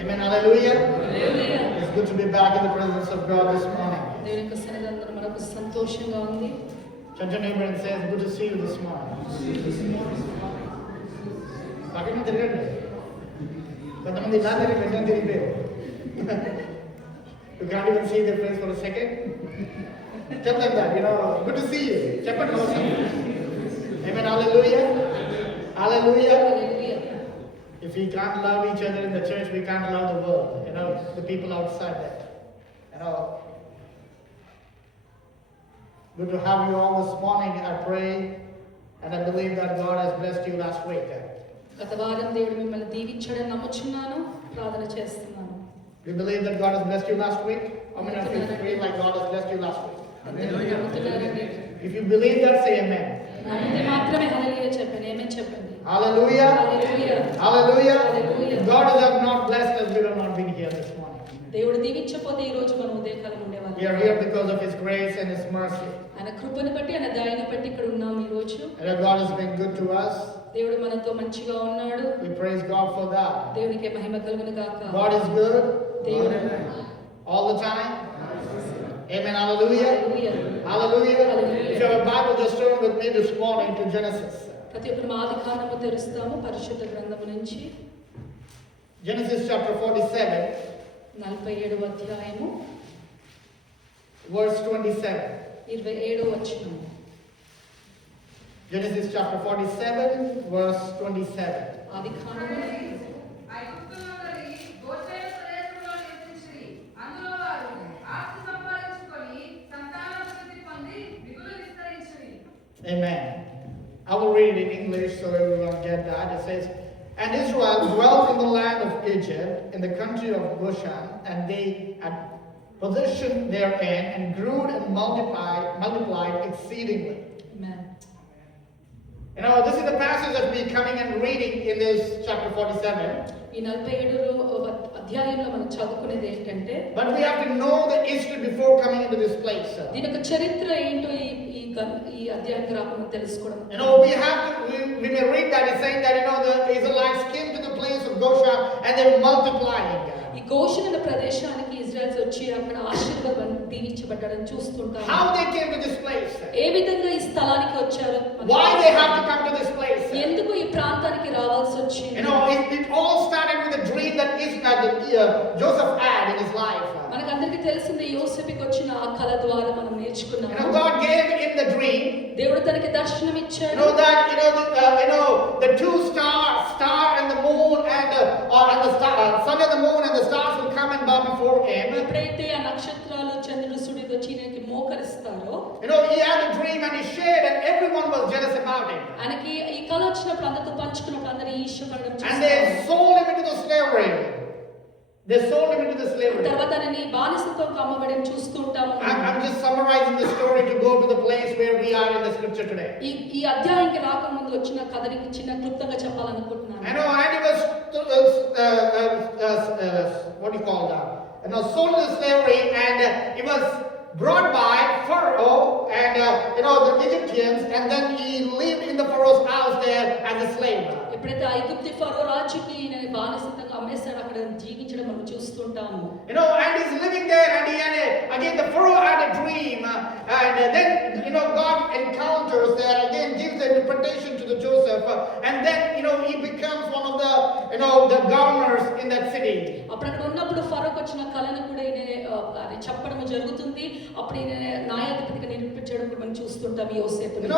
Amen. Hallelujah. It's good to be back in the presence of God this morning. Turn to your neighbor and say, it's good to see you this morning. పక్కన తిరగండి. కొంతమంది ఇలా తిరిగి వెంటనే తిరిగిపోయారు. You can't even see their face for a second. Tell them that, good to see you. చెప్పండి అవసరం. Amen. Hallelujah. Hallelujah. If we can't love each other in the church, we can't love the world. The people outside that. Good to have you all this morning. I pray and I believe that God has blessed you last week. గత వారం దేవుడు మిమ్మల్ని దీవించడం నమ్ముచున్నాను, ప్రార్థన చేస్తున్నాను. You believe that God has blessed you last week? How many of you feel like God has blessed you last week? If you believe that, say amen. నమ్మితే మాత్రమే హల్లెలూయా చెప్పండి. ఆమేన్ చెప్పండి. Hallelujah. Hallelujah. Hallelujah. Hallelujah. God has not blessed us, we would have not been here this morning. దేవుడు దీవించకపోతే ఈ రోజు మనం ఉదయకాలం ఉండేవాళ్ళం. We are here because of His grace and His mercy. ఆయన కృపను బట్టి, ఆయన దయను బట్టి ఇక్కడ ఉన్నాం ఈ రోజు. And God has been good to us. దేవుడు మనతో మంచిగా ఉన్నాడు. We praise God for that. దేవునికి మహిమ కలుగును గాక. God is good. దేవుడు all the time. Amen. Hallelujah. Hallelujah. Hallelujah. If you have a Bible, just turn with me this morning to Genesis. ప్రతి ఒక్కరు ఆదికాండము తెరుస్తాము పరిశుద్ధ గ్రంథము నుంచి. Genesis chapter 47. 47వ అధ్యాయము verse 27. 27వ వచనం. Genesis chapter 47 verse 27. ఆదికాండము Amen. I will read it in English so everyone get that. It says, and Israel dwelt in the land of Egypt, in the country of Goshen, and they had possession therein, and grew and multiplied exceedingly. Amen. This is the passage that we coming and reading in this chapter 47. ఈ 47వ అధ్యాయంలో మనం చదువుకునేది ఏంటంటే, but we have to know the history before coming into this place. దీని యొక్క చరిత్ర ఏంటో ఈ అధ్యాయానికి రాకుండా తెలుసుకోవడం. We may read that it's saying that the Israelites came to the place of Goshen and they were multiplying. ఈ గోషెన్ అనే ప్రదేశానికి ఇజ్రాయెల్స్ వచ్చి అక్కడ ఆశీర్వాదం దీవించబడ్డారని చూస్తుంటారు. How they came to this place? ఏ విధంగా ఈ స్థలానికి వచ్చారు? Why they have to come to this place? ఎందుకు ఈ ప్రాంతానికి రావాల్సి వచ్చింది? It all started with a dream that Joseph had in his life. మనకందరికీ తెలిసిందే, యోసేపుకి వచ్చిన ఆ కల ద్వారా మనం నేర్చుకున్నాం. God gave him the dream. దేవుడు తనకి దర్శనం ఇచ్చాడు. The two stars, star and the moon and the sun and the moon and the stars will come and bow before him. ఎప్పుడైతే ఆ నక్షత్రాలు చంద్రుడు సూర్యుడు వచ్చి ఈయనకి మోకరిస్తారో, he had a dream and he shared and everyone was jealous about him. ఆయనకి ఈ కల వచ్చినప్పుడు అందరితో పంచుకున్నప్పుడు అందరూ ఈర్ష్యపడడం చూస్తారు. And they sold him into the slavery. తర్వాత ఆయనని బానిసత్వంకి అమ్మబడిన చూస్తూ ఉంటాము. I'm just summarizing the story to go to the place where we are in the scripture today. ఈ అధ్యాయానికి రాకముందు వచ్చిన కథని చిన్న క్లుప్తంగా చెప్పాలనుకుంటున్నాను. And he was what do you call that? Sold into slavery, and he was brought by Pharaoh and the Egyptians, and then he lived in the Pharaoh's house there as a slave. ఎప్పుడైతే ఐగుప్తు ఫరో రాజుకి ఈయనని బానిసత్వంగా అమ్మేశాడు, అక్కడ జీవించడం మనం చూస్తుంటాము. And he's living there, and he had again the Pharaoh had a dream, and then God encounters there again, gives the interpretation to the Joseph, and then he becomes one of the the governors in that city. అప్పుడు అక్కడ ఉన్నప్పుడు ఫరోకి వచ్చిన కళను కూడా ఈయన చెప్పడం జరుగుతుంది. అప్పుడు ఈయన న్యాయాధిపతిగా నిరూపించడం కూడా మనం చూస్తుంటాం యోసేపుని.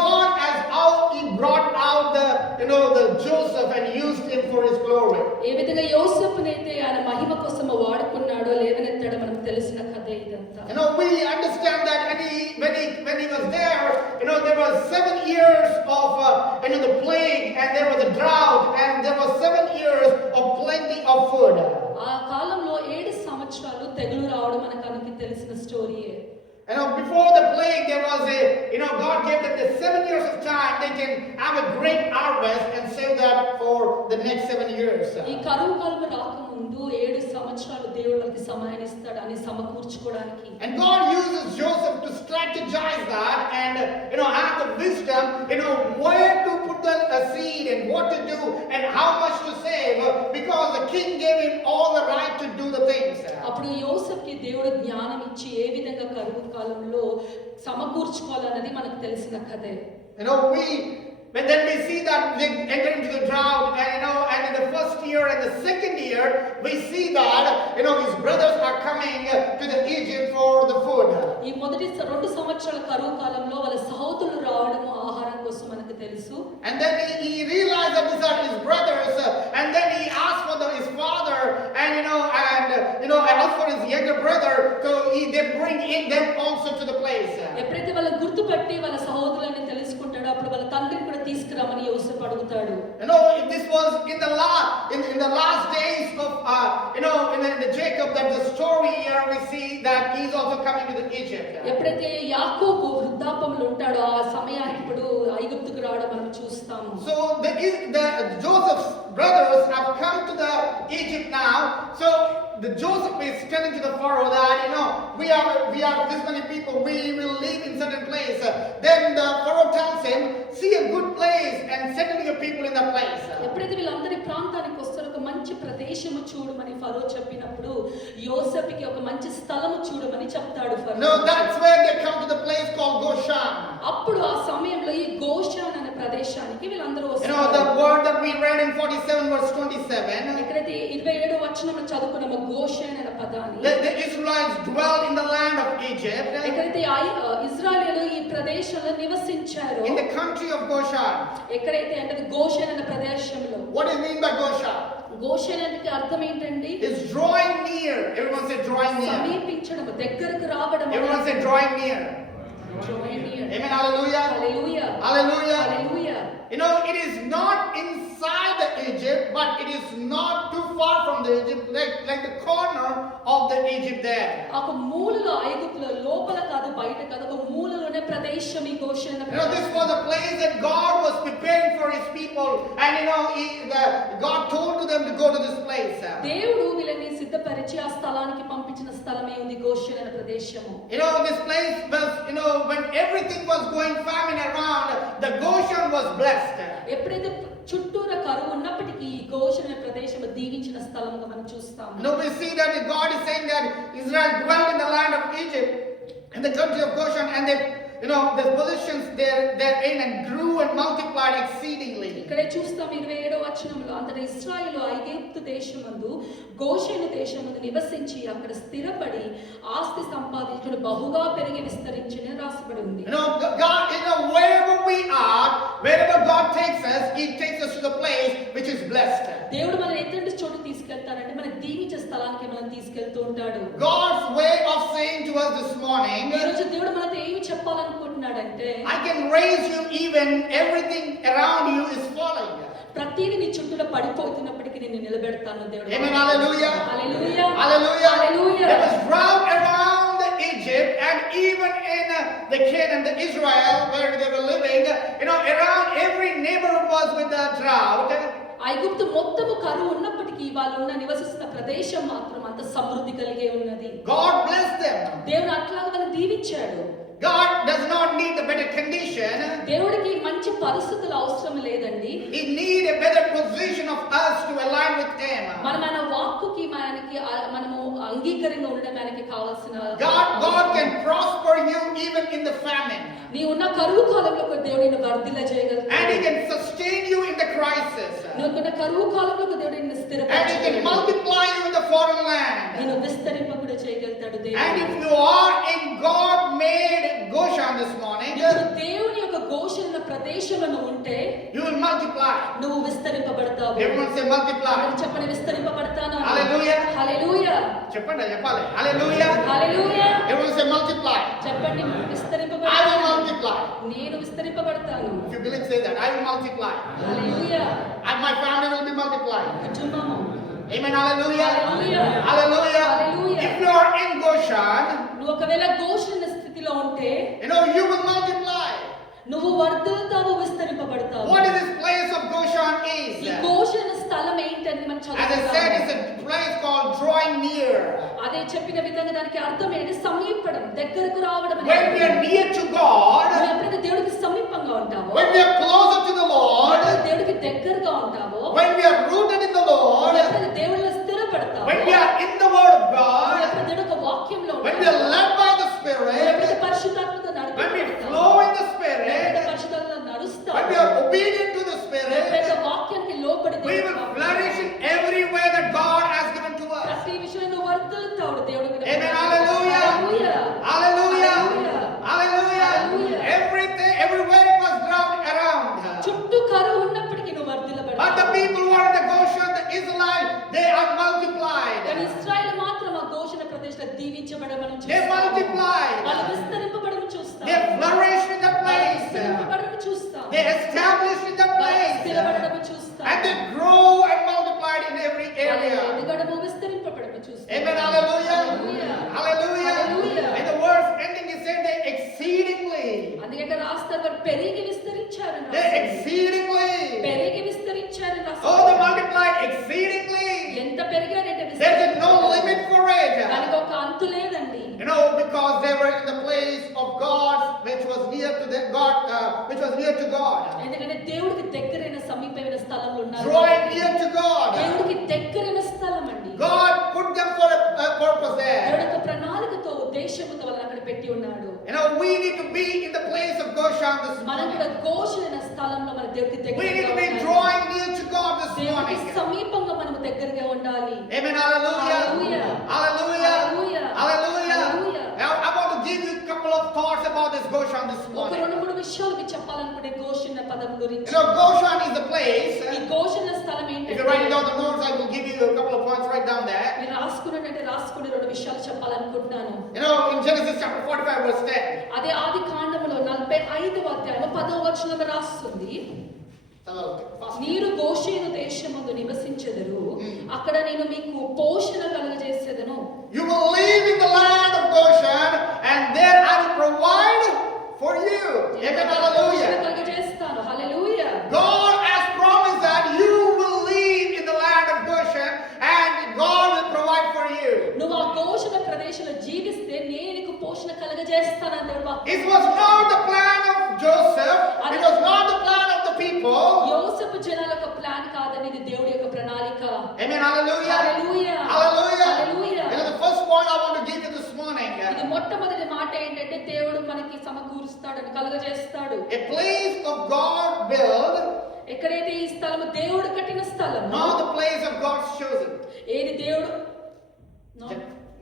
God as how he brought out the Joseph and used him for his glory. ఏ విధంగా యోసేపునైతే ఆయన మహిమ కోసం వాడుకున్నాడో లేవనెత్తాడో మనకు తెలిసిన కథే ఇదంతా. We understand that when he was there, there was 7 years of the plague, and there was a drought, and there was 7 years of plenty of food. ఆ కాలంలో 7 సంవత్సరాలు తెగులు రావడం మనకు తెలిసిన స్టోరీయే. Before the plague, there was God gave them the 7 years of time. They can have a great harvest and save that for the next 7 years. ఈ కరువు కాలం రాకముందు 7 సంవత్సరాలు దేవుడు వాళ్ళకి సమయాన్ని ఇస్తాడు అని సమకూర్చుకోవడానికి. And God uses Joseph to strategize that and have the wisdom, where to put the seed and what to do and how much to save, because the king gave him దేవుడు జ్ఞానం ఇచ్చి ఏ విధంగా కరువు కాలంలో సమకూర్చుకోవాలన్నది మనకు తెలిసిన కథే. You know, but then we see that they enter into the drought, and in the first year and the second year, we see that, his brothers are coming to the Egypt for the food. ఈ మొదటి 2 సంవత్సరాల కరువు కాలంలో వాళ్ళ సహోదరులు రావడం ఆహారం కోసం మనకు తెలుసు. And then he realized that these are his brothers, and then he asked for his father, and asked for his younger brother, so they bring in them also to the place. ఎప్పుడైతే వాళ్ళని గుర్తుపట్టి వాళ్ళ సహోదరులని తెలుసుకుంటాడో అప్పుడు వాళ్ళ తండ్రిని కూడా తీసుకురామని యోసేపు అడుగుతాడు. If this was in the last days of in the Jacob, that the story here we see that he's also coming to the Egypt. ఎప్పుడైతే యాకోబు వృద్ధాపంలో ఉంటాడో ఆ సమయానికి ఇప్పుడు ఐగుప్తుకు రావడం మనం చూస్తాము. So the Joseph's brothers have come to the Egypt now. So the Joseph is telling to the Pharaoh that we are this many people, we will live in certain place. Then the Pharaoh tells him, see a good place and settle your people in that place. ఎప్పుడైతే వీళ్ళందరి ప్రాంతానికి వస్తారో ఒక మంచి ప్రదేశము చూడమని ఫరో చెప్పినప్పుడు యోసేపుకి ఒక మంచి స్థలము చూడమని చెప్తాడు ఫరో. No, that's where they come to the place called Goshen. అప్పుడు ఆ సమయంలో ఈ గోషాన్ అనే ప్రదేశానికి వీళ్ళందరూ వస్తారు. The word that we read in 47 verse 27. ఎక్కడైతే 27వ వచనంలో చదువుకున్నామో గోషాన్ అనే పదాన్ని. The Israelites dwelled in the land of Egypt. ఎక్కడైతే ఇశ్రాయేలు ఈ ప్రదేశంలో నివసించారో in the country of Goshen. ఎక్కడైతే అంటే గోషాన్ అనే ప్రదేశంలో. What do you mean by Goshen? గోషాన్ అంటే అర్థం ఏంటండి? It's drawing near. Everyone say drawing near. సమీపించడం, దగ్గరకు రావడం. Everyone say drawing near. Drawing near. Amen. Hallelujah. Hallelujah. Hallelujah. Hallelujah. It is not inside the Egypt, but it is not too far from the Egypt, like the corner of the Egypt there. ఒక మూలలో ఐగుప్తులో లోపల కాదు బయట కాదు ఒక మూలలోనే ప్రదేశం ఈ Goshen. This was a place that God was preparing for his people, and God told to them to go to this place. దేవుడు వీళ్ళని సిద్ధపరిచి ఆ స్థలానికి పంపించిన స్థలమే ఉంది గోషెన్ అనే ప్రదేశము. This place was, when everything was going famine around, the Goshen was blessed. ఎప్పుడైతే చుట్టూరా కరువు ఉన్నప్పటికీ ఈ గోషెన్ అనే ప్రదేశం దీవించిన స్థలంగా మనం చూస్తాము. We see that God is saying that Israel dwelled in the land of Egypt, in the country of Goshen, and they the positions therein and grew and multiplied exceedingly. ఇక్కడే చూస్తాం 27వ వచనంలో అంతటి ఇశ్రాయేలు ఐగుప్తు దేశమందు గోషెను దేశమందు నివసించి అక్కడ స్థిరపడి ఆస్తి సంపాదించుకుని బహుగా పెరిగి విస్తరించిన రాసిబడి ఉంది. God, wherever we are, wherever God takes us, He takes us to the place which is blessed. దేవుడు మనల్ని ఎటువంటి చోటు తీసుకెళ్తారంటే మనకి దీవించే స్థలానికి మనల్ని తీసుకెళ్తూ ఉంటాడు. God's way of saying to us this morning, ఈ రోజు దేవుడు మనతో ఏమి చెప్పాలనుకుంటున్నాడంటే, I can raise you even everything around you is falling. ప్రతిదీ నీ చుట్టూలో పడిపోతున్నప్పటికీ నేను నిలబెడతాను దేవుడు. Amen. Hallelujah. Hallelujah. Hallelujah. Hallelujah. There was drought around Egypt, and even in the Canaan, the Israel where they were living, around every neighborhood was with the drought. ఐగుప్తు మొత్తము కరువు ఉన్నప్పటికీ వాళ్ళు ఉన్న నివసిస్తున్న ప్రదేశం మాత్రం అంత సమృద్ధి కలిగే ఉన్నది. God blessed them. దేవుడు అట్లాగా వాళ్ళని దీవించాడు. God does not need a better condition. దేవుడికి మంచి పరిస్థితులు అవసరం లేదండి. He need a better position of us to align with Him. మన వాక్కుకి మనము అంగీకారంగా ఉండడానికి కావాల్సిన God can prosper you even in the famine. నీ ఉన్న కరువు కాలంలో దేవుడు నిన్ను వర్ధిల్ల చేయగలడు. And He can sustain you in the crisis. నీకున్న కరువు కాలంలో దేవుడు నిన్ను స్థిరపరచగలడు. And He can multiply you in the foreign land. నిన్ను విస్తరింప కూడా చేయగలుగుతాడు దేవుడు. And if you are in God made Goshen this morning, దేవుని యొక్క గోషెన్ ప్రదేశంలో ఉంటే you will multiply. నువ్వు విస్తరింపబడతావు. Everyone say multiply. చెప్పండి విస్తరింపబడతాను. Hallelujah. Hallelujah. చెప్పండి చెప్పాలి. Hallelujah. Hallelujah. Everyone say multiply. చెప్పండి I will విస్తరింపబడతాను. multiply. నేను విస్తరింపబడతాను. If you believe, say that. I will multiply. Hallelujah. And my family will be multiplied. కుటుంబము. Amen. Hallelujah. Hallelujah. Hallelujah. Hallelujah. If you are in Goshen, నువ్వు ఒకవేళ గోషెన్ స్థితిలో ఉంటే you will multiply. నువ్వు వర్ధిల్లుతావు, విస్తరింపబడతావు. What is this place of Goshen is? ఈ గోషెన్ స్థలం ఏంటని మనం As I said, it's a place called drawing near. అదే చెప్పిన విధంగా దానికి అర్థం ఏంటి? సమీపడం, దగ్గరకు రావడం. When we are near to God, నువ్వు ఎప్పుడైతే దేవుడికి సమీపంగా ఉంటావో, when we are closer to the Lord, దేవుడికి దగ్గరగా ఉంటావో, when we are rooted in the Lord, ఎప్పుడైతే దేవుడిలో స్థిరపడతావో, when we are in the Word of God, ఎప్పుడైతే దేవుడి యొక్క వాక్యం దీవించబడమని They చూస్తాము. multiplied. వాళ్ళు విస్తరింపబడము చూస్తాము. They flourished in the వాళ్ళు place. విస్తరింపబడము చూస్తాము. They established in the వాళ్ళు place. స్థిరపడము చూస్తాము. And they grow and multiplied in every వాళ్ళు area. ఎదగడము విస్తరింపబడము చూస్తాము. Amen. Hallelujah. Hallelujah. Hallelujah. Hallelujah. And the verse ending, he said they exceedingly. అందుకే ఇక్కడ రాస్తారు వారు పెరిగి విస్తరించారని They రాస్తారు. exceedingly. పెరిగి విస్తరించారని Oh, రాస్తారు. they multiplied exceedingly. ఎంత పెరిగారంటే There is no limit for it. దానికి ఒక అంతు లేదండి. You know, because they were in the place of God, which was near to the God, which was near to God. ఎందుకంటే దేవుడికి దగ్గరైన సమీపమైన స్థలంలో ఉన్నారు. Drawing near to God. దేవుడికి దగ్గరైన స్థలం అండి. God put them for a purpose there. దేవుడి యొక్క ప్రణాళికతో ఉద్దేశంతో వాళ్ళని అక్కడ పెట్టి ఉన్నాడు. You know, we need to be in the place of Goshen this మనం morning. కూడా గోషణ స్థలంలో మన దేవుడికి We need to దగ్గరగా be ఉండాలి. drawing near to God this దేవుడికి morning. సమీపంగా మనం దగ్గరగా ఉండాలి. Amen. Hallelujah. Hallelujah. Hallelujah. Hallelujah. Hallelujah. Hallelujah. Now, I want to give you a couple of thoughts about this Goshen this ఒక morning. 2-3 విషయాలు మీకు చెప్పాలనుకునే గోషణ పదం You గురించి. know, Goshen is the place. ఈ గోషణ స్థలం If ఏంటంటే you're writing down the notes, I will give you a couple of points right down there. మీరు రాసుకున్నట్టే రాసుకునే 2 విషయాలు చెప్పాలనుకుంటున్నాను. You know, in Genesis chapter 45, verse 10. అదే ఆది కాండములో 45వ అధ్యాయం 10వ వచనంలో రాస్తుంది. మీరు గోషేను దేశమందు నివసించెదరు, అక్కడ నేను మీకు పోషణ కలుగజేసేదను. You will live in the land of Goshen, and there I will provide for you. Amen. పోషణ Hallelujah. కలుగజేస్తాను. హల్లెలూయా. God has promised that you will live in the land of Goshen, and God will provide for you. నువ్వు ఆ గోషణ ప్రదేశంలో జీవిస్తే నేను నీకు పోషణ కలుగజేస్తానని దేవుడు వాగ్దానం. It was not the plan of Joseph, it was not the plan of the people. యోసేపు జనాల యొక్క ప్లాన్ కాదని ఇది దేవుడి యొక్క ప్రణాళిక. Amen. Hallelujah. హల్లెలూయా. Hallelujah. Hallelujah. You know, the first point I want to give you this morning, ఇది మొట్టమొదటి మాట ఏంటంటే దేవుడు మనకి సమకూరుస్తాడని కలుగజేస్తాడు. a place of God built, ఎక్కడైతే ఈ స్థలము దేవుడు కట్టిన స్థలం, not the place of God's chosen. ఏది దేవుడు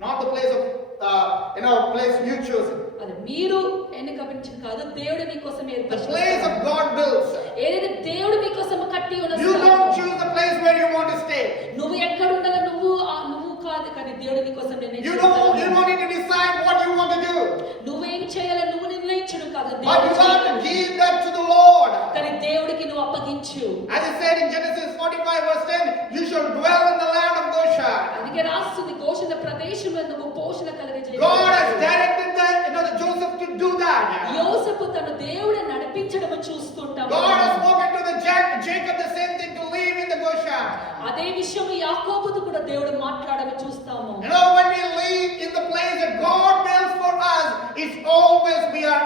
Not the place of, place you chosen. అది మీరు ఎన్నికపించింది కాదు, దేవుడు నీ కోసం The place ఏర్పరిచాడు. of God builds. ఏదైతే దేవుడు నీ కోసం కట్టి ఉన్న You స్థలం. don't choose the place where you want to stay. నువ్వు ఎక్కడ ఉండాలో నువ్వు కాదు, కానీ దేవుడు నీ కోసం You నిర్ణయించాడు. don't need to decide what you want to do. నువ్వేం చేయాలో నువ్వు నిర్ణయించడం కాదు, But దేవుడు you have to చేయాలి. give that to the Lord. కానీ దేవుడికి నువ్వు అప్పగించు. As it said in Genesis 45 verse 10, you shall dwell in the land of Goshen. అందుకే రాస్తుంది గోషణ ప్రదేశంలో నువ్వు పోషణ కలుగజేయాలి. God has directed the Joseph to do that. యోసేపు తన దేవుడు నడిపించడం చూస్తుంటాం. God has spoken to the Jacob the same thing, to live in the Goshen. అదే విషయం యాకోబుతో కూడా దేవుడు మాట్లాడడం చూస్తాము. You know, when we live in the place that God builds for us, it's always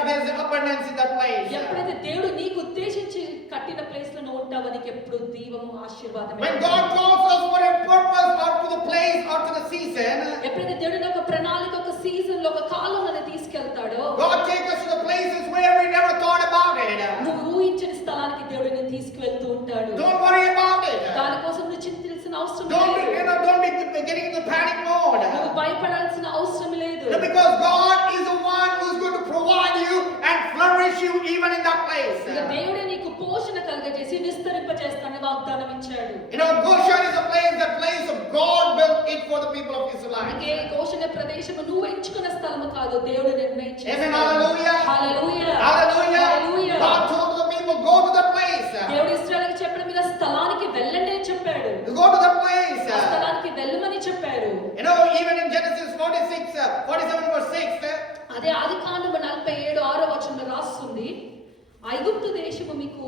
there's abundance in that place. ఎప్పుడైతే దేవుడు నీకు ఉద్దేశించి కట్టిన ప్లేస్ లో నువ్వు ఉంటావో నీకు ఎప్పుడు దీవము ఆశీర్వాదం. When God calls us for a purpose or to the place or to the season, ఎప్పుడైతే దేవుడు ఒక ప్రణాళిక, ఒక సీజన్ లో, ఒక కాలంలో తీసుకెళ్తాడో, God takes us to the places where we never thought about it. నువ్వు ఊహించని స్థలానికి దేవుడు నేను తీసుకువెళ్తూ ఉంటాడు. Don't worry about it. దానికోసం నువ్వు చింతించాల్సిన అవసరం Don't లేదు. be getting into panic mode. నువ్వు భయపడాల్సిన అవసరం లేదు. Because God is the one who's going to provide you and flourish you even in that place. ఇక దేవుడే నీకు పోషణ కలుగజేసి విస్తరింపజేస్తానని వాగ్దానం ఇచ్చాడు. You know, Goshen is a place, the place of God built it for the people of Israel. అందుకే గోషణ ప్రదేశం నువ్వు ఎంచుకున్న స్థలము కాదు, దేవుడు నిర్ణయించాడు. Amen. Hallelujah. హల్లెలూయా. Hallelujah. Hallelujah. God told the people, go to the place. దేవుడు ఇశ్రాయేలుకి చెప్పడం, మీరు ఆ స్థలానికి వెళ్ళండి అని చెప్పాడు. You go to the place. ఆ స్థలానికి వెళ్ళమని చెప్పారు. You know, even in Genesis 47 verse 6, అదే ఆది కాండము 47:6 వచనంలో రాస్తుంది, ఐగుప్తు దేశము మీకు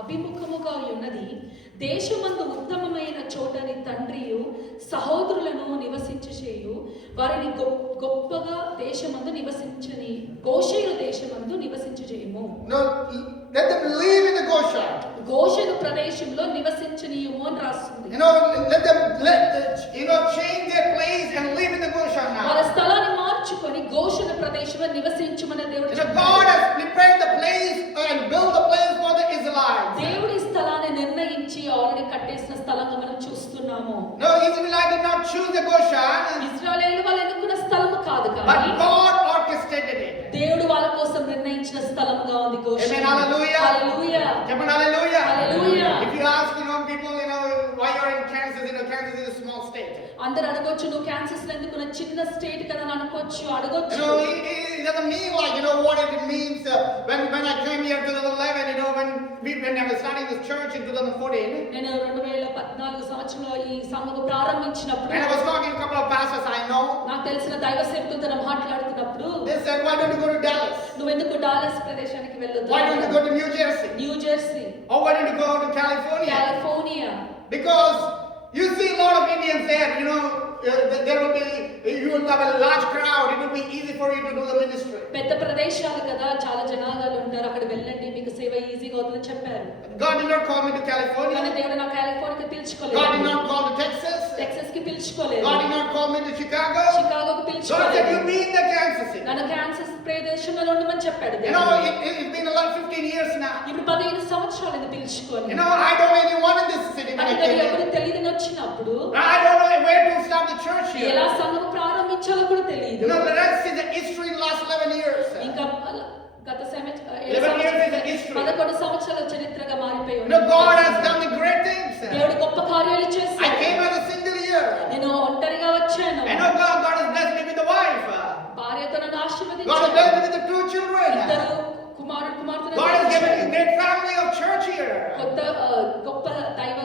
అభిముఖముగా ఉన్నది, దేశమందు ఉత్తమమైన చోటని తండ్రియు సహోదరులను నివసించచేయు, వారిని గొప్పగా దేశమందు నివసించని గోషేను దేశమందు నివసించజేయము. no, let them live in the Goshen. Goshen ప్రదేశంలో నివసించనీయము అని రాస్తుంది. You know, change their place and live in the Goshen వాళ్ళ now. స్థలాన్ని మార్చుకొని గోషెను ప్రదేశంలో నివసించమని దేవుడు You know, చెప్పాడు. God has prepared the place and built the place for the Israelites. దేవుడి స్థలాన్ని నిర్ణయించి ఆల్రెడీ కట్టేసిన స్థలంగా మనం చూస్తున్నాము. No, Israelites did not choose the Goshen, ఇశ్రాయేలు వాళ్ళు ఎన్నుకున్న స్థలము కాదు, but కానీ God orchestrated it. దేవుడు వాళ్ళ కోసం నిర్ణయించిన స్థలముగా ఉంది Goshen. Amen. Hallelujah. Hallelujah. Amen. Hallelujah. Hallelujah. If you ask, people, why you're in Kansas, Kansas is a small state. అందరూ అడగొచ్చు నువ్వు క్యాన్సర్స్ ఎందుకు నా చిన్న స్టేట్ కదా అని అనుకోవచ్చు అడగొచ్చు It doesn't mean like, what it means when I came here in 2011, when I was starting this church in 2014. నేను 2014 సంవత్సరంలో ఈ సంఘము ప్రారంభించినప్పుడు And I was talking to a couple of pastors I know. నాకు తెలిసిన దైవ సేవకులతో మాట్లాడుతున్నప్పుడు They said, why don't you go to Dallas? నువ్వు ఎందుకు డాలస్ ప్రదేశానికి వెళ్ళొద్దు Why don't you go to New Jersey? New Jersey Or why don't you go to California? California Because you see a lot of Indians there, there will be, you will have a large crowd. It will be easy for you to do the ministry. పెద్ద ప్రదేశాలు కదా చాలా జనాలు ఉంటారు అక్కడ వెళ్ళండి మీకు సేవ ఈజీగా అవుతుందని చెప్పారు God did not call me to కానీ California. దేవుడు నా కాలిఫోర్నియాకి God did పిలుచుకోలేదు not call to Texas. Texas కి పిలుచుకోలేదు God did not call me to Chicago. చికాగోకు God said, పిలుచుకోలేదు you be in the Kansas City. నన్ను కాన్సస్ ప్రదేశంలో ఉండమని చెప్పాడు You know, దేవుడు. it's been 15 years now. ఇప్పుడు 15 సంవత్సరాలు ఇది పిలుచుకొని I don't know anyone in this city when I నాకు came ఎవరు here. తెలియదని వచ్చినప్పుడు I don't know where to start the church here. ఎలా సంఘం ప్రారంభించాలో కూడా తెలియదు The rest is the history in the last 11 years. ఇంకా గత 11 years is the history. 11 సంవత్సరాల చరిత్రగా మారిపోయి ఉంది. God has done the great things. దేవుడు గొప్ప కార్యాలు I చేశాడు came as a single year. నేను ఒంటరిగా వచ్చాను God has blessed me with a wife. భార్యతో నన్ను God has ఆశీర్వదించాడు blessed me with the 2 children. ఇద్దరు కుమారుడు God has given me a కుమార్తెను great family of church here. కొత్త గొప్ప దైవ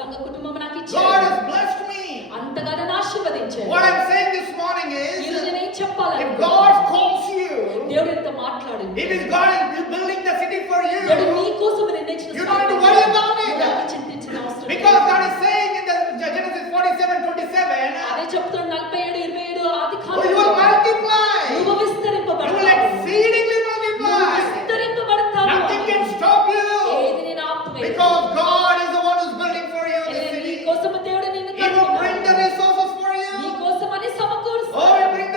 సంఘ కుటుంబం నాకు God ఇచ్చాడు has blessed me. అంతగా నన్ను ఆశీర్వదించాడు What I'm saying this morning ఈ రోజు is, నేను ఏం if చెప్పాలి God calls you, దేవుడు ఇంత మాట్లాడింది if God is building the city for దేవుడు you, నీ కోసం నిర్ణయించిన you don't have to worry about it. దానికి చింతించిన అవసరం Because లేదు. God is saying in the Genesis 47:27, అదే చెప్తున్నాడు 47:27 ఆది you will కాండములో multiply. నువ్వు You will విస్తరింపబడతావు exceedingly నువ్వు multiply. విస్తరింపబడతావు Nothing can stop you. ఏది నేను ఆపవేయను. Because God is the one who's building for you the నీ city. కోసం దేవుడు నిన్ను He will bring the కట్టుకున్నాడు. resources for నీ you. కోసం అని Oh, సమకూరుస్తాడు He will bring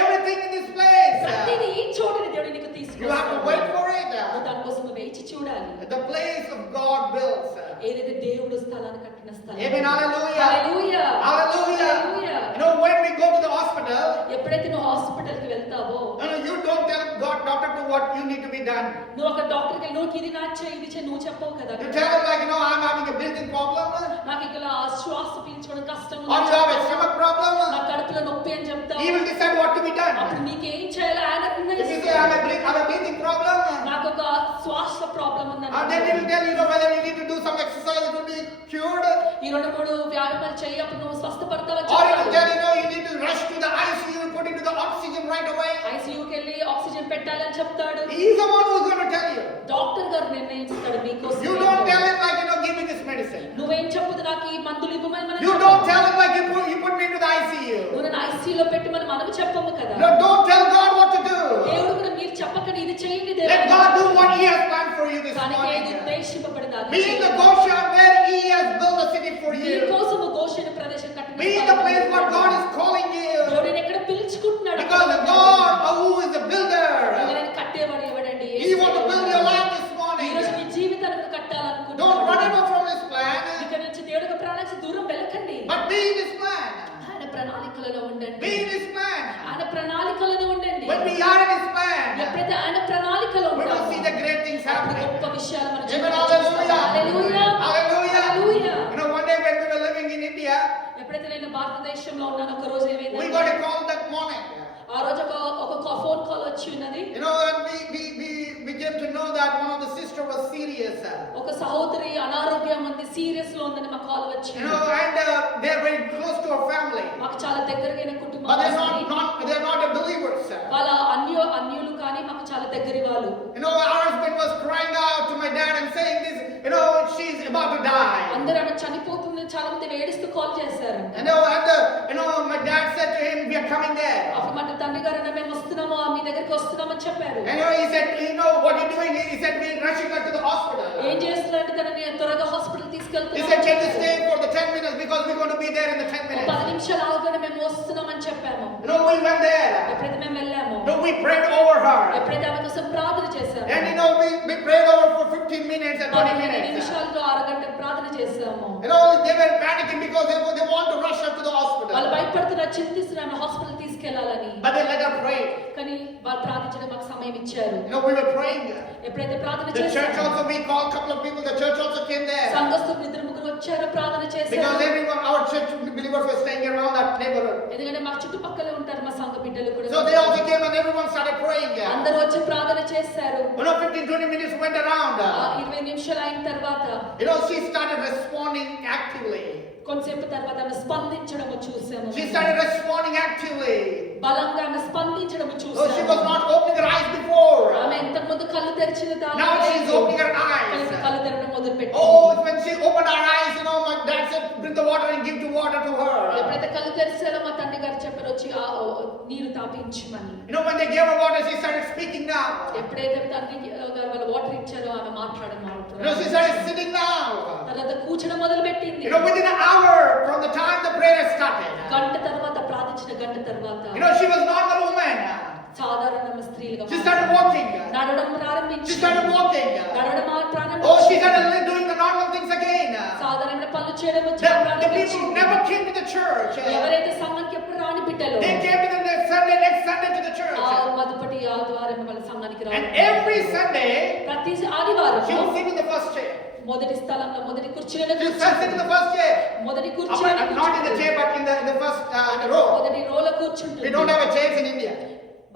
everything in this place. ప్రతిదీ ఈ చోటుని దేవుడు నీకు You have to తీసుకొస్తాడు wait for it. నువ్వు దానికోసం వేచి చూడాలి The place of God builds. ఏదైతే దేవుడు స్థలాన్ని కట్టిన స్థలం Amen. Hallelujah. హల్లెలూయా Hallelujah. Hallelujah. When we go to the hospital, ఎప్పుడైతే నువ్వు హాస్పిటల్ కి వెళ్తావో you don't tell doctor to what you need to be done. నువ్వు ఒక డాక్టర్ కి నువ్వు ఇది నా చేయి ఇది చేయి నువ్వు చెప్పవు కదా You tell him like, I'm having a breathing problem. నాకు ఇక్కడ శ్వాస పీల్చుకోవడం కష్టం Or you have a stomach problem. నా కడుపులో నొప్పి అని చెప్తావు He will decide what to be done. అప్పుడు నీకేం చేయాలో ఆయన If you say, నిర్ణయిస్తాడు. I have a breathing problem, నాకు ఒక శ్వాస problem then he will tell you whether you need to do some exercise, it will be cured. ఈ 2-3 వ్యాయామాలు చేయి అప్పుడు నువ్వు స్వస్థపడతావని Or he will చెప్తాడు. tell you need to rush to the ICU and put into the oxygen right away. ఐసీయూకి వెళ్ళి ఆక్సిజన్ పెట్టాలని చెప్తాడు. He is the one who is going to tell you. Doctor గారు నిర్ణయిస్తాడు మీకోసం. You don't tell him like, give me this medicine. నువ్వేం చెప్పదు నాకు ఈ మందులు ఇవ్వమని మనం You చెప్పము. don't tell him like, you put me into the ICU. నువ్వు నన్ను ఐసీయూలో పెట్టమని మనం చెప్పము కదా. No, don't tell God what to do. దేవుడు కూడా మీరు చెప్పకండి ఇది చేయండి Let దేవుడు. God do what He has planned for you this దానికి ఏది morning. ఉద్దేశింపబడింది అది Be in the చేయండి. Goshen where He has built a city for నీ you. కోసము గోషెన ప్రదేశం కట్టిన Be in the place where God is calling you. దేవుడు నిన్ను ఎక్కడ పిలుచుకుంటున్నాడు. Because the God who is the builder, నేను కట్టేవాడు ఎవడండి? He wants to build your life this morning. ఈ రోజు నీ జీవితాన్ని Don't run కట్టాలనుకుంటున్నాడు. away from His plan, ఇక్కడ నుంచి దేవుడి యొక్క ప్రణాళిక దూరం వెళ్ళకండి. but be in His plan. ఆయన ప్రణాళికలలో ఉండండి. Be in His plan. ఆయన ప్రణాళికలలో ఉండండి. When we are in His plan, ఎప్పుడైతే ఆయన ప్రణాళికలో we will ఉంటామో see the great things అప్పుడు happening. గొప్ప విషయాలు మన Amen. జీవితంలో చూస్తాం. Hallelujah. హల్లెలూయా. Hallelujah. హల్లెలూయా. One day when we were living in India, ఎప్పుడైతే నేను భారతదేశంలో ఉన్నాను ఒక రోజు we ఏమైంది got a call that morning. ఆ రోజు ఒక ఫోన్ కాల్ వచ్చి ఉన్నది. And we came to know that one of the sister was serious. ఒక సహోదరి అనారోగ్యం ఉంది సీరియస్ లో ఉందని మాకు కాల్ వచ్చింది. And they're very close to our family, మాకు చాలా దగ్గరగైన కుటుంబం but they're వస్తుంది. not a believers. వాళ్ళ అన్యులు కానీ మాకు చాలా దగ్గరి వాళ్ళు. Our husband was crying out to my dad and saying this, she's about to die. అందరూ ఆమె చనిపోతుంది చాలా మంది ఏడుస్తూ కాల్ చేశారు. My dad said to him, we are coming there. అప్పుడు మా తండ్రి గారు మేము వస్తున్నాము మీ దగ్గరికి వస్తున్నామని చెప్పారు. And he said, what are you doing? He said, we're rushing her to the hospital. ఏం చేస్తున్నారంటే తనని త్వరగా హాస్పిటల్ He తీసుకెళ్తున్నాం. said, can you stay for the 10 minutes because we're going to be there in the 10 minutes. 10 నిమిషాలు ఆగగానే మేము వస్తున్నామని చెప్పాము. We went there. ఎప్పుడైతే మేము వెళ్ళాము We prayed over her. ఎప్పుడైతే ఆమె కోసం ప్రార్థన చేశాము. And we prayed over for 15 minutes and 20 15 minutes. నిమిషాలు అరగంట ప్రార్థన చేశాము. They were panicking because they want to rush her to the hospital. వాళ్ళు భయపడుతున్నారు చింతిస్తున్నారు హాస్పిటల్ తీసుకెళ్లాలని. But they let her pray. కానీ వాళ్ళు ప్రార్థించడం మాకు సమయం ఇచ్చారు. We were praying. ఎప్పుడైతే ప్రార్థన The church చేశాము also, we called a couple of people, the church also came there. సంఘస్థులు 2-3 వచ్చారు ప్రార్థన Because చేశారు. everyone, our church believers were staying here ఎందుకంటే మా చుట్టుపక్కలే ఉంటారు మా సంఘ బిడ్డలు కూడా. So they also came and everyone started praying. అందరూ వచ్చి ప్రార్థన చేశారు. 15-20 minutes went around. 20 నిమిషాలు అయిన తర్వాత she started responding actively. కొంతసేపు తర్వాత ఆమె స్పందించడం చూసాము. She started responding actively. బలంగా ఆమె స్పందించడం So చూసాము. she was not opening her eyes before. ఆమె ఇంతకు ముందు కళ్ళు తెరిచిన Now she is opening her eyes. కళ్ళు తెరవడం మొదలుపెట్టింది. Oh, when she opened her eyes, my dad said, bring the water and give the water to her. ఎప్పుడైతే కళ్ళు తెరిచారో మా తండ్రి గారు చెప్పారు వచ్చి నీరు తాపించమని. When they gave her water, she started speaking now. ఎప్పుడైతే తండ్రి గారు వాళ్ళ వాటర్ ఇచ్చారో ఆమె మాట్లాడడం she started sitting now. తర్వాత కూర్చోడం మొదలుపెట్టింది. Within an hour from the time the prayer started. గంట తర్వాత ప్రార్థించిన గంట తర్వాత she was normal woman. సాధారణ స్త్రీలుగా She started walking. నడవడం ప్రారంభించింది. She started walking. నడవడం ప్రారంభించింది. Oh, she started doing the normal things again. సాధారణ పనులు చేయడం The people never came to the church. ఎవరైతే సంఘానికి ఎప్పుడు రాని బిడ్డలు They came to the next Sunday to the church. మొదటి ఆదివారం వాళ్ళ సంఘానికి And రావాలి. every Sunday ప్రతి ఆదివారం she would sit in the first chair. మొదటి స్థలంలో మొదటి కుర్చీలో She would sit in the first chair. మొదటి కుర్చీలో Not in the chair, but in the first row. మొదటి రోలో కూర్చుంటుంది. We don't have a chairs in India.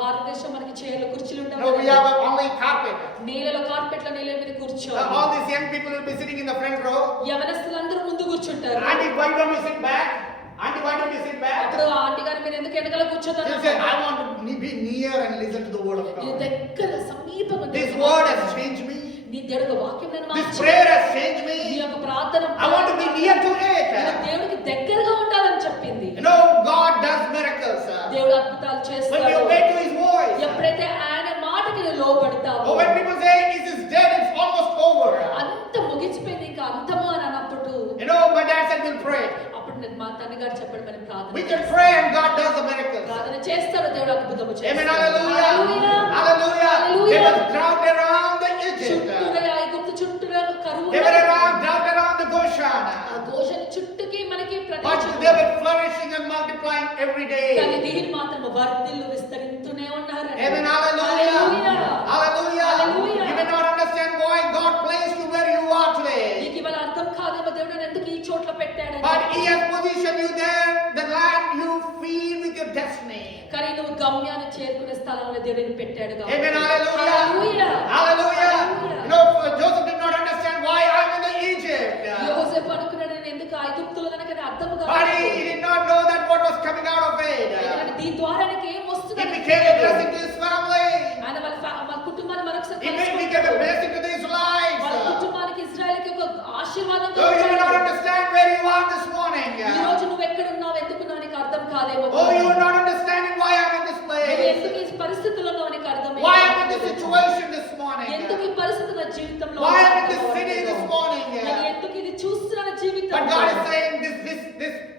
భారతదేశం మనకి చైర్లు కుర్చీలు No, ఉండవు. we have only carpet. నేలలో కార్పెట్ల నేల మీద కూర్చోవాలి. All these young people will be sitting in the front row. యవనస్తులందరూ ముందు కూర్చుంటారు. Auntie, why don't you sit back? Auntie, why don't you sit back? అప్పుడు ఆంటీ గారు మీరు ఎందుకు వెనకాల కూర్చోతారు? They say, I want to be near and listen to the word of నీ God. దగ్గర సమీపంగా This word has changed me. నీ దేవుడి వాక్యం నేను This మార్చాను. prayer has changed నీ me. యొక్క ప్రార్థన I want to be near to it. నేను దేవుడికి దగ్గరగా ఉండాలని చెప్పింది. God does miracles. దేవుడు అద్భుతాలు When చేస్తాడు. we obey to His voice. ఎప్పుడైతే ఆయన మాటకి నువ్వు లోబడతావు. Or when people say it is dead, it's almost over. అంత ముగిసిపోయింది ఇంకా అంతము అని అన్నప్పుడు My dad said we'll pray. అప్పుడు మా తండ్రి గారు చెప్పాడు మనం ప్రార్థన We can pray and God does the miracles. ప్రార్థన చేస్తాడు దేవుడు అద్భుతము చేస్తాడు. Amen. Hallelujah. Hallelujah. They were crowded around the Egypt. చుట్టూరా ఐగుప్తు చుట్టూరా కరువు They were crowded around the Goshen. ఆ గోషెన చుట్టుకి మనకి But ప్రదేశం they were flourishing and multiplying every కానీ day. వీరు మాత్రం వర్ధిల్లు విస్తరిస్తూనే ఉన్నారు. Amen. Hallelujah. Hallelujah. You may not understand why God placed you where you are today. నీకు ఇవాళ అర్థం కాదేమో దేవుడు ఎందుకు ఈ చోట్ల పెట్టాడు. But He has positioned you there, the land you feed with your destiny. కానీ నువ్వు గమ్యాన్ని చేరుకునే స్థలంలో దేవుడిని పెట్టాడు కాబట్టి. Amen. Hallelujah. Hallelujah. Joseph did not understand why I'm in the Egypt. యోసేపు అనుకున్నాడు నేను ఎందుకు ఐగుప్తులో కనుక అర్థం But కాదు. he did not know that what was coming out of it. ఎందుకంటే దీని ద్వారా నీకు ఏం వస్తుంది It became a blessing to his family. ఆయన వాళ్ళ కుటుంబాన్ని మరొకసారి It became a blessing to the Israelites. వాళ్ళ కుటుంబానికి ఇశ్రాయేలుకి ఒక ఆశీర్వాదం. So you may not understand where you are this morning. ఈ రోజు నువ్వు ఎక్కడ ఉన్నావు ఎందుకు నీకు అర్థం కాదేమో. Oh, you are not understanding why I'm in this నువ్వు place. ఎందుకు ఈ పరిస్థితుల్లో నీకు అర్థం Why I'm in this situation this morning. ఎందుకు ఈ పరిస్థితి నా జీవితంలో Why I'm in this city this morning. నేను ఎందుకు ఇది చూస్తున్న జీవితం. But God is saying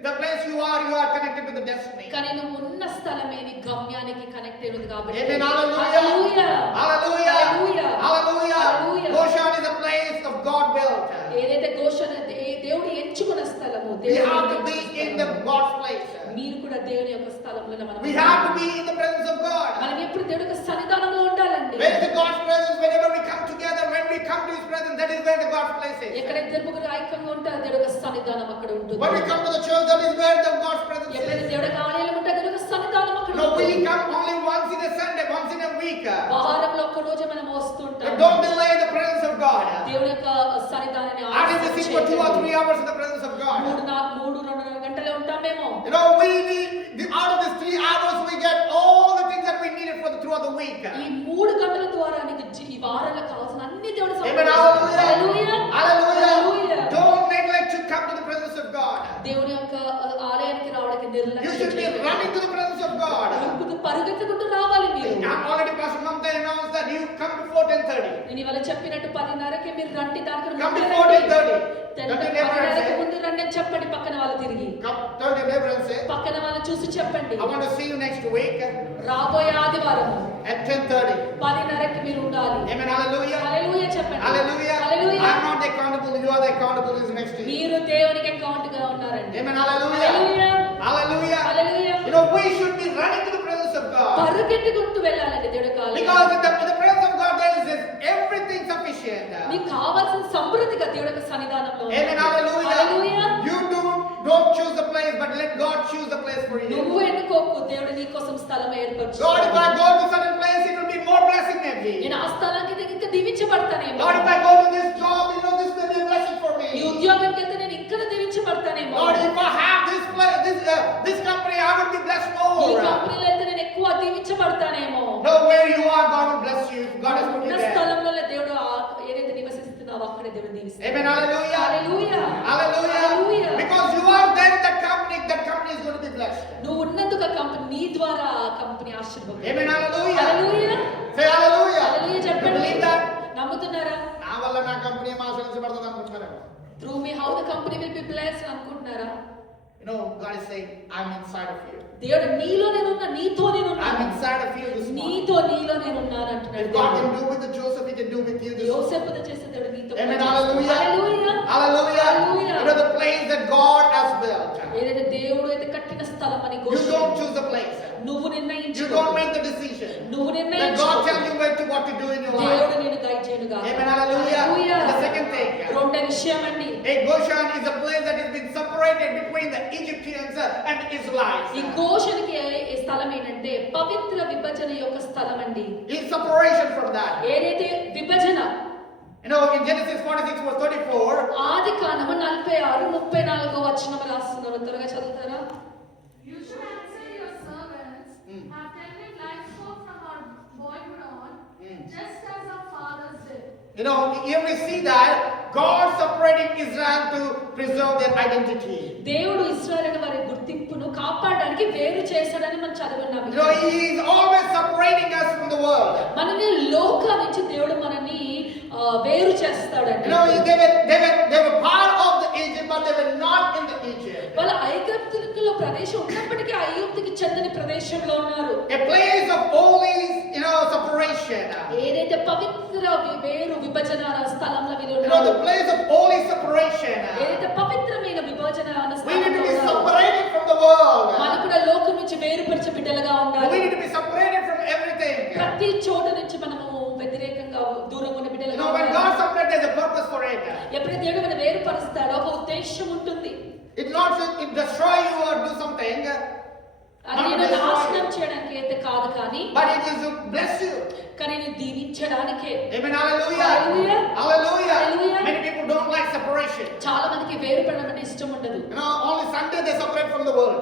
the place you are connected to the destiny. కానీ నువ్వు ఉన్న స్థలమే నీ గమ్యానికి కనెక్ట్ అయ్యేది కాబట్టి. Amen. Hallelujah. Hallelujah. Hallelujah. Hallelujah. Hallelujah. Hallelujah. Goshen is a place of God built. ఏదైతే గోషణ దేవుడు ఎంచుకున్న స్థలము. We have to be in the God's place. మీరు కూడా దేవుని యొక్క స్థలంలో మనం We have to be in the presence of God. మనం ఎప్పుడు దేవుడి యొక్క సన్నిధానంలో ఉండాలండి. Where is the God's presence? Whenever we come together, when we come to His presence, that is where the God's place is. ఎక్కడ ఇద్దరు ముగ్గురు ఐక్యంగా ఉంటారో దేవుడి యొక్క సన్నిధానం అక్కడ ఉంటుంది. When we come to the church, that is where the God's presence ఎప్పుడైతే is. దేవుడి యొక్క ఆలయం ఉంటే దేవుడి యొక్క సన్నిధానం అక్కడ No, we ఉంటుంది. come only once in a Sunday, once in a week. వారంలో ఒక్క రోజు మనం వస్తుంటాం. But don't delay the presence of God. దేవుడి యొక్క సన్నిధానాన్ని After we sit for 2 or 3 hours in the presence of God. 3-2 గంటలే ఉంటామేమో. We need, out of these 3 hours, we get all the things that we needed throughout the week. ఈ 3 గంటల ద్వారా నీకు ఈ వారంలో కావాల్సిన అన్ని దేవుడు Amen. Hallelujah. Hallelujah. Don't neglect to come to the presence of God. దేవుని యొక్క ఆలయానికి రావడానికి You నిర్లక్ష్యం should be చేయకూడదు. running to the presence of God. పరిగెత్తుకుంటూ రావాలి మీరు. Already Pastor Mamta announced that you come before 10:30. నేను ఇవాళ చెప్పినట్టు 10:30కి మీరు రండి. దానికి Come before 10:30. 10:30కి ముందు రండి అని చెప్పండి. పక్కన వాళ్ళు తిరిగి Come, turn to your neighbor and say, పక్కన వాళ్ళని చూసి చెప్పండి. I want to see you next week రాబోయే ఆదివారం at 10:30. 10:30కి మీరు ఉండాలి. Amen. Hallelujah. హల్లెలూయా చెప్పండి. Hallelujah. హల్లెలూయా. I'm not the accountable. You are the accountable is next to you. మీరు దేవునికి అకౌంట్ గా ఉన్నారండి. Amen. Hallelujah. హల్లెలూయా. Hallelujah. Hallelujah. We should be running to the presence of God. పరిగెత్తుకుంటూ వెళ్ళాలండి దేవుడి ఆలయం. Because in the presence of God there is everything sufficient. మీకు కావాల్సిన సమృద్ధిగా దేవుడి యొక్క సన్నిధానంలో ఉంది. Amen. Hallelujah. Hallelujah. You don't choose the place, but let God choose the place for నువ్వు you. ఎన్నుకోకు, దేవుడు నీ కోసం స్థలం ఏర్పరచు. Lord, if I go to certain place, it will be more blessing maybe. నేను ఆ స్థలానికి ఇంకా దీవించబడతానేమో. Lord, if I go to this job, this may be a blessing for ఈ me. ఉద్యోగంకి వెళ్తే నేను ఇంకా దీవించబడతానేమో. Lord, if I have this company, I would be blessed ఈ more. కంపెనీలో వెళ్తే నేను ఎక్కువ దీవించబడతానేమో. No, where you are, God will bless you. God has put you ఉన్న there. స్థలంలో దేవుడు ఏదైతే నివసిస్తున్నావో అక్కడే దేవుడు దీవిస్తాడు. Amen. Hallelujah. Hallelujah. Hallelujah. Hallelujah. Because you are there in that company is going to be blessed. నువ్వు ఉన్నందుకు ఆ కంపెనీ నీ ద్వారా ఆ కంపెనీ ఆశీర్వదించబడుతుంది. Amen. Hallelujah. హల్లెలూయా. Say hallelujah. హల్లెలూయా You చెప్పండి. believe that? నమ్ముతున్నారా? నా వల్ల నా కంపెనీ ఆశీర్వదించబడుతుంది అనుకుంటున్నారా? Through me how the company will be blessed అనుకుంటున్నారా? You know, God is saying, I'm inside of you. దేవుడు నీలో నేనున్నా, నీతో నేనున్నా. I'm inside of you this morning. నీలో నేనున్నాను అంటున్నాడు. If God can do with the Joseph, He can do with you this morning. యోసేపుతో చేసే దేవుడు నీతో కూడా Amen. చేస్తాడు. Hallelujah. హల్లెలూయా. Hallelujah. Hallelujah. You know the place that God has built. ఏదైతే దేవుడు అయితే కట్టిన స్థలం అని You don't choose the place. నువ్వు You నిర్ణయించు. don't make the decision. నువ్వు Let నిర్ణయించు. God tell you what to do in your life. దేవుడు నిన్ను గైడ్ చేయనుగా. Amen. Hallelujah. And the second thing. రెండో విషయం అండి. Goshen is a place that has been separated between the Egyptians and the Israelites. ఈ గోషెనుకి ఏ స్థలం ఏంటంటే పవిత్ర విభజన యొక్క స్థలం అండి. It's separation from that. ఏదైతే విభజన You know, in Genesis 46 verse 34. ఆది కాండము 46:34 వచనం రాస్తున్నారు. త్వరగా చదువుతారా? You should answer your servants, have tended livestock from our boyhood on, just as our fathers did. You know, here we see that God separating Israel to preserve their identity. దేవుడు ఇశ్రాయేలు వారి గుర్తింపును కాపాడడానికి వేరు చేశాడని మనం చదువున్నాం. You know, He is always separating us from the world. మనని లోకం నుంచి దేవుడు మనని వేరు చేస్తాడండి. You know, they were part of the Egypt, but they were not in the Egypt. వాళ్ళ ఐగుప్తులో ప్రదేశం ఉన్నప్పటికీ ఐగుప్తుకి చెందని ప్రదేశంలో ఉన్నారు. A place of holy, separation. ఏదైతే పవిత్ర వేరు విభజన స్థలంలో వీళ్ళు You know, ఉన్నారు. the place of holy separation. ఏదైతే పవిత్రమైన విభజన We need to స్థలంలో be ఉన్నారు. separated from the world. మనం కూడా లోకం నుంచి వేరుపరిచే బిడ్డలుగా We ఉండాలి. need to be separated from everything. ప్రతి చోట నుంచి మనము వ్యతిరేకంగా దూరంగా ఉన్న You బిడ్డలుగా know, when ఉండాలి. God separates, there's a purpose for it. ఎప్పుడైతే దేవుడు మనం వేరుపరుస్తాడో ఒక ఉద్దేశం ఉంటుంది. It's not that it destroy you or do something, అది నేను నాశనం చేయడానికి అయితే కాదు కానీ but it is to bless you. కానీ నేను దీవించడానికే. Amen. Hallelujah. Hallelujah. Hallelujah. Hallelujah. Many people don't like separation. చాలా మందికి వేరుపడడం అంటే ఇష్టం ఉండదు. You know, only Sunday they separate from the world.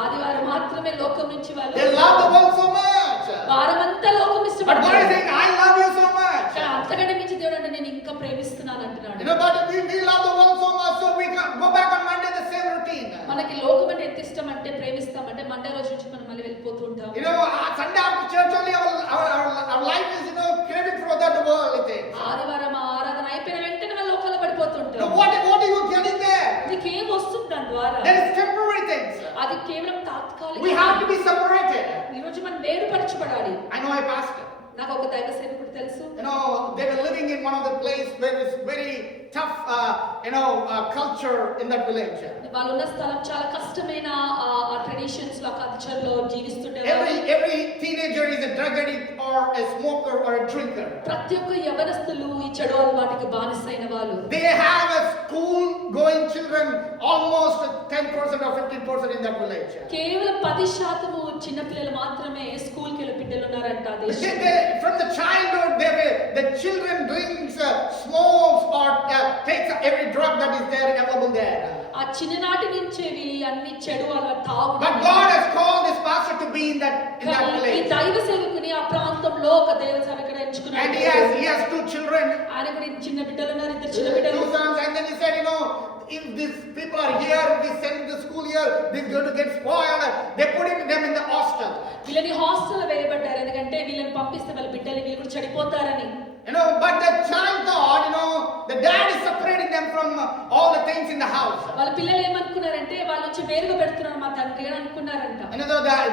ఆదివారం మాత్రమే లోకం నుంచి వాళ్ళు They love the world so much. వారమంతా లోకం But God is ఇష్టపడతారు. saying, I love you so much. కానీ అంతకంటే మించి దేవుడు అంటే నేను ఇంకా ప్రేమిస్తున్నాను అంటున్నాడు. You know, but we love the world so much, so we can go back on Monday the same routine. మనకి లోకం అంటే ఎంత ఇష్టం అంటే ప్రేమిస్తామంటే మండే రోజు నుంచి మనం మళ్ళీ వెళ్ళిపోతూ ఉంటాం. You know, Sunday after church only our life is, craving for that world. ఆదివారం ఆరాధన అయిపోయిన వెంటనే మనం లోకంలో పడిపోతుంటాం. So what are you getting there? నీకేం వస్తుంది దాని ద్వారా? There is temporary things. అది కేవలం తాత్కాలిక. We have to be separated. ఈ రోజు మనం వేరుపరచబడాలి. I know a pastor. నాకు ఒక దైవ సేవకుడు తెలుసు. You know, they were living in one of the place where it's very tough, culture in that village. వాళ్ళు ఉన్న స్థలం చాలా కష్టమైన ఆ ట్రెడిషన్స్ లో కల్చర్ లో జీవిస్తుంటారు. Every teenager is a drug addict or a smoker or a drinker. ప్రతి ఒక్క యవనస్తులు ఈ చెడు అలవాటుకి బానిసైన వాళ్ళు. They have a school going children, almost 10% or 15% in that village. కేవలం 10% చిన్న పిల్లలు మాత్రమే స్కూల్ కి వెళ్ళే బిడ్డలు ఉన్నారంట ఆ దేశంలో. From the childhood, the children drinks, smokes or takes every drug that is there available there. ఆ చిన్ననాటి నుంచే వీళ్ళు అన్ని చెడు అలవాటు తాగుడు. But God has called this pastor to be in that ఈ village. దైవ సేవకుని ఆ ప్రాంతంలో ఒక దేవ సేవకుడు ఎంచుకున్నాడు. And he has 2 children. ఆయన కూడా చిన్న బిడ్డలు ఉన్నారు, 2 చిన్న బిడ్డలు. 2 sons. And then he said, if these people are here, we send the school here, this is going to get spoiled. They put them in the hostel. వీళ్ళని హాస్టల్లో వేయబడ్డారు ఎందుకంటే వీళ్ళని పంపిస్తే వాళ్ళ బిడ్డలు వీళ్ళు కూడా చెడిపోతారని. But the child thought, the dad is separating them from all the things in the house. వాళ్ళ పిల్లలు ఏమనుకున్నారంటే వాళ్ళ నుంచి వేరుగా పెడుతున్నారు మా తండ్రి అని అనుకున్నారంట.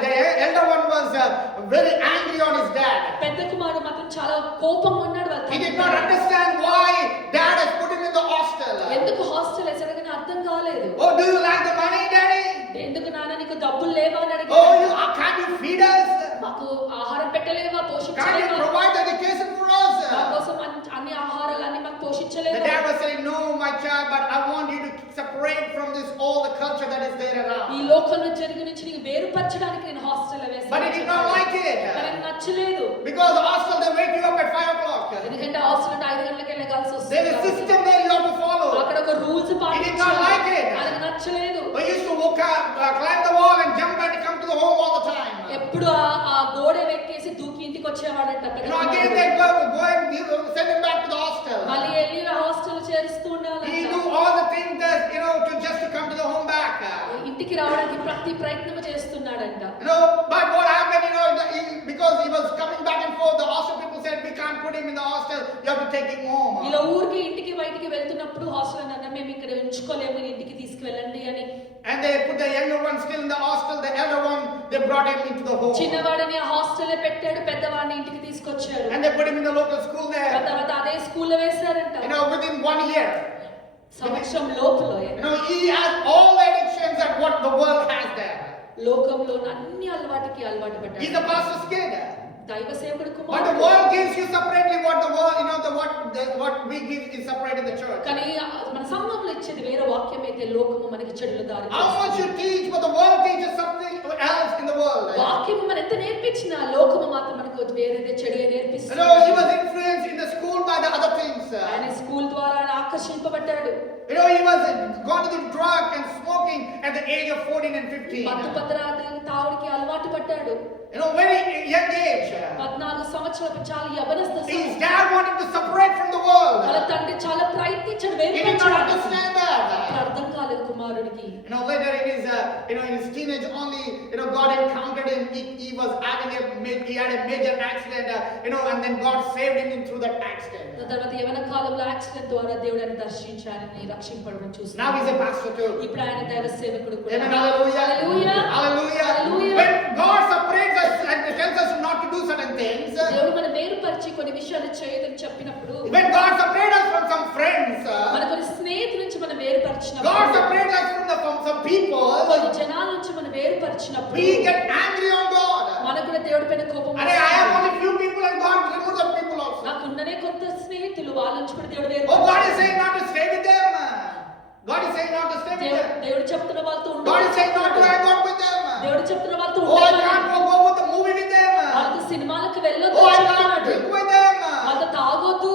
The elder one was very angry on his dad. పెద్ద కుమారుడు మాత్రం చాలా కోపంగా ఉన్నాడు వాళ్ళ He did తండ్రి not పైన. understand why dad has put him in the hostel. ఎందుకు హాస్టల్ వేసాడు కానీ అర్థం కాలేదు. Oh, do you like the money, daddy? ఎందుకు నాన్న నీకు డబ్బులు లేవా అని Oh, అడిగాడు. can't you feed us? మాకు ఆహారం పెట్టలేవా, Can't you పోషించలేవా, provide education for us? మా కోసం అన్ని ఆహారాలన్నీ మాకు The పోషించలేవా. dad was saying, no, my child, but I want you to separate from all the culture that is there around. ఈ లోకంలో జరిగిన నుంచి నీకు వేరుపరచడానికి నేను hostel But he did not like it. తనకు నచ్చలేదు. Because the hostel, they wake you up at 5 o'clock. ఎందుకంటే హాస్టల్ అంటే 5 గంటలకు వెళ్ళగాల్సి వస్తుంది. There is a system there you have to follow. అక్కడ ఒక రూల్స్ He did not పాటించాలి. like it. తనకు నచ్చలేదు. He used to walk up, climb the wall and jump and come to the home all the time. ఎప్పుడు ఆ గోడ వెక్కేసి దూకి ఇంటికి వచ్చేవాడంట. You know, again they go and send him back to the hostel. మళ్ళీ వెళ్ళి హాస్టల్ చేరుస్తూ He ఉండాలి. do all the things that, to just to come to the home back. ఇంటికి రావడానికి ప్రతి ప్రయత్నం చేస్తున్నాడంట. But what happened, because he was coming back and forth, the hostel people said, we can't put him in the hostel, you have to take him home. ఇలా ఊరికి ఇంటికి బయటికి వెళ్తున్నప్పుడు హాస్టల్ అన్న మేము ఇక్కడ ఉంచుకోలేము, ఇంటికి తీసుకువెళ్ళండి అని. And they put the younger one still in the hostel, the elder one, they brought him into the home. చిన్నవాడిని ఆ హాస్టల్లో పెట్టాడు, పెద్దవాడిని ఇంటికి తీసుకొచ్చాడు. And they put him in the local school there. తర్వాత అదే స్కూల్లో వేశారంట. Within 1 year. సంవత్సరం లోపల He has all the addictions that what the world has there. లోకంలో అన్ని అలవాటుకి అలవాటు పడ్డాడు. He's the pastor's kid. దైవ సేవకుడు But the కుమారుడు. world gives you separately what the world, what we give is separate in the church. కానీ మన సంఘంలో ఇచ్చేది వేరే వాక్యం అయితే లోకము మనకి చెడుల దారి How much you teach, but the world teaches something else in the world. వాక్యం మన ఎంత నేర్పించినా లోకము మాత్రం మనకు వేరేదే చెడుగా నేర్పిస్తుంది. He was influenced in the school by the other things. ఆయన స్కూల్ ద్వారా ఆకర్షింపబడ్డాడు. He was gone to the drug and smoking at the age of 14 and 15. మత్తు పదార్థాలకు తావుడికి అలవాటు పడ్డాడు. Very young age. 14 సంవత్సరాలకు చాలా యవనస్థ His dad wanted to separate from the world. వాళ్ళ తండ్రి చాలా ప్రయత్నించాడు He did not understand that. అర్థం కాలేదు కుమారుడికి. Later in his teenage only, God encountered him. He was having he had a major accident, and then God saved him through that accident. తర్వాత యవన కాలంలో యాక్సిడెంట్ ద్వారా దేవుడు ఆయన దర్శించారని రక్షింపబడడం చూస్తున్నాం. Now he's a pastor too. ఇప్పుడు ఆయన దైవ సేవకుడు కూడా. Amen. Hallelujah. Hallelujah. Hallelujah. Hallelujah. When God separates us and tells us not to do certain things, దేవుడు మన వేరుపరిచి కొన్ని విషయాలు చేయదని చెప్పినప్పుడు, when God separates us from some friends, మన కొన్ని స్నేహితుల నుంచి మనం వేరుపరిచినప్పుడు, God separates us from some people, కొన్ని జనాల నుంచి మనం వేరుపరిచినప్పుడు, we get angry on God. మనకు కూడా దేవుడి పైన కోపం I have only few people and God removes the people also. నాకున్ననే కొంత స్నేహితులు, వాళ్ళ నుంచి కూడా దేవుడు Oh, God is saying not to stay with them. God is saying not to stay with them. దేవుడు చెప్తున్న వాళ్ళతో God is saying not to hang out with them. దేవుడు చెప్తున్న వాళ్ళతో Oh, I can't go with the movie with them. వాళ్ళతో సినిమాలకు వెళ్ళొద్దు Oh, I చెప్తున్నాడు. can't drink with them. వాళ్ళతో తాగొద్దు.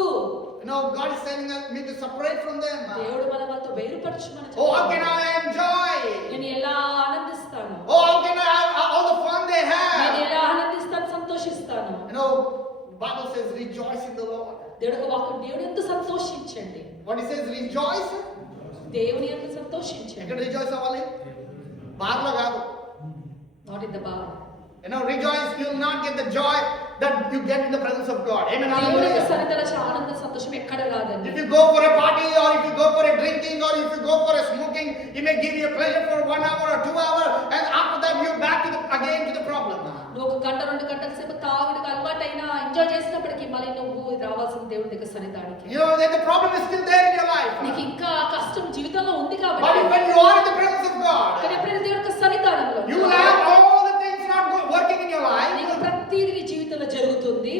God is telling me to separate from them. దేవుడు మన వాళ్ళతో వేరుపరచమని Oh, how చెప్తున్నాడు. can I enjoy? నేను ఎలా ఆనందిస్తాను, Oh, how can I have all the fun they నేను have? ఎలా ఆనందిస్తాను, సంతోషిస్తాను. Bible says rejoice in the Lord. దేవుడు వాక్యం, దేవుడు ఎంత సంతోషించండి. What he says, rejoice. దేవుని ఎంత సంతోషించండి. ఎక్కడ రిజాయిస్ అవ్వాలి? బార్లో కాదు. Not in the bar. Rejoice, you will not get the joy that you get in the presence of God. Amen. దేవుని యొక్క Hallelujah. సన్నిధిలో ఆనంద సంతోషం ఎక్కడ రాదండి. If you go for a party or if you go for a drinking or if you go for a smoking, it may give you a pleasure for 1 hour or 2 hours, and after that you're back again to the problem. నువ్వు 1 గంట 2 గంటల సేపు తాగుడికి అలవాటైనా ఎంజాయ్ చేసినప్పటికీ మళ్ళీ నువ్వు రావాల్సిన దేవుడి దగ్గర సన్నిధానికి. Then the problem is still there in your life. నీకు ఇంకా కష్టం జీవితంలో ఉంది But కాబట్టి, when you are in the presence of God, కానీ ఎప్పుడైతే దేవుడి యొక్క సన్నిధానంలో you will have all the things not working in your life. నీకు ప్రతిదీ నీ జీవితంలో జరుగుతుంది.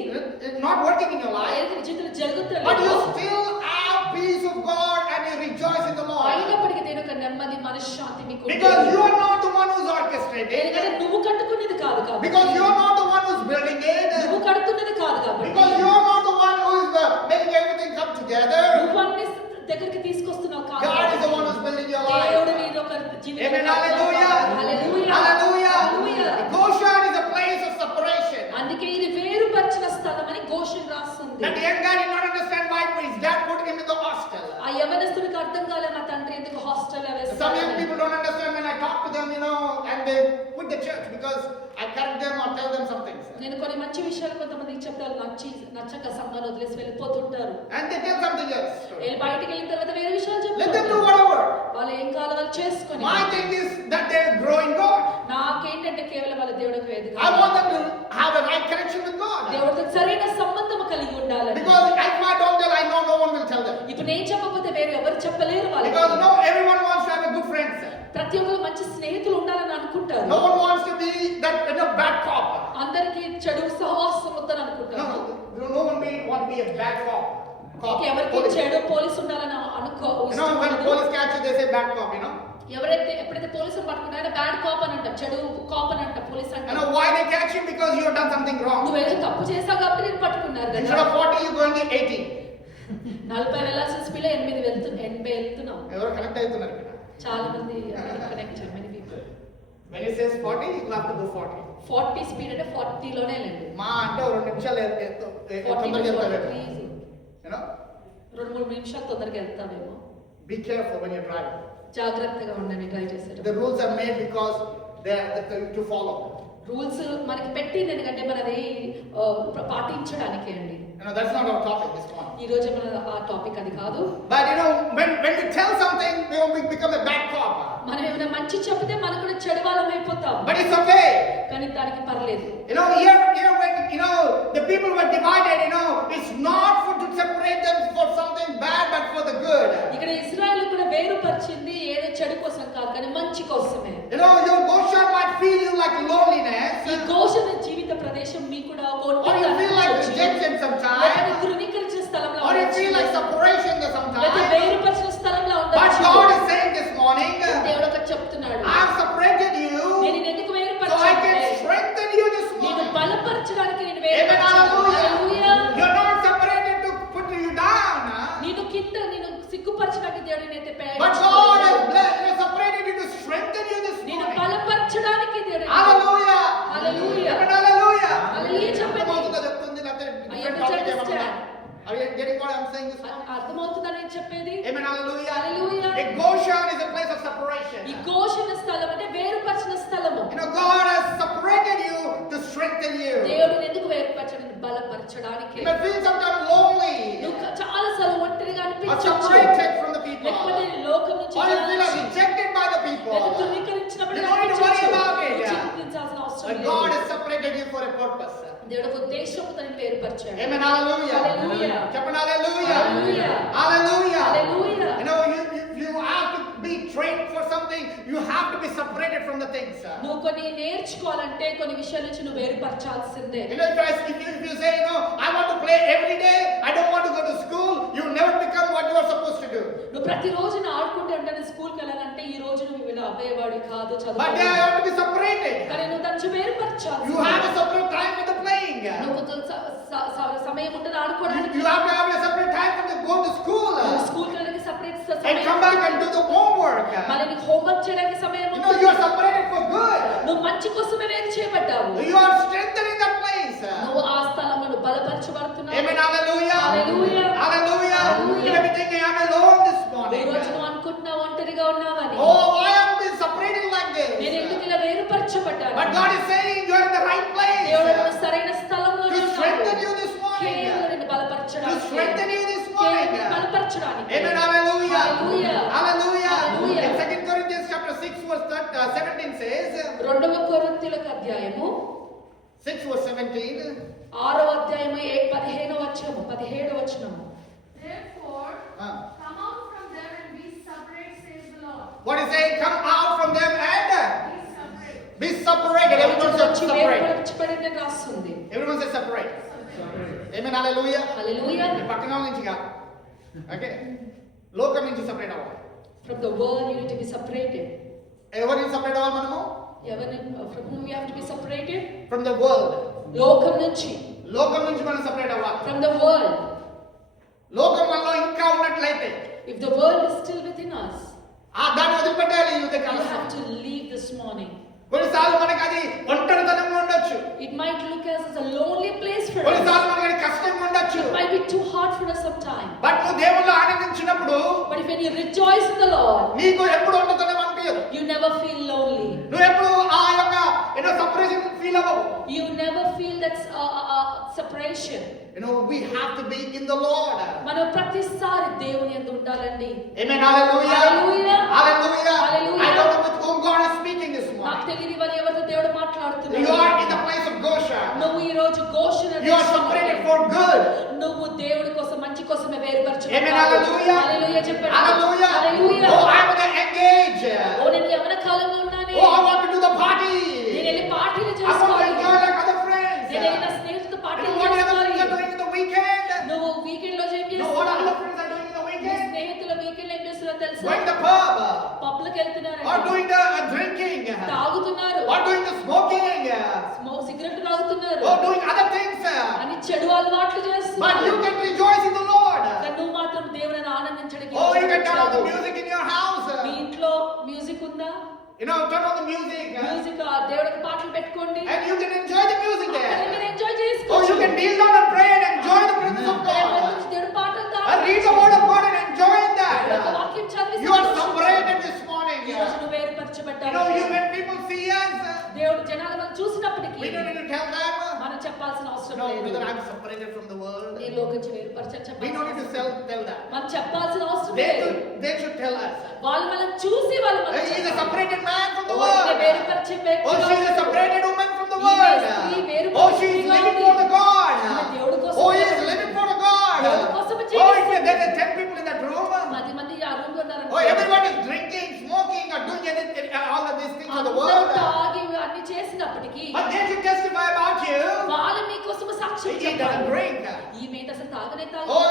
It's not working in your life. ఏది నీ జీవితంలో But you జరుగుతుంది, still have peace of God and you rejoice in the Lord. అయినప్పటికీ దేవుని యొక్క నెమ్మది మనశ్శాంతి మీకు Because you are not the one who's orchestrating. ఎందుకంటే నువ్వు కట్టుకునేది కాదు కాబట్టి, Because you are not the one who's building నువ్వు it. కడుతున్నది కాదు కాబట్టి, Because you are not the one who is making everything come together. నువ్వు అన్ని దగ్గరికి తీసుకొస్తున్నావు కాదు. God is the one who's building your దేవుడు life. నీలో ఒక జీవితం. Amen. Hallelujah. హల్లెలూయా. Hallelujah. Hallelujah. Goshen is a place of separation. అందుకే ఇది వేరుపరిచిన స్థలం అని గోషెన్ రాస్తుంది. That young guy did not understand why his dad put him in the hostel. ఆ యవనస్తుడికి అర్థం కాలే మా తండ్రి ఎందుకు హాస్టల్లో Some young వేస్తాడు. people don't understand when I talk to them, and they quit the church because I correct them or tell them some things. నేను కొన్ని మంచి విషయాలు కొంతమందికి చెప్తాను, నచ్చక సంఘాన్ని వదిలేసి వెళ్ళిపోతుంటారు. And they tell something else. వీళ్ళు బయటికి వెళ్ళిన తర్వాత వేరే విషయాలు Let them చెప్తారు. do whatever. వాళ్ళు ఏం కావాలో వాళ్ళు చేసుకొని. My thing is that they grow in God. నాకేంటంటే కేవలం వాళ్ళ దేవుడికి వేదిక. I want them to have a right connection with God. దేవుడితో సరైన సంబంధం కలిగి ఉండాలని. Because if I don't tell, I know no one will tell them. ఇప్పుడు నేను చెప్పకపోతే వేరే ఎవరు చెప్పలేరు వాళ్ళకి. Because everyone wants to have a good friend. ప్రతి ఒక్కరు మంచి స్నేహితులు ఉండాలని అనుకుంటారు. No one wants to be that bad cop. అందరికి చెడు సహవాసం వద్దని అనుకుంటారు. No one want to be a bad cop. ఎవరికి చెడు పోలీసు ఉండాలని అనుకో. When police catch you, they say bad cop. ఎప్పుడైతే పోలీసులు పట్టుకుంటే ఆయన బ్యాడ్ కాప్ అని అంటాం, చెడు కాప్ అని అంటాం పోలీస్ You అంటే. know why they catch you? Because you have done something wrong. నువ్వేదో తప్పు చేసావు కాబట్టి నేను పట్టుకున్నారు Instead కదా. of 40, you're going to 80. 40 వెళ్ళాల్సిన స్పీడ్ 80 వెళ్తున్నాం. ఎవరు కనెక్ట్ అవుతున్నారు ఇక్కడ? చాలా మంది connect many people. When it says 40, you will have to go 40. 40 స్పీడ్ అంటే 40 లోనే వెళ్ళండి. మా అంటే 2 నిమిషాలు 40 తొందరగా వెళ్తారు. please. You know, 2-3 నిమిషాలు తొందరగా వెళ్తావేమో. be careful when you're driving. జాగ్రత్తగా ఉండండి డ్రైవ్ చేసేటప్పుడు. The rules are made because they are to follow. Rules మనకి పెట్టింది ఎందుకంటే మనది పాటించడానికే అండి. You know, that's not our topic this morning. ఈ రోజు మన ఆ టాపిక్ అది కాదు. But you know, when we tell something, we become a bad cop. మనం ఏమైనా మంచి చెప్తే మనం కూడా చెడు వాళ్ళం అయిపోతాం. But it's okay. కానీ దానికి పర్లేదు. You know, here when the people were divided, it's not to separate them for something bad, but for the good. ఇక్కడ ఇశ్రాయేలు కూడా వేరుపరిచింది ఏదో చెడు కోసం కాదు కానీ మంచి కోసమే. You know, your Goshen might feel you like loneliness. ఈ గోషణ జీవిత ప్రదేశం మీకు కూడా Or you feel like rejection sometimes. తృణీకరించిన స్థలంలో Or you feel like separation లేదా sometimes. వేరుపరిచిన స్థలంలో But ఉండొచ్చు. God is saying this morning, దేవుడు ఒకటి చెప్తున్నాడు. I have separated you నేను ఎందుకు so I వేరుపరిచాను? can strengthen you this నేను morning. బలపరచడానికి నేను Amen, వేరుపరిచాను. hallelujah. హల్లెలూయా. You're not separated to put you down. నేను కింద నేను సిగ్గుపరచడానికి దేవుడు నేనైతే But God has blessed you, separated you to strengthen you this నేను morning. బలపరచడానికి దేవుడు. Hallelujah. Hallelujah. Amen, hallelujah. Hallelujah చెప్పండి. అర్థమవుతుందా చెప్తుంది లేకపోతే I different am topic understand. ఏమన్నా? Are you getting what I'm saying this morning? అర్థమవుతుందా నేను చెప్పేది? Amen, hallelujah. Hallelujah. A Goshen is a place of separation. ఈ ఘోషణ స్థలం అంటే వేరుపరిచిన స్థలము. God has separated you to strengthen you. దేవుడు ఎందుకు వేరుపరచడం? బలపరచడానికి. You may feel sometimes lonely నువ్వు చాలా సార్లు ఒంటరిగా or అనిపించవచ్చు. separated from the people. లేకపోతే లోకం నుంచి Or you feel like rejected by the people. లేదా తృణీకరించినప్పుడు You don't need to worry about it. చింతించాల్సిన అవసరం But లేదు. God has separated you for a purpose. దేవుడు ఒక ఉద్దేశంతో తనని వేరుపరిచాడు. Amen, hallelujah. Hallelujah. చెప్పండి hallelujah. Hallelujah. Hallelujah. Hallelujah. You have to be trained for something. You have to be separated from the things. నువ్వు కొన్ని నేర్చుకోవాలంటే కొన్ని విషయాల నుంచి నువ్వు వేరుపరచాల్సిందే. If you say, I want to play every day, I don't want to go to school, you never become what you are supposed to do. నువ్వు ప్రతి రోజు ఆడుకుంటూ ఉంటాను స్కూల్కి వెళ్ళాలంటే ఈ రోజు నువ్వు ఇలా అవ్వేవాడి కాదు But చదువు. they have to be separated. కానీ నువ్వు దాన్ని వేరుపరచాలి. You have a separate time for the playing. నువ్వు సమయం ఉంటుంది ఆడుకోవడానికి. You have to have a separate time for the go to school. స్కూల్కి వెళ్ళడానికి separate And come back and do the homework. మళ్ళీ నీకు హోంవర్క్ చేయడానికి సమయం ఉంది. You are separated for good. నువ్వు మంచి కోసమే వేరు చేయబడ్డావు. You are strengthening that place. నువ్వు ఆ స్థలంలో నువ్వు బలపరచబడుతున్నావు. Amen, hallelujah. Hallelujah. Hallelujah. Hallelujah. You may be thinking, I'm alone this ఈ morning. రోజు నువ్వు అనుకుంటున్నావు ఒంటరిగా ఉన్నావని. Oh, why am I separated like నేను ఎందుకు this? ఇలా వేరుపరచబడ్డాను? But God is saying you are in the right దేవుడు place. నువ్వు సరైన స్థలంలో To strengthen you this కేవలం morning. నిన్ను To బలపరచడానికి. strengthen you this కేవలం morning. నిన్ను బలపరచడానికి. Amen, hallelujah. Hallelujah. Hallelujah. Hallelujah. In 2 Corinthians chapter 6 verse 17 says, 2వ కొరింథీయులకు అధ్యాయము 6 verse 17. 6వ అధ్యాయము 17వ వచనము. Therefore, Ah. come out from them and be separate, says the Lord. What is saying? Come out from them and Be separate. be separated. Everyone say వచ్చి separate. వేరుపరచబడింది అని రాస్తుంది. Everyone say separate. Amen, hallelujah. హల్లెలూయా. ఈ పక్కన వాళ్ళ నుంచి కాదు. ఓకే లోకం నుంచి సెపరేట్ అవ్వాలి. From the world you need to be separated. ఎవరి నుంచి సెపరేట్ అవ్వాలి మనము? From whom you have to be separated? From the world. లోకం నుంచి. లోకం నుంచి మనం సెపరేట్ అవ్వాలి. From the world. లోకం మనలో ఇంకా ఉన్నట్లయితే If the world is still within us, దాన్ని వదిలిపెట్టాలి. you have to leave this morning. కొన్నిసార్లు మనకి అది ఒంటరితనంగా ఉండొచ్చు. It might look as a lonely place for us. కొన్నిసార్లు మనకి అది కష్టంగా ఉండొచ్చు. It might be too hard for us sometimes. But నువ్వు దేవుళ్ళు ఆనందించినప్పుడు But when you rejoice in the Lord, నీకు ఎప్పుడు ఒంటరితనం అనిపించదు. you never feel lonely. నువ్వు ఎప్పుడు ఆ యొక్క సెపరేషన్ ఫీల్ అవ్వవు. You never feel that separation. We have to be in the Lord. మనం ప్రతిసారి దేవుని యందు ఉండాలండి. Amen, hallelujah. Hallelujah. Hallelujah. Hallelujah. I don't know with whom God is speaking this నాకు morning. తెలియదు ఇవాళ ఎవరితో దేవుడు You మాట్లాడుతున్నాడు. are in the place of Goshen. నువ్వు ఈ రోజు ఘోషణ You are separated for good. నువ్వు దేవుడి కోసం మంచి కోసమే వేరుపరచబడ్డావు. Amen, hallelujah. హల్లెలూయా చెప్పండి. Hallelujah. హల్లెలూయా. Oh, I'm going to engage. ఓ నేను యవ్వన కాలంలో ఉన్నానే. Oh, I want to do the party. నేను వెళ్ళి పార్టీలు I want to చేసుకోవాలి. enjoy like other friends. నేను వెళ్ళి నా స్నేహితులతో You పార్టీలు know what the other చేసుకోవాలి. friends are doing in the weekend? నువ్వు వీకెండ్ లో ఏం You know what other చేస్తున్నావు? friends are doing in the నీ weekend? స్నేహితుల వీకెండ్ ఏం చేస్తున్నారో తెలుసా? Going to the pub. పబ్లకు వెళ్తున్నారు. or doing the drinking, తాగుతున్నారు, or doing the smoking, cigarette తాగుతున్నారు, or doing other things. అని చెడు అలవాట్లు But చేస్తున్నారు. you can rejoice in the Lord. కానీ నువ్వు మాత్రం దేవుని ఆనందించడానికి Oh, you can turn on the music in your house. మీ ఇంట్లో మ్యూజిక్ ఉందా? You know, turn on the music. Music దేవుడికి పాటలు పెట్టుకోండి, And you can enjoy the music అక్కడ there. మీరు ఎంజాయ్ Oh, you చేసుకోవచ్చు. can kneel down and pray and enjoy the presence of God. దేవుడి పాటలు And read the word of God and enjoy దేవుడి యొక్క that. వాక్యం చదివి You are సంతోషించండి. separated this morning. ఈ రోజు నువ్వు You వేరుపరచబడ్డావు. know, when people see us, దేవుడు జనాలు మనం చూసినప్పటికీ we don't need to tell them. మనం చెప్పాల్సిన అవసరం No, లేదు. brother, I'm separated from the world. నీ లోకం నుంచి వేరుపరచని We don't need చెప్పాల్సిన to tell that. మనం చెప్పాల్సిన అవసరం లేదు. They should tell us. వాళ్ళు మనం చూసి వాళ్ళు మనం He is a చెప్పాలి. separated man from the ఓ, ఈయన world. వేరుపరిచే వ్యక్తి Oh, she is a కాదు. separated woman from the ఈ world. స్త్రీ వేరుపరిచే Oh, she is వ్యక్తి living కాదు. for the God. ఈయన దేవుడి కోసం Oh, he is living for the God. దేవుడి కోసం Oh, జీవిస్తున్నాడు. if there are 10 people in that room. 10 మంది ఆ రూమ్ లో ఉన్నారనుకో. Oh, everyone is drinking, smoking, or doing anything, all of these things of the అందరూ world. తాగి అన్ని చేసినప్పటికీ But they should testify about you. వాళ్ళు మీకోసం సాక్ష్యం He doesn't చెప్పాలి. drink. ఈమె అసలు తాగనే Oh,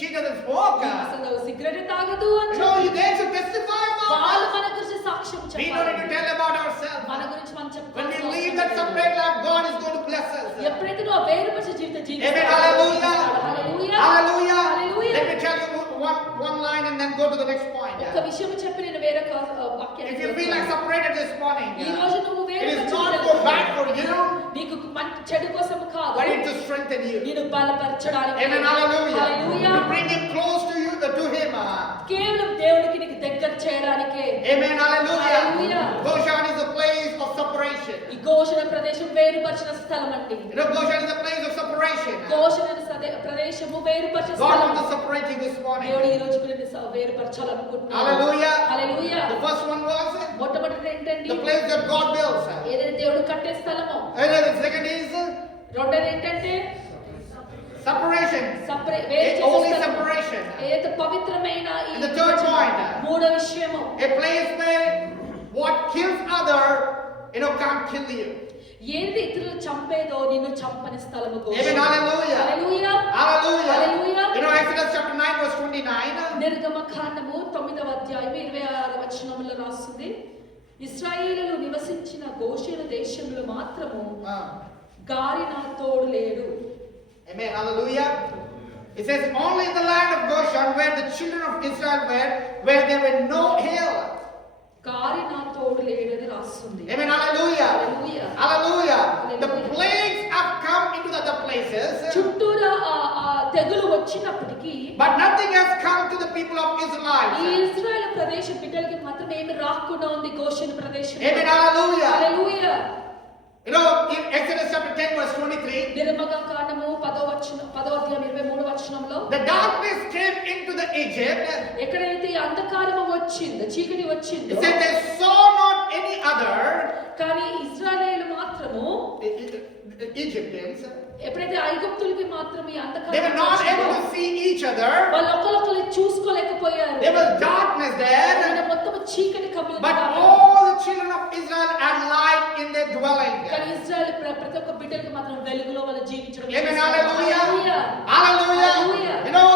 she doesn't smoke. అసలు సిగరెట్ తాగదు అని You know, చెప్పి they should testify వాళ్ళు about us. మన గురించి సాక్ష్యం We don't need చెప్పాలి. to tell about ourselves. మన గురించి మనం When we చెప్పాలి. leave that separate life, God is going to bless us. ఎప్పుడైతే నువ్వు ఆ వేరుపరిచే జీవితం Amen. జీవిస్తావో, Hallelujah. హల్లెలూయా. Hallelujah. Hallelujah. Let me tell you one line and then go to the next point. ఒక్క విషయం చెప్పి నేను వేరొక If వాక్యానికి you feel like వెళ్తాను. separated this morning, ఈ రోజు నువ్వు it is వేరుపరిచే not జీవితం for bad for you, నీకు చెడు కోసం కాదు, but it to strengthen you. నేను బలపరచడానికి. Amen. Hallelujah. Hallelujah. To bring him close to you, to him. కేవలం దేవుడికి నీకు దగ్గర చేయడానికే. Amen. Hallelujah. Hallelujah. Goshen is a place of separation. ఈ గోషణ ప్రదేశం వేరుపరిచిన స్థలం అండి. You know, Goshen is a place of separation. గోషణ ప్రదేశము వేరుపరిచిన God స్థలం. wants to separate you this morning. దేవుడు ఈ రోజు కూడా నిన్ను వేరుపరచాలనుకుంటున్నాడు. Hallelujah. హల్లెలూయా. The first one was మొట్టమొదటిది ఏంటండి? the place that God builds. ఏదైతే దేవుడు కట్టే స్థలమో. And then the second is రెండోది ఏంటంటే separation. వేరు చేసే Only స్థలం. separation. ఏదైతే పవిత్రమైన ఈ And the third point, మూడో విషయము, a place where what kills other, can't kill you. ఏది ఇతరులు చంపేదో నిన్ను చంపని స్థలము Amen. గోషణ. Hallelujah. హల్లెలూయా. Hallelujah. Hallelujah. You know, Exodus chapter 9 verse 29. నిర్గమకాండము 9వ అధ్యాయం 26వ వచనంలో రాస్తుంది, ఇశ్రాయేలీయులు నివసించిన గోషెను దేశంలో మాత్రము గారి నా తోడు లేడు. Amen. Hallelujah. It says only in the land of Goshen where the children of Israel were, where there were no hill. గారి నా తోడు లేడు అని రాస్తుంది. Amen. Hallelujah. Hallelujah. Hallelujah. The Hallelujah. plagues have come into the other places, చుట్టూరా ఆ తెగులు వచ్చినప్పటికీ but nothing has come to the people of ఈ Israel. ఇశ్రాయేలు ప్రదేశ బిడ్డలకి మాత్రం ఏమి రాకుండా ఉంది గోషెను ప్రదేశం. Amen. Hallelujah. Hallelujah. You know, in Exodus chapter 10 verse 23, నిర్గమకాండము 10వ అధ్యాయం 23వ వచనంలో, the darkness came into the Egypt. ఎక్కడైతే ఈ అంధకారము వచ్చిందో, చీకటి వచ్చిందో, It said they saw not any other కానీ ఇశ్రాయేలు మాత్రము Egyptians. ఎప్పుడైతే ఐగుప్తులకి మాత్రం ఈ They అంధకారం were not able వచ్చిందో, to see each other. వాళ్ళు ఒకరికొకరు చూసుకోలేకపోయారు. There was darkness there. ఆయన మొత్తం చీకటి కమ్మి ఉంది But కాబట్టి. all the children of Israel had light in their dwelling. కానీ ఇశ్రాయేలు ప్రతి ఒక్క బిడ్డలకి మాత్రం వెలుగులో వాళ్ళు జీవించడం. Amen. Hallelujah. Hallelujah. Hallelujah. Hallelujah. You know,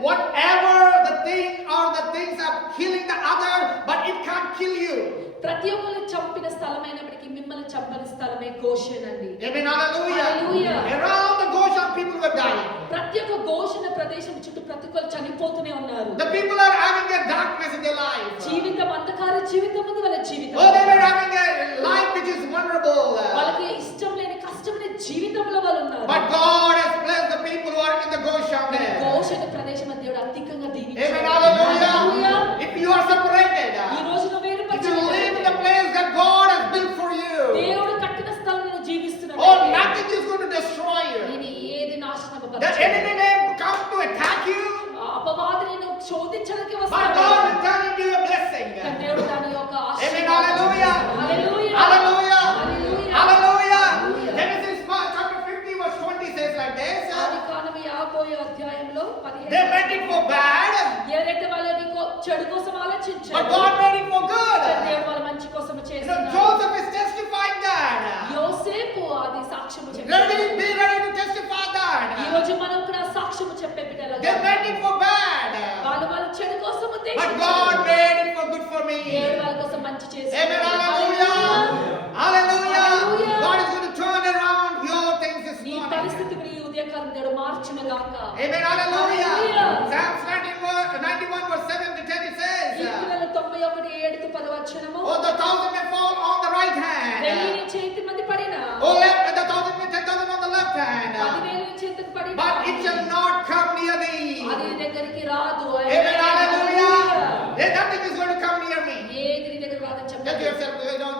whatever the thing or the things are killing the other, but it can't kill you. ప్రతి ఒక్కరు చంపిన స్థలమైనప్పటికీ మిమ్మల్ని చంపని స్థలమే గోషెన్ అండి. Amen. Hallelujah. Hallelujah. Around the Goshen, people were dying. ప్రతి ఒక్క గోషెన ప్రదేశం చుట్టూ ప్రతి ఒక్కరు చనిపోతూనే ఉన్నారు. The people are having a darkness in their life. జీవితం అంధకార జీవితం ఉంది వాళ్ళ జీవితం. Oh, they were having a life which is vulnerable. వాళ్ళకి ఇష్టం లేని కష్టమైన జీవితంలో వాళ్ళు ఉన్నారు. But God has blessed the people who are in the Goshen there. గోషెన ప్రదేశం దేవుడు అధికంగా దీవించాడు. Amen. Hallelujah. Hallelujah. If you are separated, ఈ రోజు నువ్వు if you live in the place that God has built for you, దేవుడు కట్టిన స్థలంలో జీవిస్తున్నాడు. oh, nothing is going to destroy you. నేను ఏది నాశనం The enemy may come to attack you, అపవాది నేను శోధించడానికి but వస్తాడు. God will turn into a blessing. కానీ దేవుడు దాని యొక్క Amen. Hallelujah. హల్లెలూయా. Hallelujah. Hallelujah. Hallelujah. Hallelujah. Genesis chapter 50 verse 20 says like this. ఆదికాండము 50వ అధ్యాయంలో They 15 meant it for bad, ఏదైతే వాళ్ళని చెడు కోసం but ఆలోచించారు, God made it for good. దేవుడు వాళ్ళ మంచి కోసం You know, చేస్తున్నారు. Joseph is testifying that. యోసేపు అది సాక్ష్యము Be చెప్పాడు. ready to testify ఈ that. రోజు మనం కూడా సాక్ష్యము చెప్పే బిడ్డలుగా They meant it for bad, వాళ్ళ చెడు కోసం but God made it for good for me. దేవుడు వాళ్ళ మంచి చేసి Amen. Hallelujah. Hallelujah. God is going to turn around your things this నీ morning. పరిస్థితిని ఈ ఉదయకాలం దేవుడు మార్చును గాక. Amen. Hallelujah. Hallelujah. Psalms 91 verse 7 to 10 it says, కీర్తనలు 91:7-10 oh, the 1,000 may fall on the right hand. 1000 నీ చేతి మధ్య పడినా, Oh, left, the 1,000 may 10,000 on the left hand. 10,000 నీ చేతికి పడినా, But it shall not come near thee. అది నీ దగ్గరికి రాదు. Amen. Hallelujah. Nothing is going to come near me. ఏది నీ దగ్గర రాదని Tell చెప్పండి. yourself,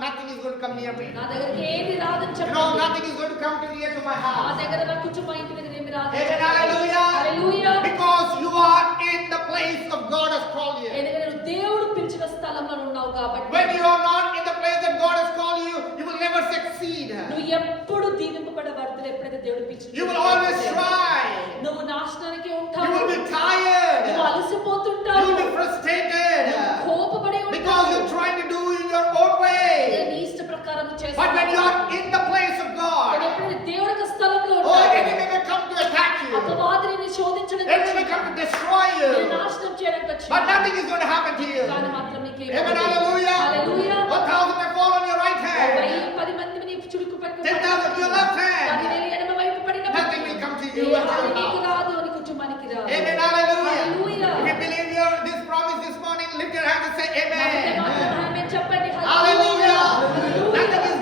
nothing is going to come near me. నా దగ్గరికి ఏది రాదని చెప్పండి. Nothing is going to come near to my నా house. దగ్గర నా కొంచెం మా ఇంటి దగ్గర ఏమి రాదు. Amen. Hallelujah. Hallelujah. Because you are in the place of God has called you. ఎందుకంటే నువ్వు దేవుడు పిలిచిన స్థలంలో ఉన్నావు కాబట్టి. When you are not in the place that God has called you, you will never succeed. నువ్వు ఎప్పుడు దీవింపబడబడతావు ఎప్పుడైతే దేవుడు పిలిచిన. You will always try. నువ్వు నాశనానికి You ఉంటావు. will be tired. నువ్వు You అలసిపోతుంటావు. will be frustrated. కోపపడి Because ఉంటావు. you're trying to do in your own way. నీ ఇష్ట ప్రకారం చేస్తావు. But when you are in the place of God, ఎప్పుడైతే దేవుడి యొక్క స్థలంలో oh, ఉంటావు, enemy may come to attack you. అపవాది నిన్ను శోధించడానికి Enemy may come to destroy నిన్ను you. నాశనం చేయడానికి వచ్చి. But nothing is going to happen to you. కానీ మాత్రం నీకేమీ Amen. అవ్వదు. Hallelujah. హల్లెలూయా. 1,000 may fall on your right hand. 10 మంది నీ చురుకు పట్టుకొని 10,000 to your left hand. 10,000 ఎడమ వైపు పడినప్పుడు Nothing will come to you ఏ at హాని your నీకు house. రాదు, నీ కుటుంబానికి రాదు. Amen. Hallelujah. Hallelujah. If you believe this promise this morning, lift your hand and say నమ్మితే మాత్రం Amen. ఆమేన్ చెప్పండి. Hallelujah. Hallelujah. Nothing is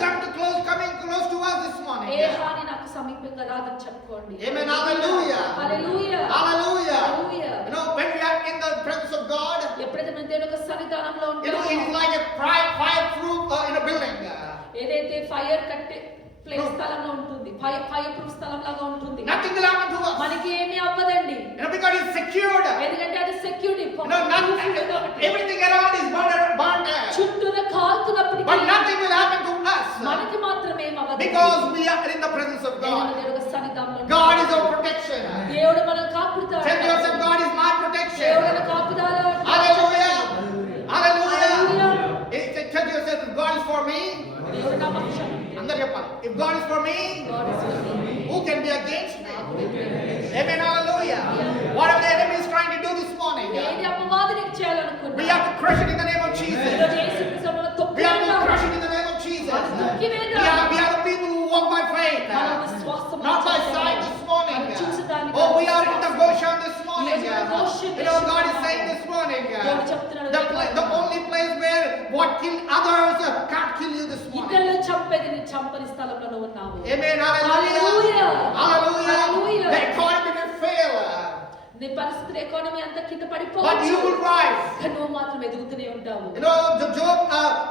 coming close to us this morning. ఏ హాని నాకు సమీపంగా రాదని చెప్పుకోండి. Amen. Hallelujah. హల్లెలూయా. Hallelujah. Hallelujah. You know, when we are in the presence of God, ఎప్పుడైతే మనం దేవుని యొక్క సన్నిధానంలో you know, ఉంటామో, it's like a fireproof in a building. ఏదైతే ఫైర్ కట్టే ప్లేస్ స్థలంలో ఉంటుంది, ఫైర్ ప్రూఫ్ స్థలం లాగా ఉంటుంది. Nothing will happen to us. మనకి ఏమీ అవ్వదండి. You know, because it's secured. ఎందుకంటే అది security. You know, everything around is burnt. చుట్టూన కాల్తున్నప్పటికీ But nothing will happen to us. మనకి మాత్రం ఏం అవ్వదు. Because we are in the presence of God. దేవుని యొక్క సన్నిధానంలో ఉంటాం. God is our protection. దేవుడు మనం కాపుతాడు. Tell yourself, God is my protection. దేవుడు మన కాపుదల. Hallelujah. Hallelujah. Hallelujah. Tell yourself, if God is for me, దేవుడు నా పక్షం. అందరూ చెప్పాలి. If God is for me, God is with me. who can be against me? నాకు వ్యతిరేకంగా. Amen. Hallelujah. Whatever the enemy is trying to do this morning, ఏది అపవాది నీకు చేయాలనుకున్నా, we have to crush it in the name of Jesus. ఈరోజు యేసుక్రీస్తు నామములో We have to తొక్కివేద్దాం. crush it in the name of Jesus. అది తొక్కివేద్దాం. We are the people who walk by faith, మనం విశ్వాసముతో not by చేద్దాం. sight this morning. మనం చూసేదాన్ని Oh, కాదు, we are in the Goshen this morning. ఈరోజు మనం Goshen You know, God is దేశంలో saying this morning, దేవుడు చెప్తున్నాడు, the only place where what kill others can't kill you this morning. ఇతరులను చంపేది నీ చంపని స్థలంలో నువ్వు ఉన్నావు. Amen. Hallelujah. Hallelujah. Hallelujah. Hallelujah. The economy may fail, నీ పరిస్థితి ఎకానమీ అంతా కింద but పడిపోవచ్చు, you will rise. కానీ నువ్వు మాత్రం ఎదుగుతూనే ఉంటావు. You know, the Job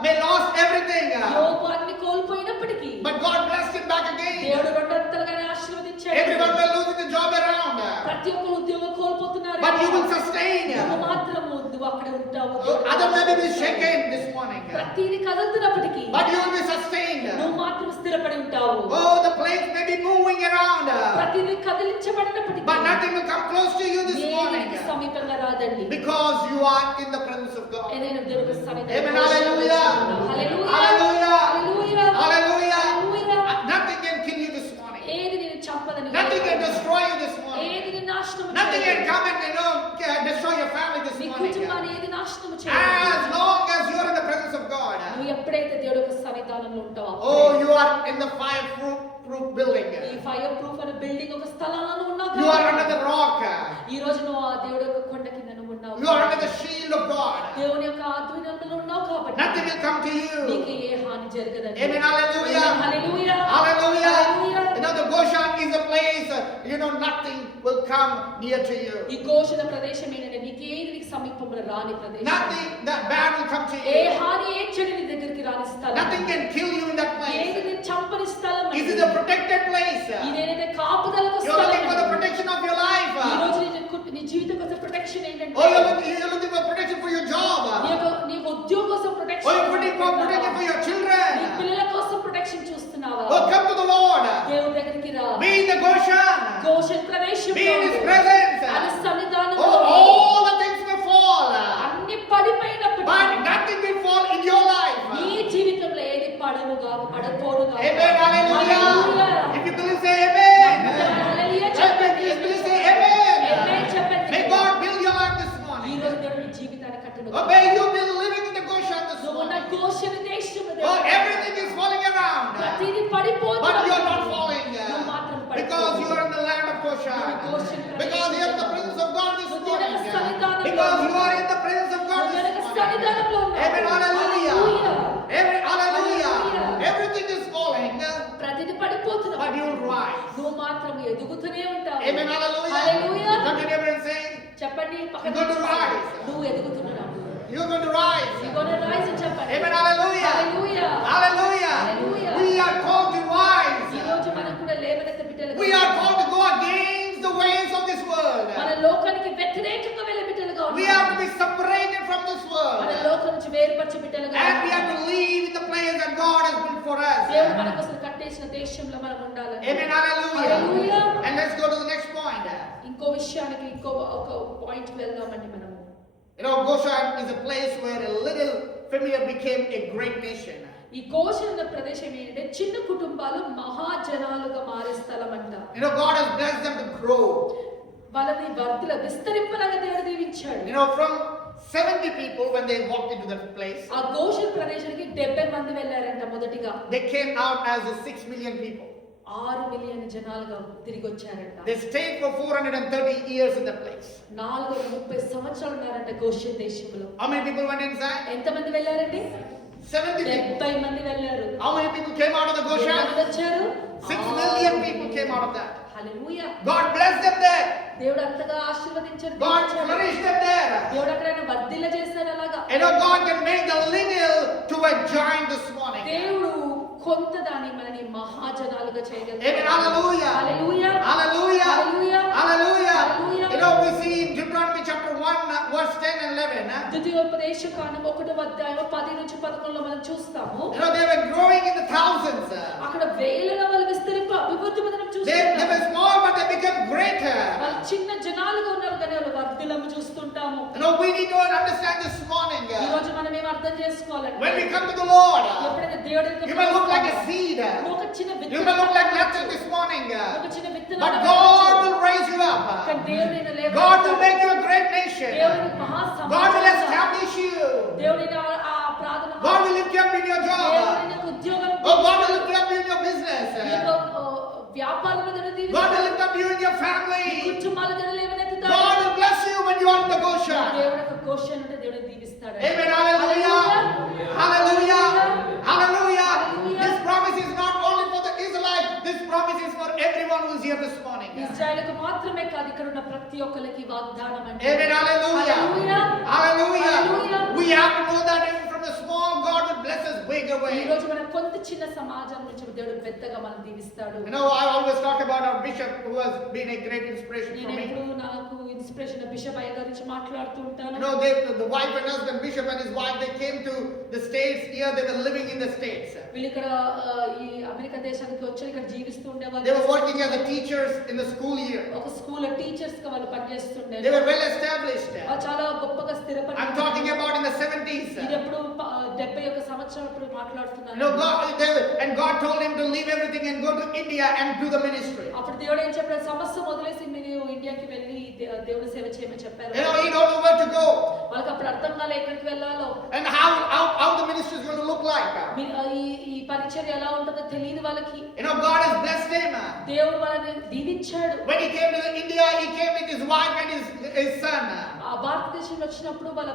may lost everything, యోబు అన్ని కోల్పోయినప్పటికీ but God blessed him back again. దేవుడు రెండంతలుగానే ఆశీర్వదించాడు. Everyone may losing the job around, ప్రతి ఒక్కరు ఉద్యోగం కోల్పోతున్నారు, but you will sustain. నువ్వు మాత్రం నువ్వు అక్కడ ఉంటావు. Others may be shaken this morning, ప్రతిది కదులుతున్నప్పటికీ but you will be sustained. నువ్వు మాత్రం స్థిరపడి ఉంటావు. Oh, the planes may be moving around, ప్రతిది కదిలించబడినప్పటికీ but nothing will come close to you this ఏది morning, నీకు సమీపంగా రాదండి. because you are in the presence of God. ఏదైనా దేవుడి సన్నిధిలో Amen. Hallelujah. హల్లెలూయా. Hallelujah. హల్లెలూయా. Hallelujah. Hallelujah. Nothing can kill you this morning. ఏది నిన్ను చంపదని, Nothing can destroy you this morning. ఏది నిన్ను నాశనం Nothing can చేయదు, come and destroy your family this నీ morning. కుటుంబాన్ని ఏది నాశనం చేయదు. As long as you are in the presence of God. నువ్వు ఎప్పుడైతే దేవుడి యొక్క సన్నిధానంలో ఉంటావో, Oh, you are in the fireproof building. ఈ ఫైర్ ప్రూఫ్ అనే బిల్డింగ్ ఒక స్థలంలో ఉన్నావు. You are under the rock. ఈ రోజు నువ్వు ఆ దేవుడి యొక్క కొండ కింద నువ్వు ఉన్నావు. You are under the shield of God. దేవుని యొక్క ఆధ్వర్యంలో ఉన్నావు కాబట్టి Nothing will come to you. నీకు ఏ హాని జరగదండి. Amen. Hallelujah. హల్లెలూయా. Hallelujah. Hallelujah. You know, the Goshen is a place, nothing will come near to you. ఈ ఘోషణ ప్రదేశం ఏంటంటే నీకేది నీకు సమీపంలో రాని ప్రదేశం. Nothing that bad will come to ఏ you. హాని ఏ చెడు నీ దగ్గరికి రాని స్థలం. Nothing can kill you in that ఏది place. నేను చంపని స్థలం. This is a protected place. ఇదేనైతే కాపుదలకు You're looking for the స్థలం. protection of your life. ఈ రోజు నీ జీవితం కోసం ప్రొటెక్షన్ ఏంటంటే, Oh, you're looking for protection for your job. నీ ఉద్యోగం కోసం Oh, protection, you're looking for protection for your children. నీ పిల్లల కోసం ప్రొటెక్షన్ చూస్తున్నావా? Oh, come to the Lord. దేవుడి దగ్గరికి రా. Be in the Goshen. ఘోషణ ప్రదేశం, Be in His presence. ఆయన సన్నిధానంలో Oh, all the things may fall, అన్ని పడిపోయినప్పుడు but nothing will fall in your life. నీ జీవితంలో ఏది పడనుగా పడపోనుగా. Amen. Hallelujah. Hallelujah. If you believe, say Amen. హల్లెలూయా If చెప్పండి. you believe, say Amen. ఆమేన్ చెప్పండి. May God build your life this ఈ morning. రోజు దేవుడు నీ జీవితాన్ని కట్టను. Oh, may you be living in the Goshen this నువ్వు morning. మన గోషెను దేశము Oh, everything is falling around. ప్రతిదీ But you are పడిపోతుంది. not falling. నువ్వు మాత్రం Because you are in the land of Goshen. Because you are in the presence of God this morning. Because you are in the presence of God this morning. సన్నిధానంలో ఉన్నావు. Amen. Hallelujah. Hallelujah. Hallelujah. Hallelujah. Everything is falling. ప్రతిదీ పడిపోతున్నావు. But you will rise. నువ్వు మాత్రం ఎదుగుతూనే ఉంటావు. Amen. Hallelujah. Hallelujah. Come to neighbor and say, చెప్పండి పక్కన You're going to rise. నువ్వు ఎదుగుతున్నావు. you're going to rise. You're going to rise అని చెప్పండి. Amen. Hallelujah. Hallelujah. Hallelujah. Hallelujah. We are called to ఈ rise. రోజు మనం కూడా లేవనెత్త బిడ్డలుగా We are called to go against the ways of this world. మన లోకానికి వ్యతిరేకంగా వెళ్ళే బిడ్డలుగా We ఉన్నాం. have to be separated from this world. మన లోకం నుంచి వేరుపరిచే బిడ్డలుగా And we ఉన్నాం. have to live in the place that God has built for us. దేవుడు మన కోసం కట్టేసిన దేశంలో మనం ఉండాలని. Amen. Hallelujah. Hallelujah. And let's go to the next point. ఇంకో విషయానికి ఒక పాయింట్ వెళ్దామండి మనము. You know, Goshen is a place where a little family became a great nation. ఈ గోషెన్ అన్న ప్రదేశం ఏంటంటే చిన్న కుటుంబాలు మహాజనాలుగా మారే స్థలం అంట. You know, God has blessed them to grow. వాళ్ళని వర్ధుల విస్తరింపలాగా దేవుడు దీవించాడు. You know, from 70 people when they walked into that place, ఆ గోషెన్ ప్రదేశానికి 70 మంది వెళ్ళారంట మొదటిగా. they came out as 6 million people. 6 మిలియన్ జనాలుగా తిరిగి వచ్చారంట. They stayed for 430 years in that place. 430 సంవత్సరాలు ఉన్నారంట గోషెన్ దేశంలో. How many people went inside? ఎంతమంది వెళ్ళారండి? 70 people. 70 మంది వెళ్ళారు. How many people came out of the Goshen? ఎంతమంది వచ్చారు? 6 million people came out of that. Hallelujah. God blessed them there. దేవుడు అంతగా ఆశీర్వదించాడు. God flourished them there. దేవుడు అక్కడ వర్ధిల్ల చేశాడు అలాగా. You know, God can make the little to a giant this morning. దేవుడు కొంత దాన్ని మనని మహాజనాలుగా చేయగలడు. Amen. Hallelujah. Hallelujah. Hallelujah. Hallelujah. Hallelujah. Hallelujah. You know, we see in Deuteronomy chapter 1, verse 10 and 11. ద్వితీయోపదేశ కాండం 1వ అధ్యాయం 10 నుంచి 11లో మనం చూస్తాము. You know, they were growing in the thousands. అక్కడ వేలలో వాళ్ళు విస్తరింపు అభివృద్ధి మనం They చూస్తాము. were small, but they became greater. వాళ్ళు చిన్న జనాలుగా ఉన్నారు కానీ వాళ్ళు వర్ధిల్లము చూస్తుంటాము. You know, we need to understand this morning. ఈ రోజు మనం ఏం అర్థం చేసుకోవాలంటే When we come to the Lord, ఎప్పుడైతే దేవుడి దగ్గరికి you may look like a seed. నువ్వు ఒక చిన్న You may look like nothing this morning. ఒక చిన్న విత్తనం But God will raise you up. కానీ దేవుడు నిన్ను లేవనెత్తాడు. God will make you a great nation. దేవుడు నీకు మహా God will సమాజంగా establish you. దేవుడు నిన్ను ఆ ప్రార్థన God will lift you up in your దేవుడు job. నీకు ఉద్యోగం Oh, God will lift you up in your business. నీకు వ్యాపారంలో దేవుడు God will దీవిస్తాడు. lift up you in your family. కుటుంబాల దేవుడు లేవనెత్తుతాడు. God will bless you when you are in the Goshen. దేవుడు యొక్క గోషెన్ ఉంటే దేవుడు దీవిస్తాడు. Amen. Hallelujah. Hallelujah. Hallelujah. This promise is not only for the Israelites. This promise is for everyone who is here this morning. ఇశ్రాయేలుకు మాత్రమే కాదు ఇక్కడ ఉన్న ప్రతి ఒక్కరికి వాగ్దానం అంటే. Amen. Hallelujah. Hallelujah. Hallelujah. Hallelujah. We have to know that even from the small, God will bless us bigger ఈ way. రోజు మనం కొంత చిన్న సమాజం నుంచి దేవుడు పెద్దగా మనం దీవిస్తాడు. You know, I always talk about our bishop who has been a great inspiration for నేను me. ఎప్పుడు నాకు ఇన్స్పిరేషన్ బిషప్ అయ్య గురించి మాట్లాడుతూ ఉంటాను. You know, the wife and husband, bishop and his wife, they came to the States. Here they were living in the States. వీళ్ళు ఇక్కడ ఈ అమెరికా దేశానికి వచ్చి ఇక్కడ జీవిస్తూ They ఉండేవాళ్ళు. were working as the teachers in the school year. ఒక school teachers గా వాళ్ళు They పనిచేస్తుండే. were well established. వాళ్ళు చాలా గొప్పగా స్థిరపడి. I'm talking about in the 70s. ఇది ఎప్పుడు 71 సంవత్సరాలు ఇప్పుడు మాట్లాడుతున్నాను. You know, God told him to leave everything and go to India and do the ministry. అప్పుడు దేవుడు ఏం చెప్పాడు? సమస్య వదిలేసి మీరు ఇండియాకి వెళ్ళి దేవుడి సేవ చేయమని చెప్పారు. You know, he don't know where to go వాళ్ళకి అప్పుడు అర్థం కాలే ఎక్కడికి వెళ్ళాలో. and how the ministry is going to look like. ఈ పరిచర్య ఎలా ఉంటుందో తెలియదు వాళ్ళకి. You know, God has blessed him. దేవుడు వాళ్ళని దీవించాడు. When he came to India, he came with his wife and his son. ఆ భారతదేశంలో వచ్చినప్పుడు వాళ్ళ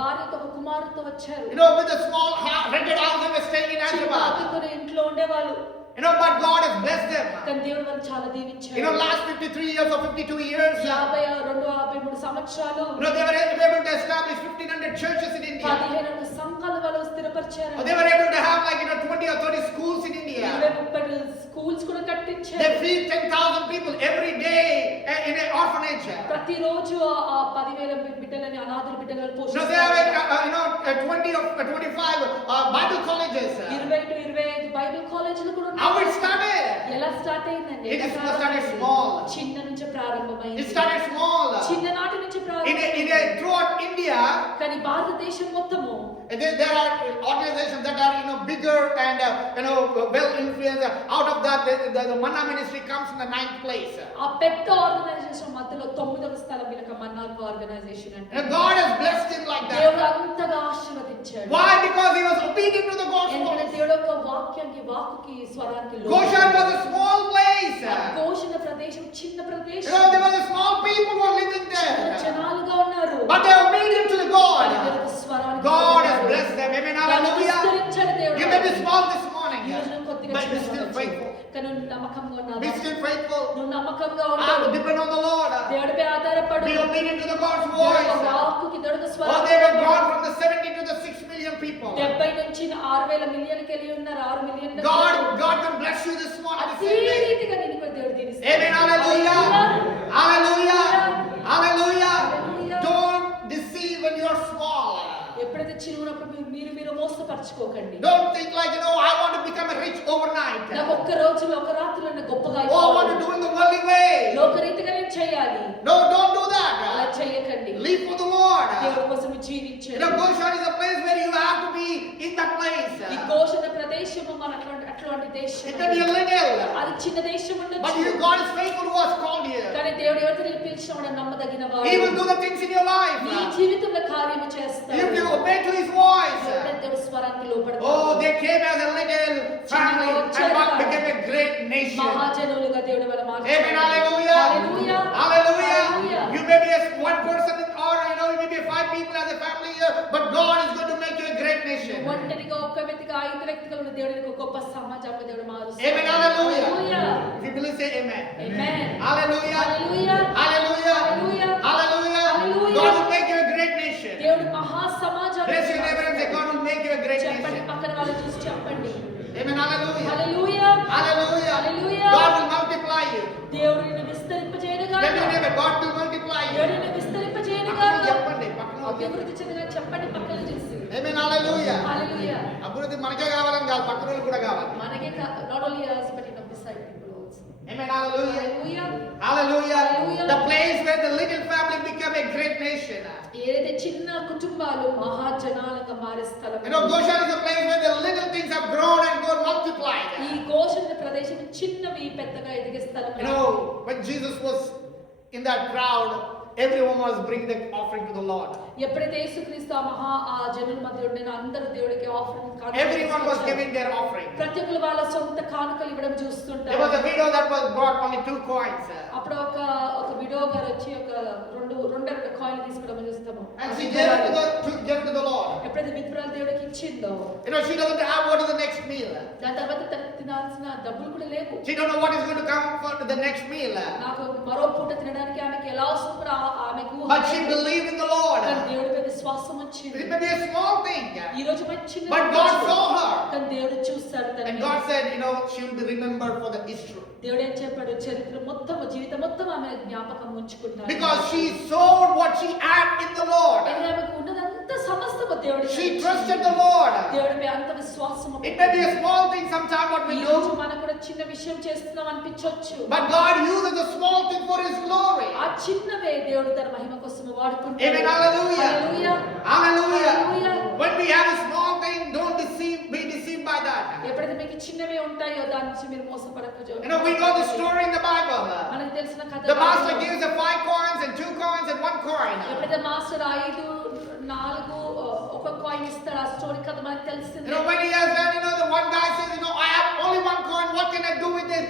భార్యతో ఒక కుమారుతో వచ్చారు. You know, with a small rented house, they were staying in చిన్న Hyderabad. అద్దెకున్న ఇంట్లో ఉండేవాళ్ళు. You know, but God has blessed them. కానీ దేవుడు వాళ్ళని చాలా దీవించాడు. You know, last 53 years or 52 years, 52-53 సంవత్సరాలు you know, they were able to establish 1500 churches in India. 1500 సంఘాలు వాళ్ళు స్థిరపరిచారు. They were able to have 20 or 30 schools in India. 20-30 స్కూల్స్ కూడా కట్టించారు. They feed 10,000 people every day in an orphanage. ప్రతిరోజు ఆ 10,000 బిడ్డలని అనాథుల బిడ్డలను So they పోషిస్తారు. have 20 or 25 Bible colleges. 20-25 బైబిల్ కాలేజీలు కూడా ఉన్నాయి. How it started? ఎలా స్టార్ట్ అయిందండి? It started small. చిన్న నుంచి ప్రారంభమైంది. It started small. చిన్ననాటి నుంచి ప్రారంభమైంది. Throughout India, కానీ భారతదేశం మొత్తము There are organizations that are bigger and well influenced. Out of that, the Manna ministry comes in the 9th place. ఆ పెద్ద ఆర్గనైజేషన్ మధ్యలో 9వ స్థలం వీళ్ళకి మన్నార్క్ ఆర్గనైజేషన్ అంటే. And God has blessed him like that. దేవుడు అంతగా ఆశీర్వదించాడు. Why? Because he was obedient to the God's ఎందుకంటే voice. దేవుడు యొక్క వాక్కుకి స్వరానికి Goshen was a small place. గోషెన ప్రదేశం చిన్న ప్రదేశం. There was a small people who were living there. జనాలుగా ఉన్నారు. But they are obedient to the God. దేవుడి యొక్క స్వరానికి God has blessed them. Amen. Hallelujah. విస్తరించాడు దేవుడు. You may be small this morning, ఈ రోజు కొద్దిగా but be చిన్నగా still ఉండొచ్చు. faithful. కానీ నువ్వు నమ్మకంగా ఉన్నావా? Be still faithful. నువ్వు నమ్మకంగా And ఉన్నావు. depend on the Lord. దేవుడిపై ఆధారపడు. Be obedient to the God's దేవుడి యొక్క voice. వాక్కుకి దేవుడి యొక్క Oh, they were స్వరానికి gone from the 70 to the 6 million people. 70 నుంచి 6,000 మిలియన్కి వెళ్ళి ఉన్నారు. 6 million God can bless you this morning. the అదే same way. రీతిగా నేను కూడా దేవుడు దీవిస్తాడు. Amen. Hallelujah. Hallelujah. Hallelujah. Hallelujah. Don't deceive when you're small. ఎప్పుడైతే చిన్నప్పుడు మీరు మోసపరచుకోకండి. Don't think like, I want to become a rich overnight. నాకు ఒక్క రోజులో ఒక రాత్రిలో నేను గొప్పగా Oh, I want to do in the worldly way. లోకరీతిగా నేను చేయాలి. No, don't do అలా that. చేయకండి. Live for the Lord. దేవుడి కోసం జీవించండి. Goshen is a place where you have to be in that place. ఈ గోషణ ప్రదేశము మన అట్లాంటి దేశం. It may be a little, అది చిన్న దేశం but ఉండొచ్చు. God is faithful who has called you. కానీ దేవుడు ఎవరిని పిలిచినవాడు నమ్మదగిన వాడు. He will do the things in your life. నీ జీవితంలో కార్యము చేస్తాడు. If you obey to His voice. దేవుడి స్వరానికి లోబడతాడు. Oh, they came as a little family and became a great nation. మహాజనులుగా దేవుడు వాళ్ళ మార్చాడు. Amen. Hallelujah. Hallelujah. Hallelujah. Hallelujah. You may be one person or you may be 5 people as a family, but God is going to make you a great nation. ఒంటరిగా ఒక్క వ్యక్తిగా 5 వ్యక్తులుగా ఉన్న దేవుడిని ఒక గొప్ప సమాజంగా దేవుడు మారుస్తాడు. Amen. Hallelujah. Hallelujah. If you believe, say amen. Amen. Hallelujah. Hallelujah. Hallelujah. Hallelujah. Hallelujah. Hallelujah. God will make you a great nation. దేవుడు మహా సమాజం. Bless your neighbor and say, God will make you a great చెప్పండి, nation. పక్కన వాళ్ళని చూసి చెప్పండి. Amen. Hallelujah. Hallelujah. Hallelujah. Hallelujah. God will multiply you. దేవుడు నిన్ను విస్తరింపజేయనుగాక. Tell your neighbor, God will multiply you. దేవుడు నిన్ను విస్తరింపజేయనుగాక. పక్కన చెప్పండి, పక్కన అభివృద్ధి చెందిన చెప్పండి పక్కన చూసి. Amen. Hallelujah. హల్లెలూయా. అభివృద్ధి మనకే కావాలని కాదు, పక్కన వాళ్ళకి కూడా కావాలి. మనకే not only us but beside people also. Amen. Hallelujah. Hallelujah. Hallelujah. Hallelujah. The place where the little family became a great nation. ఏదైతే చిన్న కుటుంబాలు మహాజనాలుగా మారే స్థలం. Goshen is a place where the little things have grown and got multiplied. ఈ గోషణ ప్రదేశం చిన్నవి పెద్దగా ఎదిగే స్థలం. When Jesus was in that crowd, everyone was bringing the offering to the Lord. ఎప్పుడైతే యేసుక్రీస్తు ఆ జనుల మధ్య ఉండేనో అందరూ దేవుడికి offering Everyone was giving their offering. ప్రతి ఒక్కరు వాళ్ళ సొంత కానుకలు ఇవ్వడం చూస్తుంటారు. There was a widow that was brought only 2 coins. అప్పుడు ఒక విడో గారు వచ్చి ఒక రెండు కాయిన్ తీసుకోవడం చూస్తాము. And she gave it to the Lord. ఎప్పుడైతే విధురాలు దేవుడికి ఇచ్చిందో, She doesn't have what is the next meal. దాని తర్వాత తినాల్సిన డబ్బులు కూడా లేవు. She don't know what is going to come for the next meal. నాకు మరో పూట తినడానికి ఆమెకి ఎలా వస్తుందో కూడా ఆమెకు. But she believed in the Lord. కానీ దేవుడిపై విశ్వాసం వచ్చింది. It may be a small thing. ఈ రోజు మంచి But God saw her. కానీ దేవుడు చూస్తాడు And తనని. God said, she will be remembered for the history. దేవుడు ఏం చెప్పాడు, చరిత్ర మొత్తం జీవితం మొత్తం ఆమె జ్ఞాపకం ఉంచుకుంటాడు. Because she sowed what she had in the Lord. ఎందుకంటే ఆమెకు ఉన్నదంతా సమస్తము దేవుడు. She trusted the Lord. దేవుడిపై అంత విశ్వాసము. It may be a small thing sometimes what we ఈ రోజు do. మనకు కూడా చిన్న విషయం చేస్తున్నాం అనిపించొచ్చు. But God uses the small thing for His glory. ఆ చిన్నవే దేవుడు తన మహిమ కోసం వాడుకుంటాడు. Amen. Hallelujah. Hallelujah. Hallelujah. Hallelujah. When we have a small thing, don't be deceived by that. ఎప్పుడైతే మీకు చిన్నవే ఉంటాయో దాని నుంచి మీరు మోసపడకూడదు. We know the story in the Bible. మనకు తెలిసిన కథ. The master gives the 5 coins and 2 coins and 1 coin. ఎప్పుడైతే మాస్టర్ 5, 4 ఒక కాయిన్ ఇస్తాడు. ఆ స్టోరీ కథ మనకు తెలిసింది. When he has done, the one guy says, I have only 1 coin. What can I do with it?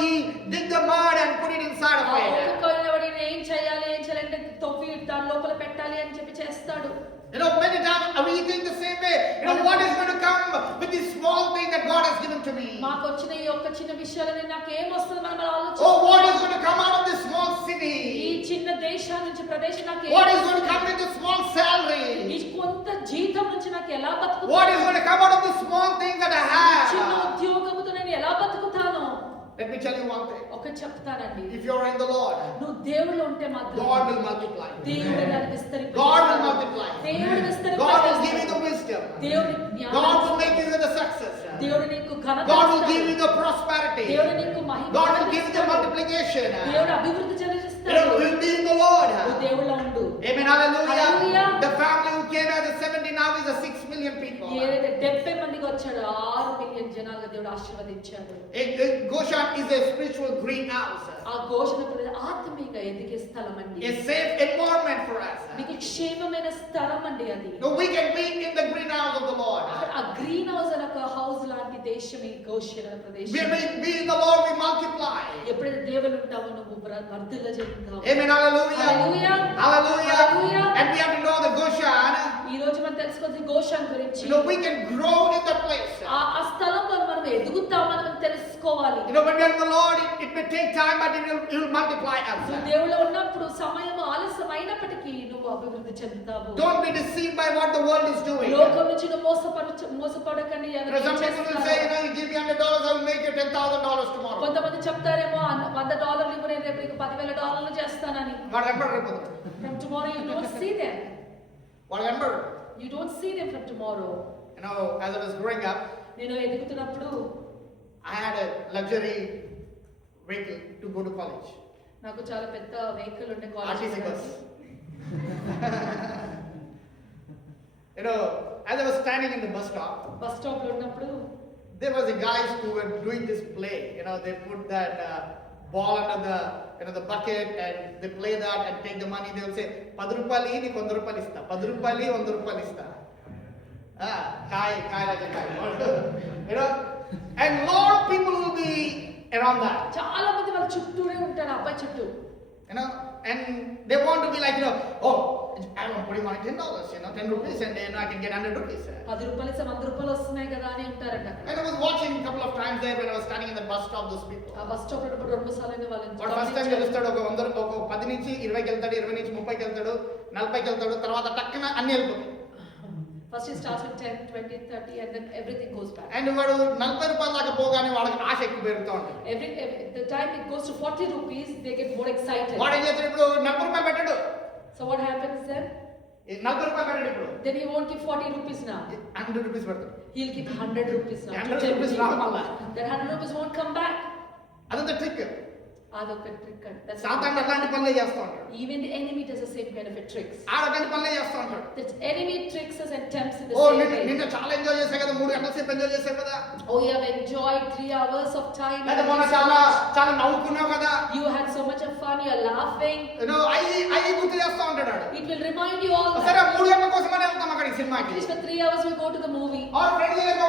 He dig the mud and put it inside of ఒక it. Coin వాడి ఏం చేయాలి అంటే తవ్వి దాని లోపల పెట్టాలి అని చెప్పి చేస్తాడు. Many times we think the same way. What is going to come with this small thing that God has given to me? మాకు వచ్చిన ఈ ఒక్క చిన్న విషయాలని నాకు ఏం వస్తుంది మనం ఆలోచిస్తాం. Oh, what is going to come out of this small city? ఈ చిన్న దేశం నుంచి ప్రదేశం నాకు What is going to come with this small salary? ఈ కొంత జీతం నుంచి నాకు ఎలా బతుకుతాను? What is going to come out of this small thing that I చిన్న have? ఉద్యోగంతో నేను ఎలా బతుకుతాను? Let me tell you one thing. ఒక చెప్తానండి. If you're in the Lord, నువ్వు దేవుళ్ళు ఉంటే మాత్రం God will multiply. దేవుడు దాన్ని విస్తరింప. God will multiply. దేవుడు విస్తరింప. God will give you the wisdom. దేవుడు God will make you the success. దేవుడు నీకు ఘనత. God will give you the prosperity. దేవుడు నీకు మహిమ. God will give you the multiplication. దేవుడు అభివృద్ధి చేస్తాడు. నడిపిస్తాడు. we'll be in the Lord. నువ్వు దేవుళ్ళ ఉండు. Amen, hallelujah. Hallelujah. The family who came as a 70 now is a 6 million people. ఏదైతే 70 మందికి వచ్చాడో 6 మిలియన్ జనాలుగా దేవుడు ఆశీర్వదించాడు. Goshen is a spiritual greenhouse. ఆ ఘోషణ ఆత్మీయంగా ఎదిగే స్థలం అండి. A safe environment for us. మీకు క్షేమమైన స్థలం అండి అది. No, we can be in the greenhouse of the Lord. ఆ గ్రీన్ హౌస్ అనే ఒక హౌస్ లాంటి దేశం ఈ గోషెన ప్రదేశం. We may be in the Lord, we multiply. ఎప్పుడైతే దేవుళ్ళు ఉంటావో నువ్వు వర్ధిల్ల చెందుతావు. Amen, hallelujah. Hallelujah. Hallelujah. Hallelujah. And we have to know the Goshen. ఈ రోజు మనం తెలుసుకోవాల్సిన గోషాన్ గురించి. We can grow in that place. ఆ స్థలంలో మనం ఎదుగుతామని మనం తెలుసుకోవాలి. When we are in the Lord, it may take time, but it will multiply us. నువ్వు దేవుళ్ళో ఉన్నప్పుడు సమయం ఆలస్యం అయినప్పటికీ నువ్వు అభివృద్ధి చెందుతావు. Don't be deceived by what the world is doing. లోకం నుంచి నువ్వు మోసపడకండి. Some people will say, you give me $100, I will make you $10,000 tomorrow. కొంతమంది చెప్తారేమో $100 ఇవ్వు నేను రేపు నీకు $10,000 చేస్తానని. From tomorrow you don't see them. You don't see them from tomorrow. As I was growing up, నేను ఎదుగుతున్నప్పుడు I had a luxury vehicle to go to college. నాకు చాలా పెద్ద వెహికల్ ఉండే RTC bus. College. As I was standing in the bus stop, bus stop లో ఉన్నప్పుడు there was a guys who were doing this play. They put that ball under the bucket and they play that and take the money. They will say, "10 రూపాయలు నీకు 100 రూపాయలు ఇస్తా. 10 రూపాయలు 100 రూపాయలు ఇస్తా." Kai raja kai. And lot of people will be around that. చాలా మంది వాళ్ళ చుట్టూనే ఉంటారు అబ్బాయి చుట్టూ. And they want to be like, oh, I'm putting money $10, 10 rupees, and then I can get 100 rupees. 10 రూపాయలు ఇస్తే 100 రూపాయలు వస్తున్నాయి కదా అని ఉంటారంట. And I was watching a couple of times there when I was standing in the bus stop, those people. ఆ bus stop లో ఉన్నప్పుడు 2 సార్లు వాళ్ళని వాడు ఫస్ట్ టైం గెలుస్తాడు, ఒక 10 నుంచి 20కి వెళ్తాడు, 20 నుంచి 30కి వెళ్తాడు, 40కి వెళ్తాడు, తర్వాత టక్కున అన్ని వెళ్ళిపోతాయి. First it starts with 10, 20, 30 and then everything goes back. And వాడు 40 రూపాయల దాకా పోగానే వాళ్ళకి ఆశ ఎక్కువ పెరుగుతూ ఉంటుంది. The time it goes to 40 rupees, they get more excited. వాడు ఏం చేస్తాడు, ఇప్పుడు 40 రూపాయలు పెట్టాడు, So what happens then? 40 రూపాయలు పెట్టాడు, ఇప్పుడు Then he won't give 40 rupees now. 100 రూపీస్ పెడతాడు. He'll give 100 rupees now. 100 rupees రావు మళ్ళా. That 100 rupees won't come back. అదంతా ట్రిక్. అదొక trick. That's సాతాను అట్లాంటి పనులే చేస్తూ ఉంటాడు. even the enemy does the same kind of a tricks. అట్లాంటి పనులే చేస్తూ ఉంటాడు. The enemy tricks us and tempts in the oh same way. నిన్న చాలా ఎంజాయ్ చేశావు కదా, 3 గంటల సేపు ఎంజాయ్ చేశావు కదా, Oh, you have enjoyed 3 hours of time. లేదా మొన్న చాలా నవ్వుకున్నావు కదా, You had so much of fun. You're laughing. అయ్యి గుర్తు చేస్తూ ఉంటాడు. It will remind you all సరే that. 3 గంటల కోసమని వెళ్తాం అక్కడికి At సినిమాకి. least for 3 hours we go to the movie. ఆర్ ఫ్రెండ్స్ దగ్గర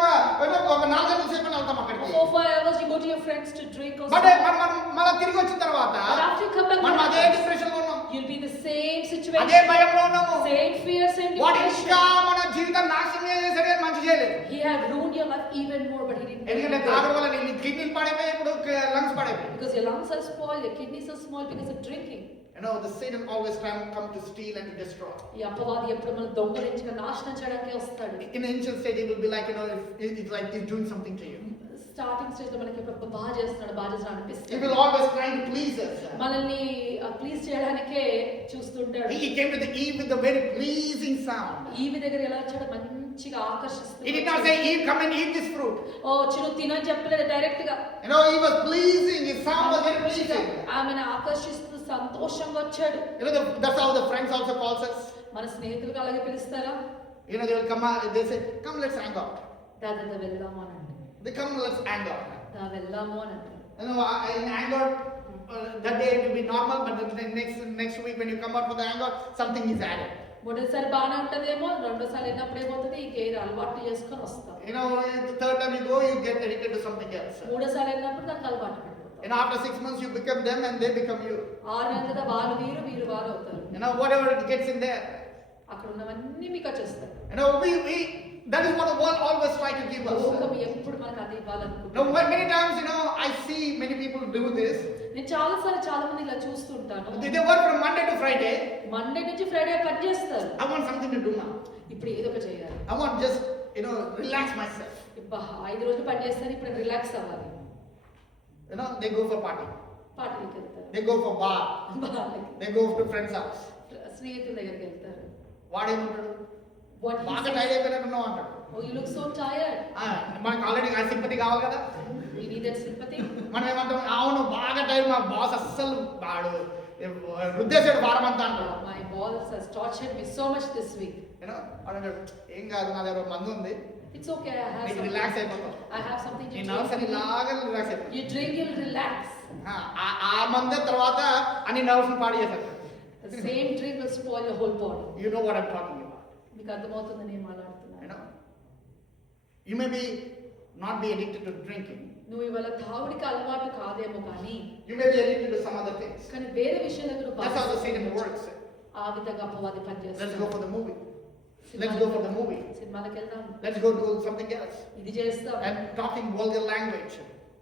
ఒక 4 గంటల సేపు వెళ్తాం అక్కడికి. For 5 hours you go to your friends to drink or but something. మనం మళ్ళీ తిరిగి వచ్చిన తర్వాత But after you come back, మనం what అదే happens? డిప్రెషన్ లో ఉన్నాం, You'll be in the same అదే situation. భయంలో ఉన్నాము. Same fear, same వాడు depression. ఇంకా మన జీవితం నాశనం చేసాడు కానీ మంచి చేయలేదు. He had ruined your life even more, but he didn't do ఎందుకంటే it. తాగడం వల్ల నీ కిడ్నీలు పాడైపోయి, ఇప్పుడు లంగ్స్ పాడైపోయి. Because your lungs are spoiled, your kidneys are small because of drinking. The Satan always come to steal and to destroy. ఈ అపవాది ఎప్పుడు మనం దొంగలించగా నాశనం చేయడానికి వస్తాడు. In the initial stage, it will be like, it's like he's doing something to you. Starting stage లో మనకి ఇప్పుడు బాగా చేస్తున్నాడు He అనిపిస్తుంది. will always trying to please us. మనల్ని ప్లీజ్ చేయడానికే చూస్తుంటాడు. He came to the Eve with a very pleasing sound. ఈవి దగ్గర ఎలా వచ్చాడో మంచిగా ఆకర్షిస్తుంది. He did not say, Eve, come and eat this fruit. ఓ చిరు తినని చెప్పలేదు డైరెక్ట్ గా. He was pleasing. His sound was very pleasing. ఆమెను ఆకర్షిస్తూ సంతోషంగా వచ్చాడు. That's how the friends also calls us. మన స్నేహితులు అలాగే పిలుస్తారా? They will come out, they say, come, let's hang out. దాదా వెళ్దాము అని అంటే They come, let's hang out. దా వెళ్దాము అని అంటే In hangout, that day it will be normal, but the next week when you come out for the hangout, something is added. మొదటిసారి బాగానే ఉంటదేమో, రెండోసారి వెళ్ళినప్పుడు ఏమవుతుంది, ఇంకేది అలవాటు చేసుకొని వస్తాం. The third time you go, you get addicted to something else. మూడోసారి వెళ్ళినప్పుడు దానికి అలవాటు పడిపోతాం. After 6 months, you become them and they become you. 6 నెలల తర్వాత వాళ్ళు వీరు వీరు వారు అవుతారు. Whatever it gets in there. అక్కడ ఉన్నవన్నీ మీకు వచ్చేస్తాయి. That is what the world always try to give us. లోకం ఎప్పుడు మనకు అది ఇవ్వాలనుకుంటుంది. Many times, I see many people do this. నేను చాలా మంది ఇలా చూస్తుంటాను. They work from Monday to Friday. Monday నుంచి ఫ్రైడే కట్ చేస్తారు. I want something to do now. ఇప్పుడు ఏదో ఒక చేయాలి. I want just, relax myself. 5 రోజులు పని చేస్తాను, ఇప్పుడు రిలాక్స్ అవ్వాలి. They go for party. పార్టీకి వెళ్తారు. They go for bar. They go to friend's house. స్నేహితుల దగ్గరికి వెళ్తారు. వాడేమంటాడు, What he బాగా says, టైర్డ్ అయిపోయినట్టున్నావు అంటాడు. oh you look so tired. మనకు ఆల్రెడీ ఆ సింపతి కావాలి కదా. You need that sympathy. మనం ఏమంటాం, అవును బాగా టైర్, మా బాస్ అస్సలు వాడు రుద్దేశాడు వారం అంతా అంటాడు. My boss has tortured me so much this week. అంటాడు ఏం కాదు నా దగ్గర మందు ఉంది, It's okay, I have నీకు something. రిలాక్స్ అయిపోతావు, I have something to నీ drink. నర్వ్స్ అని లాగా రిలాక్స్ అయిపోతావు. You drink, you'll relax. ఆ మందే తర్వాత అన్ని నర్వ్స్ పాడు చేశారు. The same drink will spoil your whole body. You know what I'm talking about. మీకు అర్థమవుతుంది నేను మాట్లాడుతున్నాను. You may be not be addicted to drinking. నువ్వు ఇవాళ తాగుడికి అలవాటు కాదేమో కానీ You may be addicted to some other things. కానీ వేరే విషయంలో నువ్వు That's how the Satan works. ఆ విధంగా అపవాది Let's పనిచేస్తాడు. go for the movie. Let's go for the movie. సినిమాలకు వెళ్దాం, Let's go do something else. ఇది చేస్తాం, And talking vulgar language,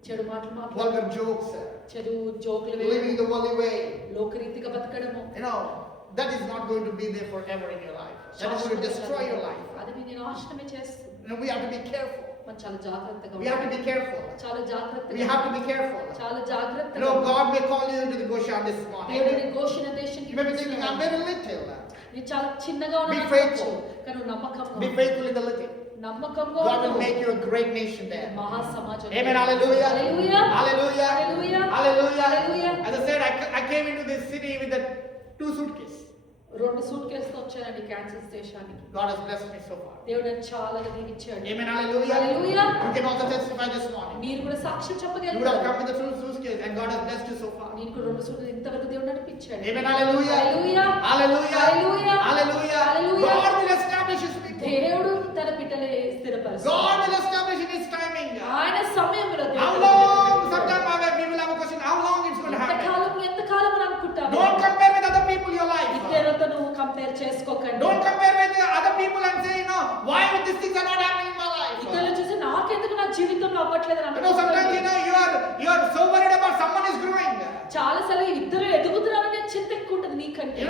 చెడు మాటలు మాట్లాడడం, vulgar jokes, చెడు జోకులు living వేయడం, the worldly way. లోకరీతిగా బతకడము That is not going to be there forever in your life. That is going to destroy your life. అది మీ నాశనమే చేస్తుంది. We have to be careful. మనం చాలా జాగ్రత్తగా We have to be careful. చాలా We జాగ్రత్తగా have to be careful. చాలా జాగ్రత్తగా God may call you into the Goshen this దేవుడి morning. ఘోషణ దేశంకి You may be thinking, I'm very little. నీ చాలా చిన్నగా Be ఉన్నావు faithful. కానీ నువ్వు నమ్మకంగా Be faithful in the little. నమ్మకంగా God will ఉన్నావు. make you a great nation there. మహా సమాజం. Amen. Hallelujah. Hallelujah. Hallelujah. Hallelujah. Hallelujah. Hallelujah. As I said, I came into this city with the 2 suitcases. 2 సూట్ కేసులు వచ్చానండి క్యాన్సర్ స్టేషన్కి. God has blessed me so far. దేవుడు నన్ను చాలా దీవించాడు. Amen. Hallelujah. Hallelujah. You can also testify this morning. మీరు కూడా సాక్ష్యం You would have చెప్పగలుగుతారు. come with the 2 suitcases and God has blessed you so far. నేను కూడా 2 సూట్లు ఇంతవరకు దేవుడు నడిపించాడు. Amen. Hallelujah. Hallelujah. Hallelujah. Hallelujah. Hallelujah. Hallelujah. God will establish His people. దేవుడు తన బిడ్డలే స్థిరపరుస్తాడు. God will establish in His timing. ఆయన సమయంలో How దేవుడు long? Sometimes we will have a question. How long it's going to happen? ఎంతకాలం అని అనుకుంటావు? Don't compare with other people your life. ఇతరులతో నువ్వు కంపేర్ చేసుకోకండి. Don't compare with other people and say, why these things are not happening in my life. ఇతరులు చూసి నాకెందుకు నా జీవితంలో అవ్వట్లేదు అని Sometimes అనుకుంటారు. you are so worried about someone is growing. చాలా సార్లు ఇద్దరు ఎదుగుతున్నారనే చింత ఎక్కువ ఉంటుంది నీకంటే.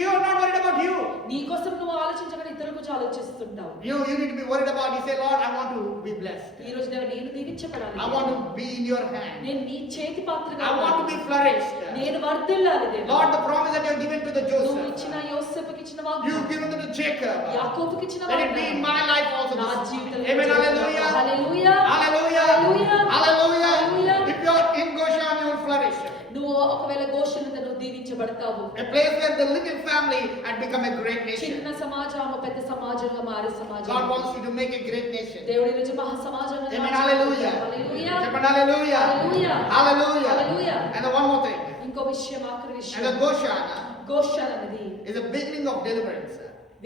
You are not worried about you. నీ కోసం నువ్వు ఆలోచించకుండా ఇతరుల గురించి ఆలోచిస్తుంటావు. You need to be worried about. You say, Lord, I want to be blessed. ఈ రోజు నేను దీవించబడాలి. I want to be in your hand. నేను నీ చేతి పాత్రగా I want to be flourished. నేను వర్ధిల్లాలి దేవా. Lord, the promise that you have given to the నువ్వు Joseph, ఇచ్చిన యోసేపుకి ఇచ్చిన you వాగ్దానం, have given to the Jacob. యాకోబుకి ఇచ్చిన Let it be in వాగ్దానం my life also. నా this జీవితంలో morning. Amen. Hallelujah. Hallelujah. Hallelujah. Hallelujah. Hallelujah. Hallelujah. If you are in Goshen, you will flourish. నువ్వు ఒకవేళ ఘోషణతో నువ్వు దీవించబడతావు. A place where the little family had become a great nation. చిన్న సమాజం పెద్ద సమాజంగా మారే సమాజం. God wants you to make a great nation. దేవుడి రోజు మహా సమాజంగా Amen. Hallelujah. Hallelujah. Amen. Hallelujah. Hallelujah. Hallelujah. Hallelujah. And then one more thing. ఇంకో విషయం, ఆఖరి And విషయం. the Goshen ఘోషణ అనేది is the beginning of deliverance,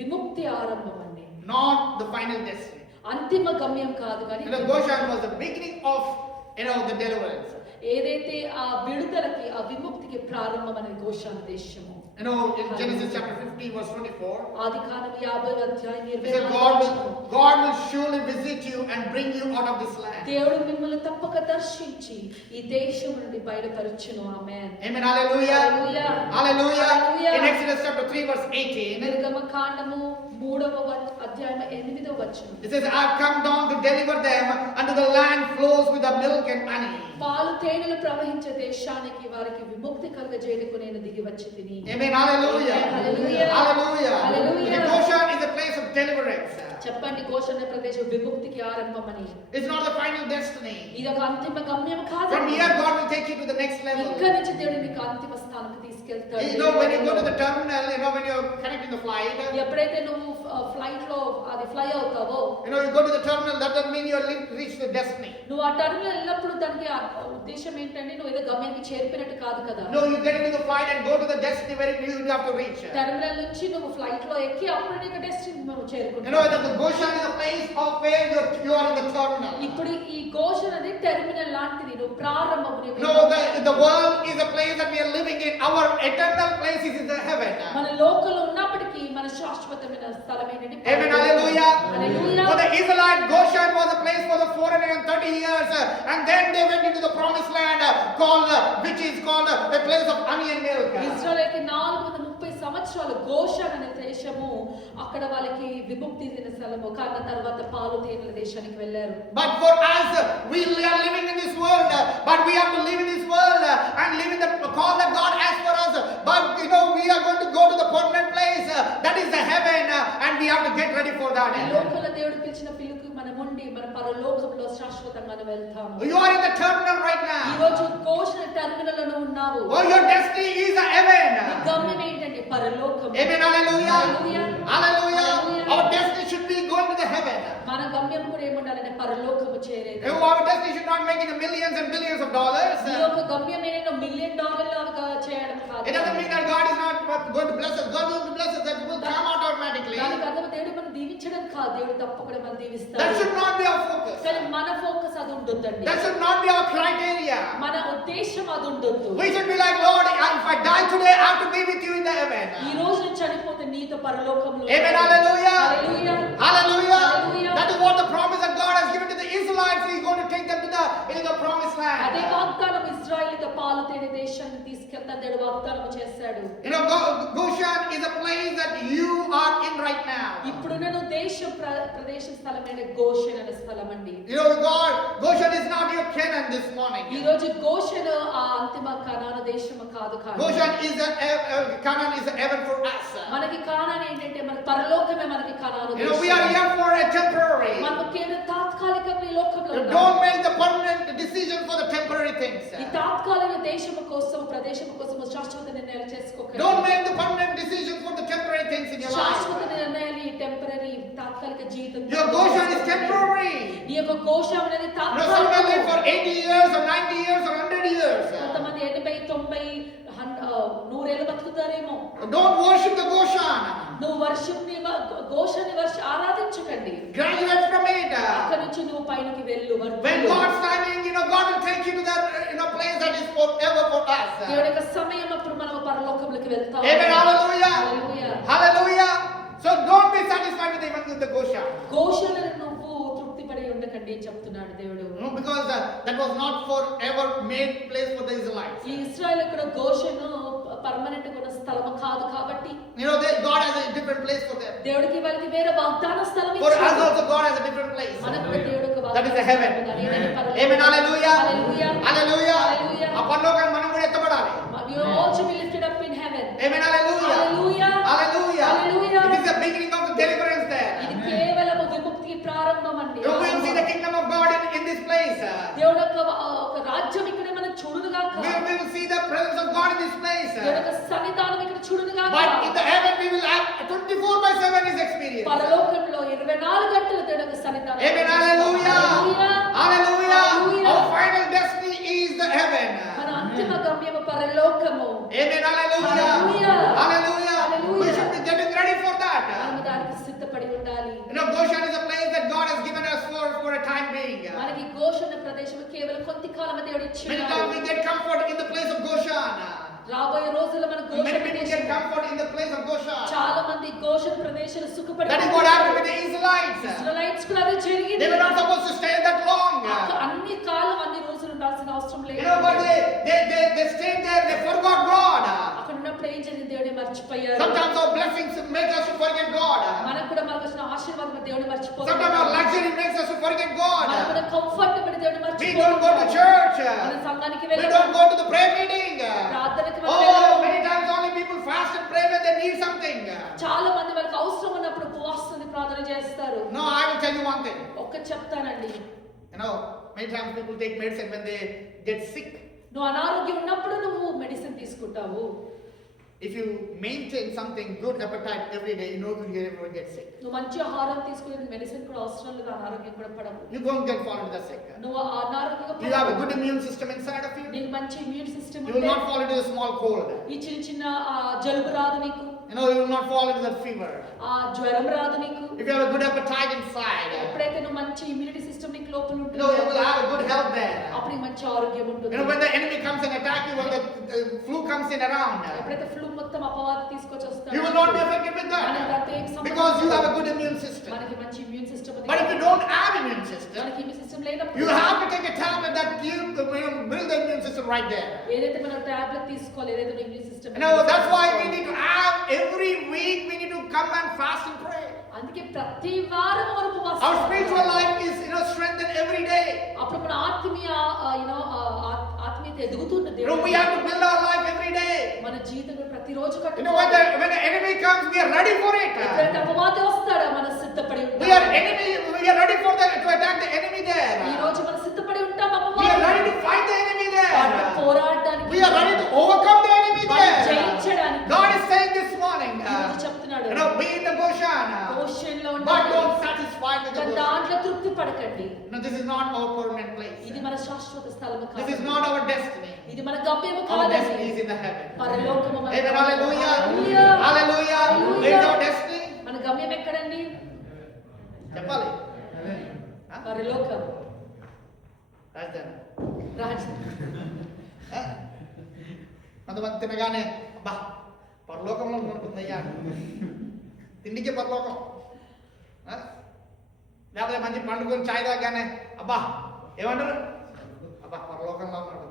విముక్తి ఆరంభం అండి, not the final destiny. అంతిమ గమ్యం కాదు కానీ And the Goshen was the beginning of the deliverance. ఏదైతే ఆ విడుదలకి ఆ విముక్తికి ప్రారంభం అనేది గోషాన దేశము. In Genesis chapter 15 verse 24, ఆదికాండం 50వ అధ్యాయం it says 24. God will surely visit you and bring you out of this land. దేవుడు మిమ్మల్ని తప్పక దర్శించి ఈ దేశం నుండి బయలుపరచును. ఆమేన్. Amen. Hallelujah. Hallelujah. Hallelujah. Hallelujah. In Exodus chapter 3 verse 18, నిర్గమకాండము 3వ అధ్యాయం 8వ వచనం. it says, I have come down to deliver them unto the land flows with the milk and honey. పాలు తేనెలు ప్రవహించే దేశానికి వారికి విముక్తి కలుగజేయడానికి నేను దిగి వచ్చి తిని. Amen. Hallelujah. Hallelujah. Hallelujah. Hallelujah. The Goshen is a place of deliverance. చెప్పండి, గోషణ ప్రదేశం విముక్తికి ఆరంభమని. It's not the final destiny. ఇది ఒక అంతిమ గమ్యం కాదు. From here God will take you to the next level. ఇక్కడ నుంచి దేవుడు నీకు అంతిమ స్థానానికి తీసుకెళ్తాడు. When you go to the terminal, when you're connecting the flight, ఎప్పుడైతే నువ్వు ఫ్లైట్ లో అది ఫ్లై అవుతావో, you go to the terminal, that doesn't mean you're reached the destiny. నువ్వు ఆ టర్మినల్ వెళ్ళినప్పుడు దానికి ఆ ఉద్దేశం ఏంటంటే నువ్వు ఏదో గమ్యానికి చేరిపోయినట్టు కాదు కదా. No, you get into the flight and go to the destiny where you have to reach. Terminal నుంచి నువ్వు ఫ్లైట్ లో ఎక్కి అప్పుడు నీకు డెస్టినీ నువ్వు చేరుకుంటావు. That the Goshen is a place of where you are in the terminal. ఇప్పుడు ఈ గోషణ అనేది టెర్మినల్ లాంటిది, నువ్వు ప్రారంభం. The world is a place that we are living in. Our eternal place is in the heaven. మన లోకంలో ఉన్నప్పటికీ మన శాశ్వతమైన స్థలం ఏంటంటే Amen. Hallelujah. Hallelujah. For the Israelite, Goshen was a place for the 430 years, and then they went into the promised land which is called a place of honey and milk. ఇశ్రాయేలుకి 430 సంవత్సరాలు గోషాన్ అనే దేశము, అక్కడ వాళ్ళకి విముక్తి దిన స్థలము. కాన తర్వాత పాలు తేనెల దేశానికి వెళ్ళారు. But for us, we are living in this world, but we have to live in this world and live in the call that God has for us. But we are going to go to the permanent place, that is the heaven, and we have to get ready for that. ఈ లోకంలో దేవుడు పిలిచిన పిలుపుకి మనం ఉండి మన పరలోకంలో శాశ్వతంగా వెళ్తాము. You are in the terminal right now. ఈ రోజు ఘోషణ టెర్మినల్ లో ఉన్నావు. Oh, your destiny is a నీ heaven. గమ్యం ఏంటంటే పరలోకం. Amen. Hallelujah. Hallelujah. Hallelujah. Hallelujah. Our destiny should be going to the heaven. మన గమ్యం కూడా ఏముండాలంటే పరలోకము చేరేది. Our destiny should not make it millions and billions of dollars. నీ యొక్క గమ్యం ఏంటంటే $1 million చేయడం కాదు. It doesn't mean that God is not going to bless us. God will bless us. That will come out automatically. దానికి అర్థం దేవుడు మనం దీవించడం కాదు, దేవుడు తప్పకుండా మనం దీవిస్తాడు. That should not be our focus. కానీ మన ఫోకస్ అది ఉండొద్దండి. That should not be our criteria. మన ఉద్దేశం అది ఉండొద్దు. We should be like, Lord, if I die today, I have to be with you in the heaven. ఈ రోజు నేను చనిపోతే నీతో పరలోకంలో. Amen. Hallelujah. Hallelujah. Hallelujah. Hallelujah. That is what the promise that God has given to the Israelites. He is going to take them to the promised అదే land. వాగ్దానం ఇశ్రాయేలుతో పాలు తేనె దేశాన్ని తీసుకెళ్తాను దేవుడు వాగ్దానం చేశాడు. You know, Goshen is a place that you are in right now. ఇప్పుడు నేను ప్రదేశ స్థలమైన గోషెన్ అనే స్థలం అండి. You know, Goshen is not your Canaan this morning. ఈ రోజు గోషెన్ ఆ అంతిమ కనాన దేశము కాదు. Goshen is Canaan is a heaven for us. మనకి కానాన్ ఏంటంటే మన పరలోకమే మనకి Canaan. You know, we are here for a temporary. మనం కేవలం తాత్కాలికంగా ఈ లోకంలో ఉన్నాం. Don't make the permanent decision for the temporary things. ఈ తాత్కాలిక దేశము కోసం ప్రదేశము కోసం శాశ్వత నిర్ణయాలు చేసుకోకండి. Don't make the permanent decision for the temporary things in your life. శాశ్వత నిర్ణయాలు ఈ టెంపరరీ తాత్కాలిక జీవితం. Your Goshen is temporary. ఈ యొక్క గోషం అనేది You know, some may live for తాత్కాలికం. 80 years or 90 years or 100 years. కొంతమంది 80, 90, 100 ఏళ్ళు బతుకుతారేమో. Don't worship the Goshen. నువ్వు వర్షిప్ని గోషని ఆరాధించకండి. Graduate from it. అక్కడి నుంచి నువ్వు పైనకి వెళ్ళు. When God's timing, you know, God will take you to that, place that is forever for us. దేవుడి యొక్క సమయం అప్పుడు మనం పరలోకంలోకి వెళ్తాం. Amen. Hallelujah. Hallelujah. Hallelujah. So don't be satisfied with even with the Goshen. గోషణను నువ్వు తృప్తిపడి ఉండకండి చెప్తున్నాడు దేవుడు. No, because that was not forever made place for the Israelites. ఈ ఇశ్రాయేల్ ఇక్కడ గోషను పర్మనెంట్ గా ఉన్న స్థలం కాదు కాబట్టి You know, God has a different place for them. దేవుడికి వాళ్ళకి వేరే వాగ్దాన స్థలం For us ఇచ్చాడు. also, God has a different place. మనకు కూడా దేవుడికి That is the వాగ్దాన heaven. స్థలం ఉంది. అదేనండి పరలోకం. Amen. Hallelujah. Hallelujah. Hallelujah. Hallelujah. ఆ పరలోకాన్ని మనం కూడా ఎత్తబడాలి. We will also be lifted up in heaven. Amen. Hallelujah. Hallelujah. Hallelujah. Hallelujah. It is the beginning of the deliverance there. ఇది కేవలం విముక్తికి ప్రారంభం అండి. You will see the kingdom of God in this place. దేవుడి యొక్క ఒక రాజ్యం ఇక్కడ మనం చూడునుగాక. We will see the presence of God in this place. దేవుడి యొక్క సన్నిధానం ఇక్కడ చూడునుగాక. But in the heaven we will have 24/7 is experience. పరలోకంలో 24 గంటలు దేవుడి యొక్క సన్నిధానం. Amen. Hallelujah. Hallelujah. Hallelujah. Our final destiny is the heaven. మన అంతిమ గమ్యము పరలోకము. Amen. Hallelujah. Hallelujah. Hallelujah. Hallelujah. We should be getting ready for that. మనము దానికి సిద్ధపడి ఉండాలి. You know, Goshen is a place that God has given us for a time being. మనకి గోషణ ప్రదేశం కేవలం కొద్ది కాలం దేవుడు Many ఇచ్చాడు. times we get comfort in the place of Goshen. రాబోయే రోజుల్లో మన గోషణ Many people get ప్రదేశం comfort in the place of Goshen. చాలా మంది గోషణ ప్రదేశాలు సుఖపడి That is what happened with the Israelites. ఇశ్రాయేలీయులు కూడా అదే జరిగింది. They were not supposed to stay that long. అన్ని కాలం అన్ని రోజులు ఉండాల్సిన అవసరం లేదు. You know, but they stayed there, they forgot God. అక్కడ ఉన్నప్పుడు ఏం జరిగింది? దేవుడిని మర్చిపోయారు. Sometimes our blessings make us to forget God. మనకు కూడా మనకు వచ్చిన ఆశీర్వాదం దేవుడిని మర్చిపోతాం. Sometimes our luxury makes us to forget God. మనకు కూడా కంఫర్ట్ బట్టి దేవుడిని We మర్చిపోతాం. don't go to church. మన సంఘానికి We వెళ్ళాం. don't go to the prayer meeting. ప్రార్థనకి Oh, వెళ్ళాం. many times only people fast and pray when they need something. చాలా మంది వాళ్ళకి అవసరం ఉన్నప్పుడు ఉపవాసం ప్రార్థన చేస్తారు. No, I will tell you one thing. ఒక్క చెప్తానండి. You know, many times people take medicine when they get sick. నువ్వు అనారోగ్యం ఉన్నప్పుడు నువ్వు మెడిసిన్ తీసుకుంటావు. If you maintain something good appetite every day, you know you never get sick. నువ్వు మంచి ఆహారం తీసుకునే మెడిసిన్ కూడా అవసరం లేదు, అనారోగ్యం కూడా పడవు. You won't get fall into the sick. నువ్వు అనారోగ్యంగా You have a good immune system inside of you. నీకు మంచి immune system You will not fall into a small cold. ఈ చిన్న చిన్న జలుబు రాదు నీకు. You know, you will not fall into that fever. జ్వరం రాదు నీకు. If you have a good appetite inside, ఎప్పుడైతే నువ్వు మంచి ఇమ్యూనిటీ సిస్టమ్ నీకు లోపల you ఉంటుందో know, you will have a good health there. అప్పుడు నీకు మంచి ఆరోగ్యం ఉంటుంది. You know, when the enemy comes and attack you, when the flu comes in around, ఎప్పుడైతే ఫ్లూ మొత్తం అపవాది తీసుకొచ్చి వస్తాడు, you will not be affected with మనకి that. దాంతో ఏం సంబంధం Because you లేదు. have a good immune system. మనకి మంచి ఇమ్యూన్ సిస్టమ్ ఉంది. But if you don't have immune system, మనకి ఇమ్యూన్ సిస్టమ్ లేనప్పుడు you have to take a tablet that you build the immune system right there. ఏదైతే మనం టాబ్లెట్ తీసుకోవాలి, ఏదైతే immune system. You know, that's why we need to have every week we need to come and fast and pray. అందుకే ప్రతి వారం మనం ఉపవాసం Our spiritual life is, you know, strengthened every day. అప్పుడు మన ఆత్మీయ ఆత్మీయత ఎదుగుతున్నది. You know, we have to build our life every day. మన జీవితంలో ప్రతిరోజు You know, when the enemy comes, we are ready for it. ఎప్పుడైతే అపవాది వస్తాడో మనం సిద్ధపడి ఉంటాం. We are ready to attack the enemy there. ఈ రోజు మనం సిద్ధపడి ఉంటాం. We are అపవాది ready to fight the enemy there. not our permanent place. ఇది మన శాశ్వత స్థలము This is కాదు. not our destiny. ఇది మన గమ్యము Our destiny కాదు. is in the heaven. పరలోకము మన Amen. Hallelujah. Hallelujah. Hallelujah. Hallelujah. Where is our destiny? మన గమ్యం ఎక్కడండి? చెప్పాలి. పరలోకం. రాజధాని. రాజు. కొంతమంది తినగానే అబ్బా పరలోకంలో ఉంటుందయ్యా, తిండికి పరలోకం. లేకపోతే మంచి పండుకొని చాయ్ తాగానే అబ్బా ఏమంటారు, అబ్బా పరలోకంలో ఉన్నాడు.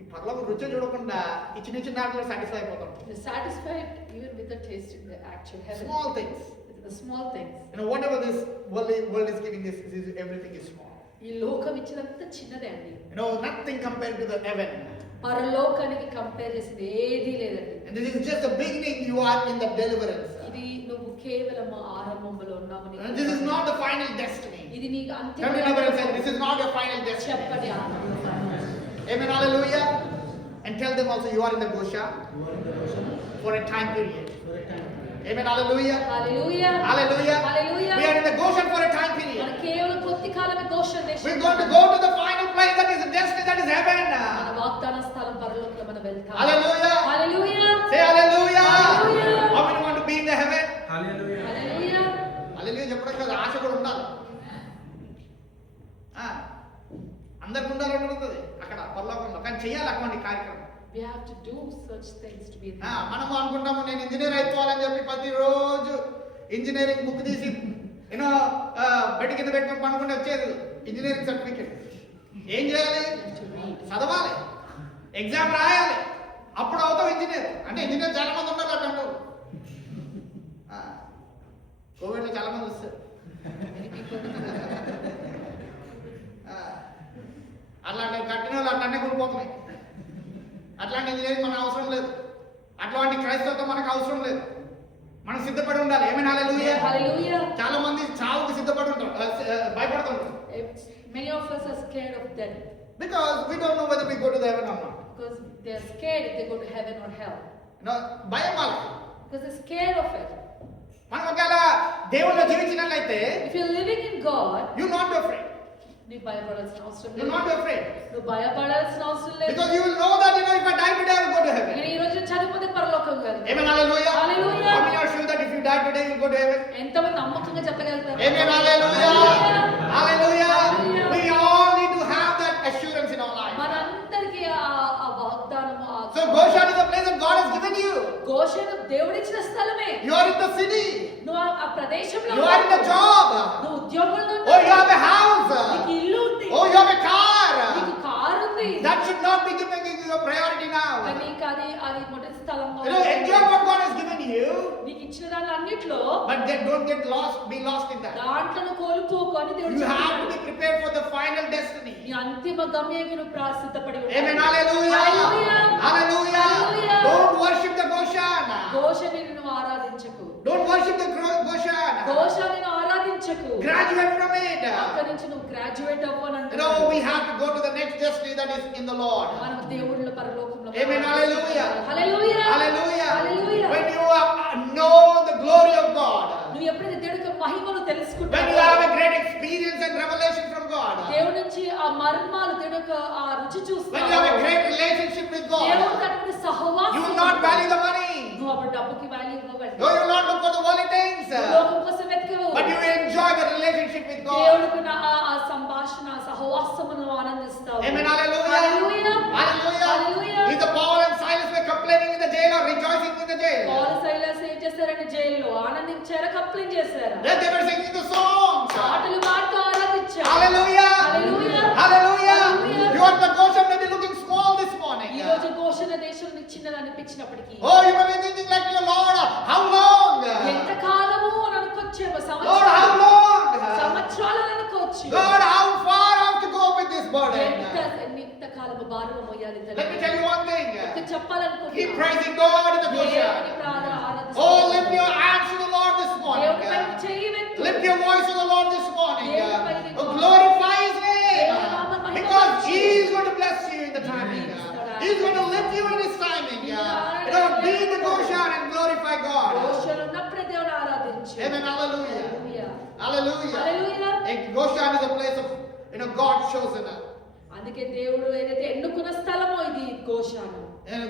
ఈ పరలోకం రుచి చూడకుండా ఈ చిన్న చిన్న వాటిలో సాటిస్ఫై అయిపోతాం. You're satisfied even with the taste in the actual heaven. Small things. The small things. Whatever this world is giving, this everything is small. ఈ లోకం ఇచ్చినంత చిన్నదే అండి. Nothing compared to the heaven. పరలోకానికి కంపేర్ చేసేది ఏదీ లేదండి. And this is just the beginning. You are in the deliverance. ఇది నువ్వు కేవలం ఆరంభంలో ఉన్నావు. And this is not the final destiny. ఇది నీకు అంతిమ. Come to neighbor and say, this is not your final destiny. చెప్పండి. Amen. Hallelujah. And tell them also, you are in the Goshen for a time period. Amen. Hallelujah. Hallelujah. Hallelujah. Hallelujah. We are in the Goshen for a time మన period. కేవలం కొద్ది కాలమే గోషెన్ దేశం. We're going to go to the final place, that is the destiny, that is heaven. మన వాగ్దాన స్థలం పరలోకంలో మనం వెళ్తాం. Hallelujah. హల్లెలూయా. Say hallelujah. Hallelujah. How many want to be in the heaven? Hallelujah. హల్లెలూయా. Hallelujah చెప్పడం కాదు, ఆశ కూడా ఉండాలి. అందరికి ఉండాలని ఉంటుంది అక్కడ పరలోకంలో, కానీ చేయాలి అటువంటి కార్యక్రమం. We have to do such things to be in మనము అనుకుంటాము నేను ఇంజనీర్ అయిపోవాలని చెప్పి ప్రతిరోజు ఇంజనీరింగ్ బుక్ తీసి బయట కింద పెట్టుకొని పనుకుంటే వచ్చేది ఇంజనీరింగ్ సర్టిఫికేట్. ఏం చేయాలి? చదవాలి, ఎగ్జామ్ రాయాలి, అప్పుడు అవుతావు ఇంజనీర్. అంటే ఇంజనీర్ చాలా మంది ఉన్నారు అట్లా అంటారు. కోవిడ్లో చాలా మంది వస్తారు. అట్లాంటి కట్టిన వాళ్ళు అట్లాంటి కూలిపోతున్నాయి. అట్లాంటి ఇంజనీరింగ్ మనకు అవసరం లేదు. అట్లాంటి క్రైస్తవత్వం మనకు అవసరం లేదు. మనం సిద్ధపడి ఉండాలి. ఏమైనా Hallelujah. చాలా మంది చావుకి సిద్ధపడి ఉంటారు, భయపడుతుంటారు. Many of us are scared of death Because we don't know whether we go to the heaven or not. because they are scared if they go to heaven or hell. భయం వాళ్ళకి. Because they're scared of it. మనం ఒకవేళ దేవుళ్ళో జీవించినట్లయితే If you're living in God, you not be afraid. నీకు భయపడాల్సిన అవసరం You లేదు. not be afraid. నువ్వు భయపడాల్సిన అవసరం లేదు. Because you will know that if I die today I will go to heaven. నేను ఈ రోజు చనిపోతే పరలోకం కాదు. Amen. Hallelujah. Hallelujah. How many are sure that if you die today you will go to heaven? ఎంతమంది నమ్మకంగా చెప్పగలుగుతారు? Amen. Hallelujah. Hallelujah. Hallelujah. Hallelujah. We all need to have that assurance in our life. మనందరికీ ఆ వాగ్దానము So Goshen is a place that God has given you. Goshen దేవుడిచ్చిన స్థలమే. You are in the city. నువ్వు ఆ ప్రదేశంలో You are in the job. నువ్వు ఉద్యోగంలో Oh, you have a house. నీకు ఇల్లు ఉంది. Oh, you have a car. నీకు కారు ఉంది. That should not be given you a priority now. కానీ నీకు అది మొదటి స్థలంలో Enjoy what God has given you, నీకు ఇచ్చిన దాని అన్నిట్లో but then don't get lost, be lost in that. దాంట్లో కోల్పోకొని దేవుడు You have to చెప్తున్నాడు. be prepared for the final destiny. నీ అంతిమ గమ్యానికి నువ్వు సిద్ధపడి ఉండాలి. Amen. Hallelujah. Hallelujah. Hallelujah. Hallelujah. Don't worship the Goshen. ఘోషని నువ్వు ఆరాధించకు. Don't worship the Goshen. ఘోషని నువ్వు ఆరాధించకు. Graduate from it. అక్కడి నుంచి నువ్వు గ్రాడ్యుయేట్ అవ్వాలంటే We have to go to the next destiny, that is in the Lord. మనం దేవుళ్ళ పరలోకంలో. Amen. Hallelujah. Hallelujah. Hallelujah. Hallelujah. When you know the glory of God, నువ్వు ఎప్పుడైతే దేవుడి యొక్క మహిమను when తెలుసుకుంటావో, you have a great experience and revelation from God, దేవుడి నుంచి ఆ మర్మాలు దేవుడి యొక్క ఆ రుచి when చూస్తావు, you have a great relationship with దేవుడితో God, అటువంటి సహవాసం, you will not value the money. నువ్వు అప్పుడు డబ్బుకి వాల్యూ ఇవ్వబడి No, you will not look for the worldly things, లోకం కోసం వెతకవు. but you will enjoy the relationship with God. దేవుడికి ఆ సంభాషణ ఆ సహవాసమును ఆనందిస్తావు. Amen. Hallelujah. Hallelujah. Hallelujah. Hallelujah. If the Paul and Silas were complaining in the jail or rejoicing in the jail, పౌలు సైలాస్ ఏం చేశారంటే జైల్లో ఆనందించారా, కంప్లైంట్ చేశారా? then they were singing the songs. పాటలు పాడుతూ ఆరాధించారు. Hallelujah. Hallelujah. Hallelujah. Hallelujah. You are the Goshen may be looking small this morning. ఈ రోజు ఘోషణ దేశం చిన్నది అనిపించినప్పటికీ Oh, you may be thinking like, Lord, how long? ఎంత కాలము అని అనుకోవచ్చేమో, Lord, how long? సంవత్సరాలు అనుకోవచ్చు. God, how far I have to go with this burden? ఎంత కాలము భారము మోయాలి తండ్రి. Let me tell you one thing. ఒక్క చెప్పాలనుకుంటున్నా. Keep praising God in the దేవుని Goshen. ప్రార్థన ఆరాధిస్తూ. Oh, lift your hands to the Lord this morning. దేవుని వైపు చెయ్యి వెత్తు. Lift your voice to the Lord this morning. దేవుని వైపు Oh, glorify His name. దేవుని నామం మహిమ Because పరచు. He is going to bless you in the timing. He is going to lift you in His timing. Be in the Goshen and glorify God. ఘోషణ ఉన్నప్పుడే దేవుని ఆరాధించు. Amen. Hallelujah. Hallelujah. Hallelujah. Hallelujah. And Goshen is a place of, God chosen us. అందుకే దేవుడు ఏదైతే ఎన్నుకున్న స్థలమో ఇది గోషాను.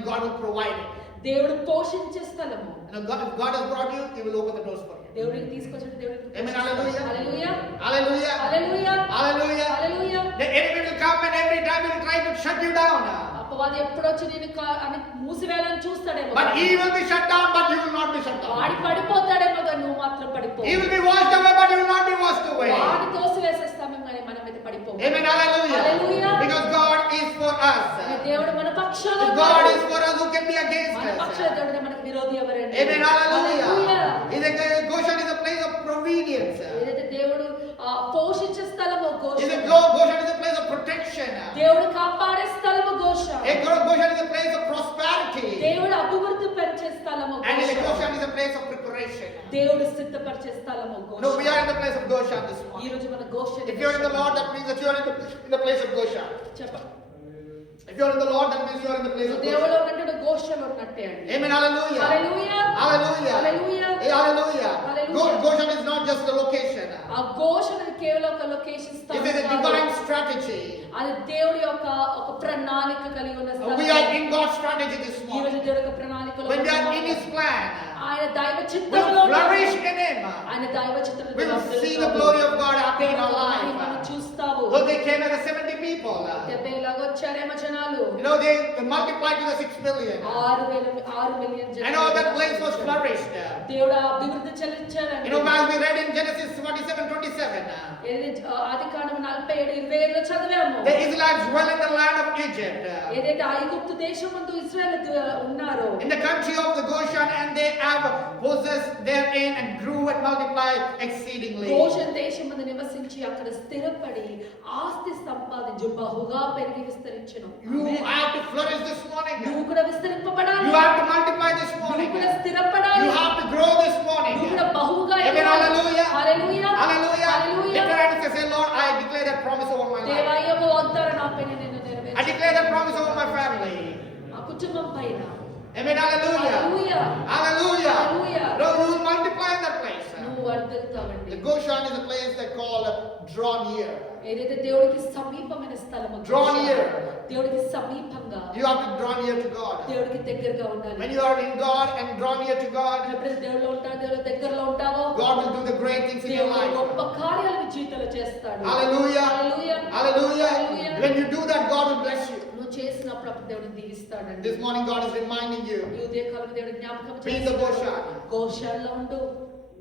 God will provide it. దేవుడు పోషించే స్థలము. If God has brought you, He will open the doors for you. దేవుడికి తీసుకొచ్చిన దేవుడికి. Amen. Hallelujah. హల్లెలూయా. Hallelujah. హల్లెలూయా. Hallelujah. Hallelujah. The enemy will come and every time he will try to shut you down. అపవాది ఎప్పుడొచ్చి నేను అని మూసివేయాలని చూస్తాడేమో. But he will be shut down, but you will not be shut down. వాడి పడిపోతాడేమో కానీ నువ్వు మాత్రం పడిపో. He will be washed away, but you will not be washed away. వాడి తోసివేసేస్తామేమో కానీ మనమైతే పడిపోము. Amen. Hallelujah. Hallelujah. Because God is for us. దేవుడు మన పక్షాన If God is for us, who can be against మన us? పక్షాన దేవుడు మనకు విరోధి ఎవరండి? Amen. Hallelujah. Hallelujah. Goshen is a place of providence. ఏదైతే దేవుడు పోషించే స్థలము గోషాను. Goshen is a place of protection. దేవుడు కాపాడే స్థలము గోషాను. Goshen is a place of prosperity. దేవుడు అభివృద్ధి పరిచే స్థలము And గోషాను. Goshen is a place of preparation. దేవుడు సిద్ధపరిచే స్థలము No, we గోషాను. are in the place of Goshen this ఈ morning. రోజు మన గోషాను. If you are in the Lord, that means that you are in the place of Goshen. చెప్పండి. If you are in the Lord, that means you are in the place of దేవుడు Goshen. ఉన్నట్టు గోషాను ఉన్నట్టే అండి. Amen. Hallelujah. హల్లెలూయా. Hallelujah. Hallelujah. Hey, hallelujah. Hallelujah. Goshen is not just a location. ఆ గోషాను కేవలం ఒక లొకేషన్ It స్థలం is a కాదు. divine strategy. అది దేవుడి యొక్క ఒక ప్రణాళిక కలిగి ఉన్న స్థలం. We are in God's strategy this ఈ morning. రోజు దేవుడి యొక్క ప్రణాళికలో When we are in His plan, ఆయన దైవ we will చిత్తంలో flourish in Him. ఆయన దైవ చిత్తంలో We will see the glory of God happening in our మనం life. చూస్తావు. Though they came as 70 people, డెబ్బైలాగా వచ్చారేమో జనాలు. they multiplied to the 6 million. 6 million And all that place was flourished. దేవుడు అభివృద్ధి చెల్లించారండి. As we read in Genesis 47:27, ఆది కాండం 47:25 చదివాము. the Israelites dwell in the land of Egypt, ఏదైతే ఐగుప్తు దేశమందు ఇశ్రాయేలు ఉన్నారో, in the country of the Goshen, and they have possessed therein and grew and multiplied exceedingly. Goshen దేశమందు నివసించి అక్కడ స్థిరపడి ఆస్తి సంపాదించి బహుగా పెరిగి విస్తరించెను. You have to flourish this morning. నువ్వు కూడా విస్తరింపబడాలి. You have to multiply this morning. నువ్వు కూడా స్థిరపడాలి. You have to grow this morning. నువ్వు కూడా బహుగా Amen. ఎదగాలి. Hallelujah. హల్లెలూయా. Hallelujah. హల్లెలూయా. Lift your hands and say, Lord, I declare that promise over my దేవా life. ఈ యొక్క వాగ్దానం నా పైన నేను I నెరవేర్చు. declare that promise over my family. ఆ కుటుంబం పైన. Amen. Hallelujah. Hallelujah. Hallelujah. Hallelujah. No, you will multiply in that place. నువ్వు వర్ధిల్లుతావండి. The Goshen is a place they call draw near. ఏదైతే దేవుడికి సమీపమైన స్థలము Draw near. దేవుడికి సమీపంగా, You have to draw near to God. దేవుడికి దగ్గరగా ఉండాలి. When you are in God and draw near to God, ఎప్పుడైతే దేవుడిలో ఉంటావో, దేవుడి దగ్గరలో ఉంటావో, God will do the great things in your దేవుడు life. గొప్ప కార్యాలు నీ జీవితంలో చేస్తాడు. Hallelujah. హల్లెలూయా. Hallelujah. Hallelujah. When you do that, God will bless you. నువ్వు చేసినప్పుడు అప్పుడు దేవుడు దీవిస్తాడండి. This morning, God is reminding ఈ you, ఉదయకాలం దేవుడు జ్ఞాపకం be in the చేస్తాడు. Goshen. గోషాన్లో ఉండు.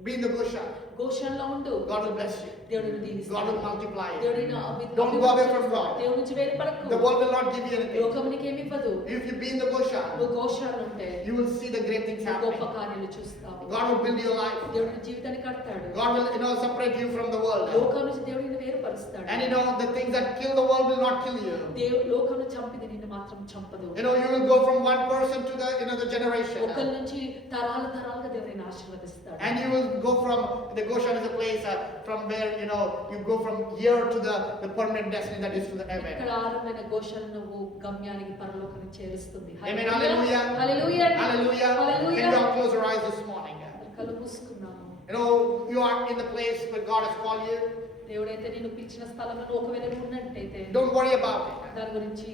Be in the Goshen. గోషాన్లో ఉండు. God will bless you. దేవుడిని God దీవిస్తాడు. will multiply you. దేవుడిని Don't go away from God. దేవుడి నుంచి వేరుపడకు. The world will not give you anything. లోకం నీకేమి ఇవ్వదు. If you be in the Goshen, నువ్వు గోషాన్లో ఉంటే you will see the great things గొప్ప happening. కార్యాలు చూస్తావు. God will build your life. దేవుడు నీ జీవితాన్ని కడతాడు. God will, separate you from the world. లోకం నుంచి దేవుడిని వేరుపరుస్తాడు. And the things that kill the world will not kill you. లోకం చంపిది నిన్ను మాత్రం చంపదు. You will go from one person to the generation. ఒకరి నుంచి తరాలుగా దేవుడిని ఆశీర్వదిస్తాడు. And you will go from, the Goshen is a place from where, you go from here to the permanent destiny that is to the heaven. ఇక్కడ ఆరంభమైన గోషాను నువ్వు గమ్యానికి పరలోకానికి చేరుస్తుంది. Amen. Hallelujah. హల్లెలూయా. Hallelujah. Hallelujah. Can you all close your eyes this morning? కళ్ళు మూసుకున్నాము. You are in the place where God has called you. దేవుడైతే నేను పిలిచిన స్థలంలో ఒకవేళ నువ్వు ఉన్నట్టయితే Don't worry about it. దాని గురించి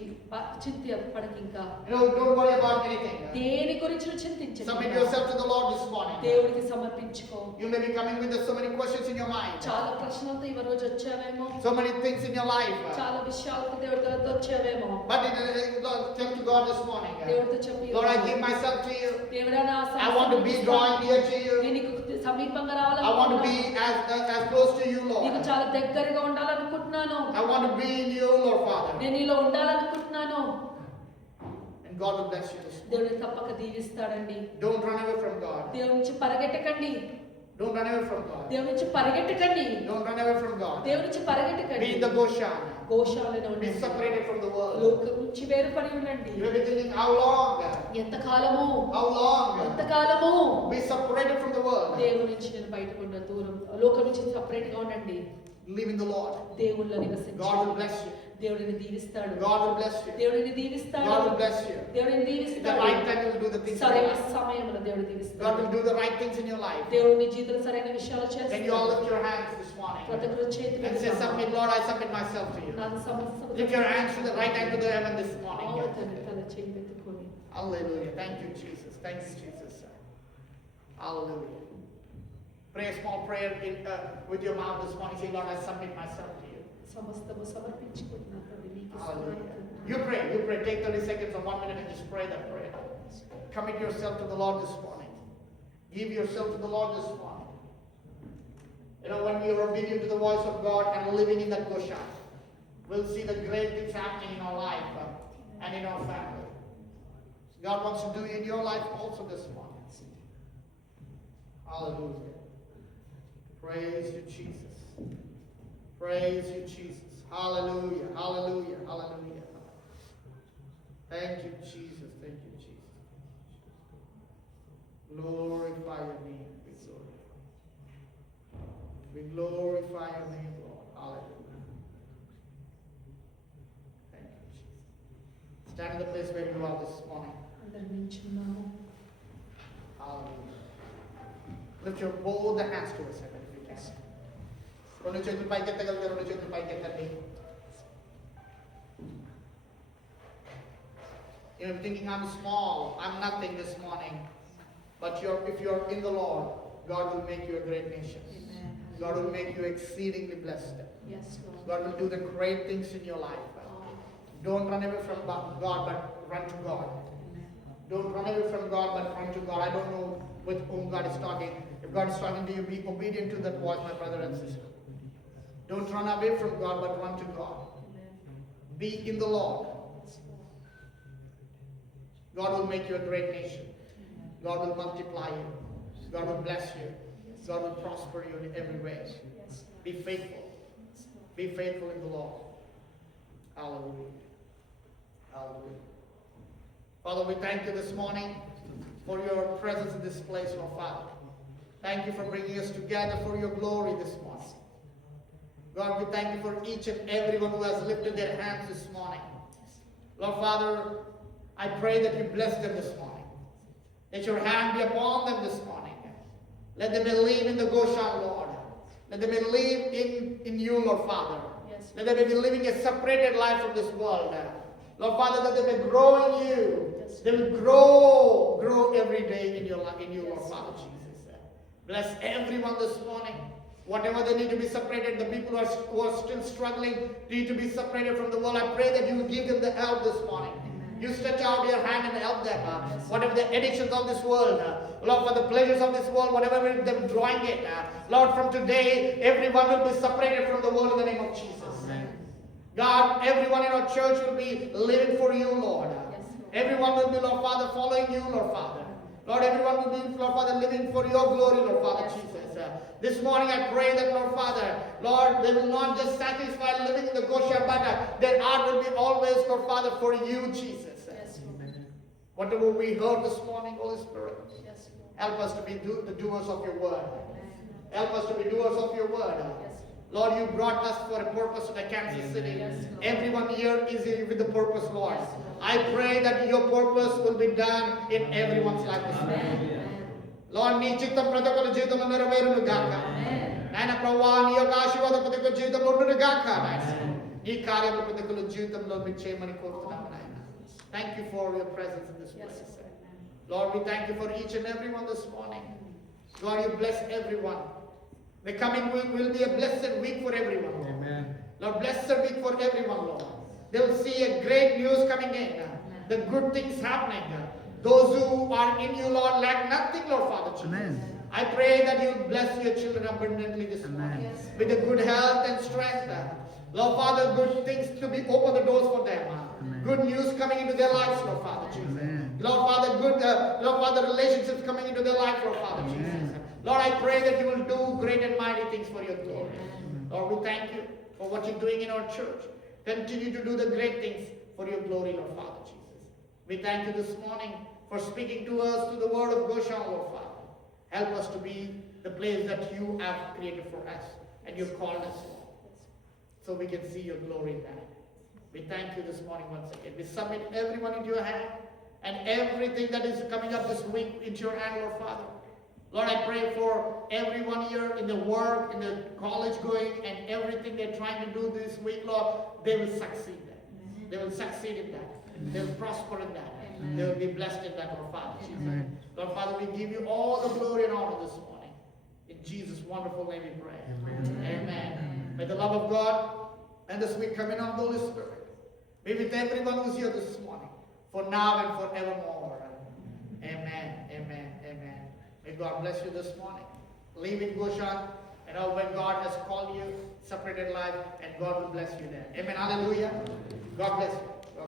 చింతపడక ఇంకా. Don't worry about anything. దేని గురించి నువ్వు చింతించకు. Submit yourself to the Lord this morning. దేవుడికి సమర్పించుకో. You may be coming with so many questions in your mind. చాలా ప్రశ్నలతో ఈ రోజు వచ్చావేమో. So many things in your life. చాలా విషయాలతో దేవుడితో వచ్చావేమో. But tell to God this morning. దేవుడితో చెప్పి, Lord, I give myself to you. దేవుడా నా I want to be drawing near to you. నేను నీకు సమీపంగా I want to be రావాలనుకుంటున్నాను. as close to you, నీకు Lord. చాలా దగ్గరగా ఉండాలనుకుంటున్నాను. I want to be in you, Lord Father. నేను నీలో ఉండాలనుకుంటున్నాను. And God will bless you this morning. దేవుడు తప్పక దీవిస్తాడండి. Don't run away from God. దేవుడి నుంచి పరిగెట్టకండి. Don't run away from God. దేవుడి నుంచి పరిగెట్టకండి. Don't run away from God. దేవుడి నుంచి పరిగెట్టకండి. Be in the Goshen. గోశాలలో Be ఉండండి. separated from the world. లోకం నుంచి వేరుపడి ఉండండి. You may be thinking, how long? ఎంతకాలము? How long? ఎంతకాలము? Be separated from the world. దేవుడి నుంచి నేను బయటకు ఉండ దూరం, లోకం నుంచి సపరేట్ గా ఉండండి. live in the Lord. దేవుళ్ళో నివసించు. God will bless you. దేవుడిని దీవిస్తాడు. God will bless you. దేవుడిని దీవిస్తాడు. God will bless you. దేవుడిని At the దీవిస్తాడు. right time, He will do the things. in సరైన your life. సమయంలో దేవుడు God దీవిస్తాడు. will do the right things in your life. దేవుడు నీ జీవితంలో సరైన విషయాలు Can you all చేస్తాడు. lift your hands this morning ప్రతి ఒక్కరు చేతులు and say, submit, Lord, I submit myself to you. నాకు సమస్య Lift your hands to the right hand to the heaven this morning. తన చేయి పెట్టుకొని Hallelujah. Thank you, Jesus. Thank you, Jesus. Hallelujah. Pray a small prayer with your mouth this morning. Say, Lord, I submit myself to you. సమస్తము సమర్పించుకుంటున్నా ప్రభు నీకు Hallelujah. సమర్పణ. You pray. Take 30 seconds or 1 minute and just pray that prayer. Commit yourself to the Lord this morning. Give yourself to the Lord this morning. You know, when we are obedient to the voice of God and living in that Goshen, we'll see the great things happening in our life and in our family. God wants to do in your life also this morning. Hallelujah. Praise you, Jesus. Praise you, Jesus. Hallelujah. Hallelujah. Hallelujah. Thank you, Jesus. Thank you, Jesus. Glorify your name. We glorify your name, Lord. Hallelujah. Thank you, Jesus. Stand in the place where you are this morning. అందరం నిల్చున్నాము. Hallelujah. Lift your both the hands to us, if you can. రెండు చేతులు పైకి ఎత్తగలిగితే రెండు చేతులు పైకి ఎత్తండి. You're thinking I'm small, I'm nothing this morning. But if you're in the Lord, God will make you a great nation. Amen. God will make you exceedingly blessed. Yes, Lord. God will do the great things in your life. Don't run away from God, but run to God. Amen. Don't run away from God, but run to God. I don't know with whom God is talking. If God is talking to you, be obedient to that voice, my brother and sister. Don't run away from God, but run to God. Amen. Be in the Lord. God will make you a great nation. God will multiply you. God will bless you. God will prosper you in every way. Yes, Be faithful. Be faithful in the Lord. Hallelujah. Hallelujah. Father, we thank you this morning for your presence in this place, Lord Father. Thank you for bringing us together for your glory this morning. God, we thank you for each and everyone who has lifted their hands this morning. Lord Father, I pray that you bless them this morning. Let your hand be upon them this morning. Let them believe in the Goshen, Lord. Let them believe in you, Lord Father. Yes. Let them be living a separated life from this world. Lord Father, that they may grow in you. Yes. They will grow every day in your life, in you, Lord Yes. Father Jesus. Bless everyone this morning. Whatever they need to be separated, the people who are still struggling need to be separated from the world. I pray that you will give them the help this morning. You stretch out your hand and help them. Whatever the addictions of this world, Lord, for the pleasures of this world, whatever they're drawing it, Lord, from today, everyone will be separated from the world in the name of Jesus. Amen. God, everyone in our church will be living for you, Lord. Yes, Lord. Everyone will be, Lord Father, following you, Lord Father. Lord, everyone will be, Lord Father, living for your glory, Lord Father Yes. Jesus. This morning I pray that, Lord Father, Lord, they will not just satisfy living in the Goshen, but their heart will be always, Lord Father, for you, Jesus. Yes, Lord. Whatever we heard this morning, Holy Spirit, Yes, Lord. help us to be the doers of your word. Amen. Help us to be doers of your word. Yes. Lord, you brought us for a purpose to the Kansas City. Yes, Lord. Everyone here is here with the purpose, Lord. Yes, Lord. I pray that your purpose will be done in everyone's life this morning. Amen. Lord, నీ చిత్తం ప్రతి ఒక్కరి జీవితంలో నెరవేరును గాక. Amen. నాయన ప్రభువా, నీ యొక్క ఆశీర్వాదం ప్రతి ఒక్కరి జీవితంలో ఉండును గాక. నాయన నీ కార్యము ప్రతి ఒక్కరి జీవితంలో మీరు చేయమని కోరుతున్నాము నాయన. Thank you for your presence in this Yes, place. Lord. Lord, we thank you for each and every one this morning. God, you bless everyone. The coming week will be a blessed week for everyone, Lord. Amen. Lord, blessed week for everyone, Lord. They will see a great news coming in. The good things happening. Those who are in you, Lord, lack nothing, Lord Father Jesus. Amen. I pray that you bless your children abundantly this morning. Yes. With a good health and strength. Lord Father, good things to be open the doors for them. Amen. Good news coming into their lives, Lord Father Jesus. Amen. Lord Father, good Lord Father, relationships coming into their life, Lord Father Amen. Jesus. Lord, I pray that you will do great and mighty things for your glory. Amen. Lord, we thank you for what you're doing in our church. Continue to do the great things for your glory, Lord Father Jesus. We thank you this morning for speaking to us through the word of Goshen, Lord Father. Help us to be the place that you have created for us and you've called us, Lord. so we can see your glory in that. We thank you this morning once again. We submit everyone into your hand and everything that is coming up this week into your hand, Lord Father. Lord, I pray for everyone here in the work, in the college going, and everything they're trying to do this week, Lord, they will succeed in that. They will succeed in that. They will prosper in that. They will be blessed in that, Lord Father. Amen. Lord Father, we give you all the glory and honor this morning. In Jesus' wonderful name we pray. Amen. Amen. May the love of God and the sweet coming of the Holy Spirit be with everyone who's here this morning, for now and forevermore. Amen. Amen. Amen. May God bless you this morning. Live in Goshen, and when God has called you, separated life, and God will bless you there. Amen. Hallelujah. God bless you.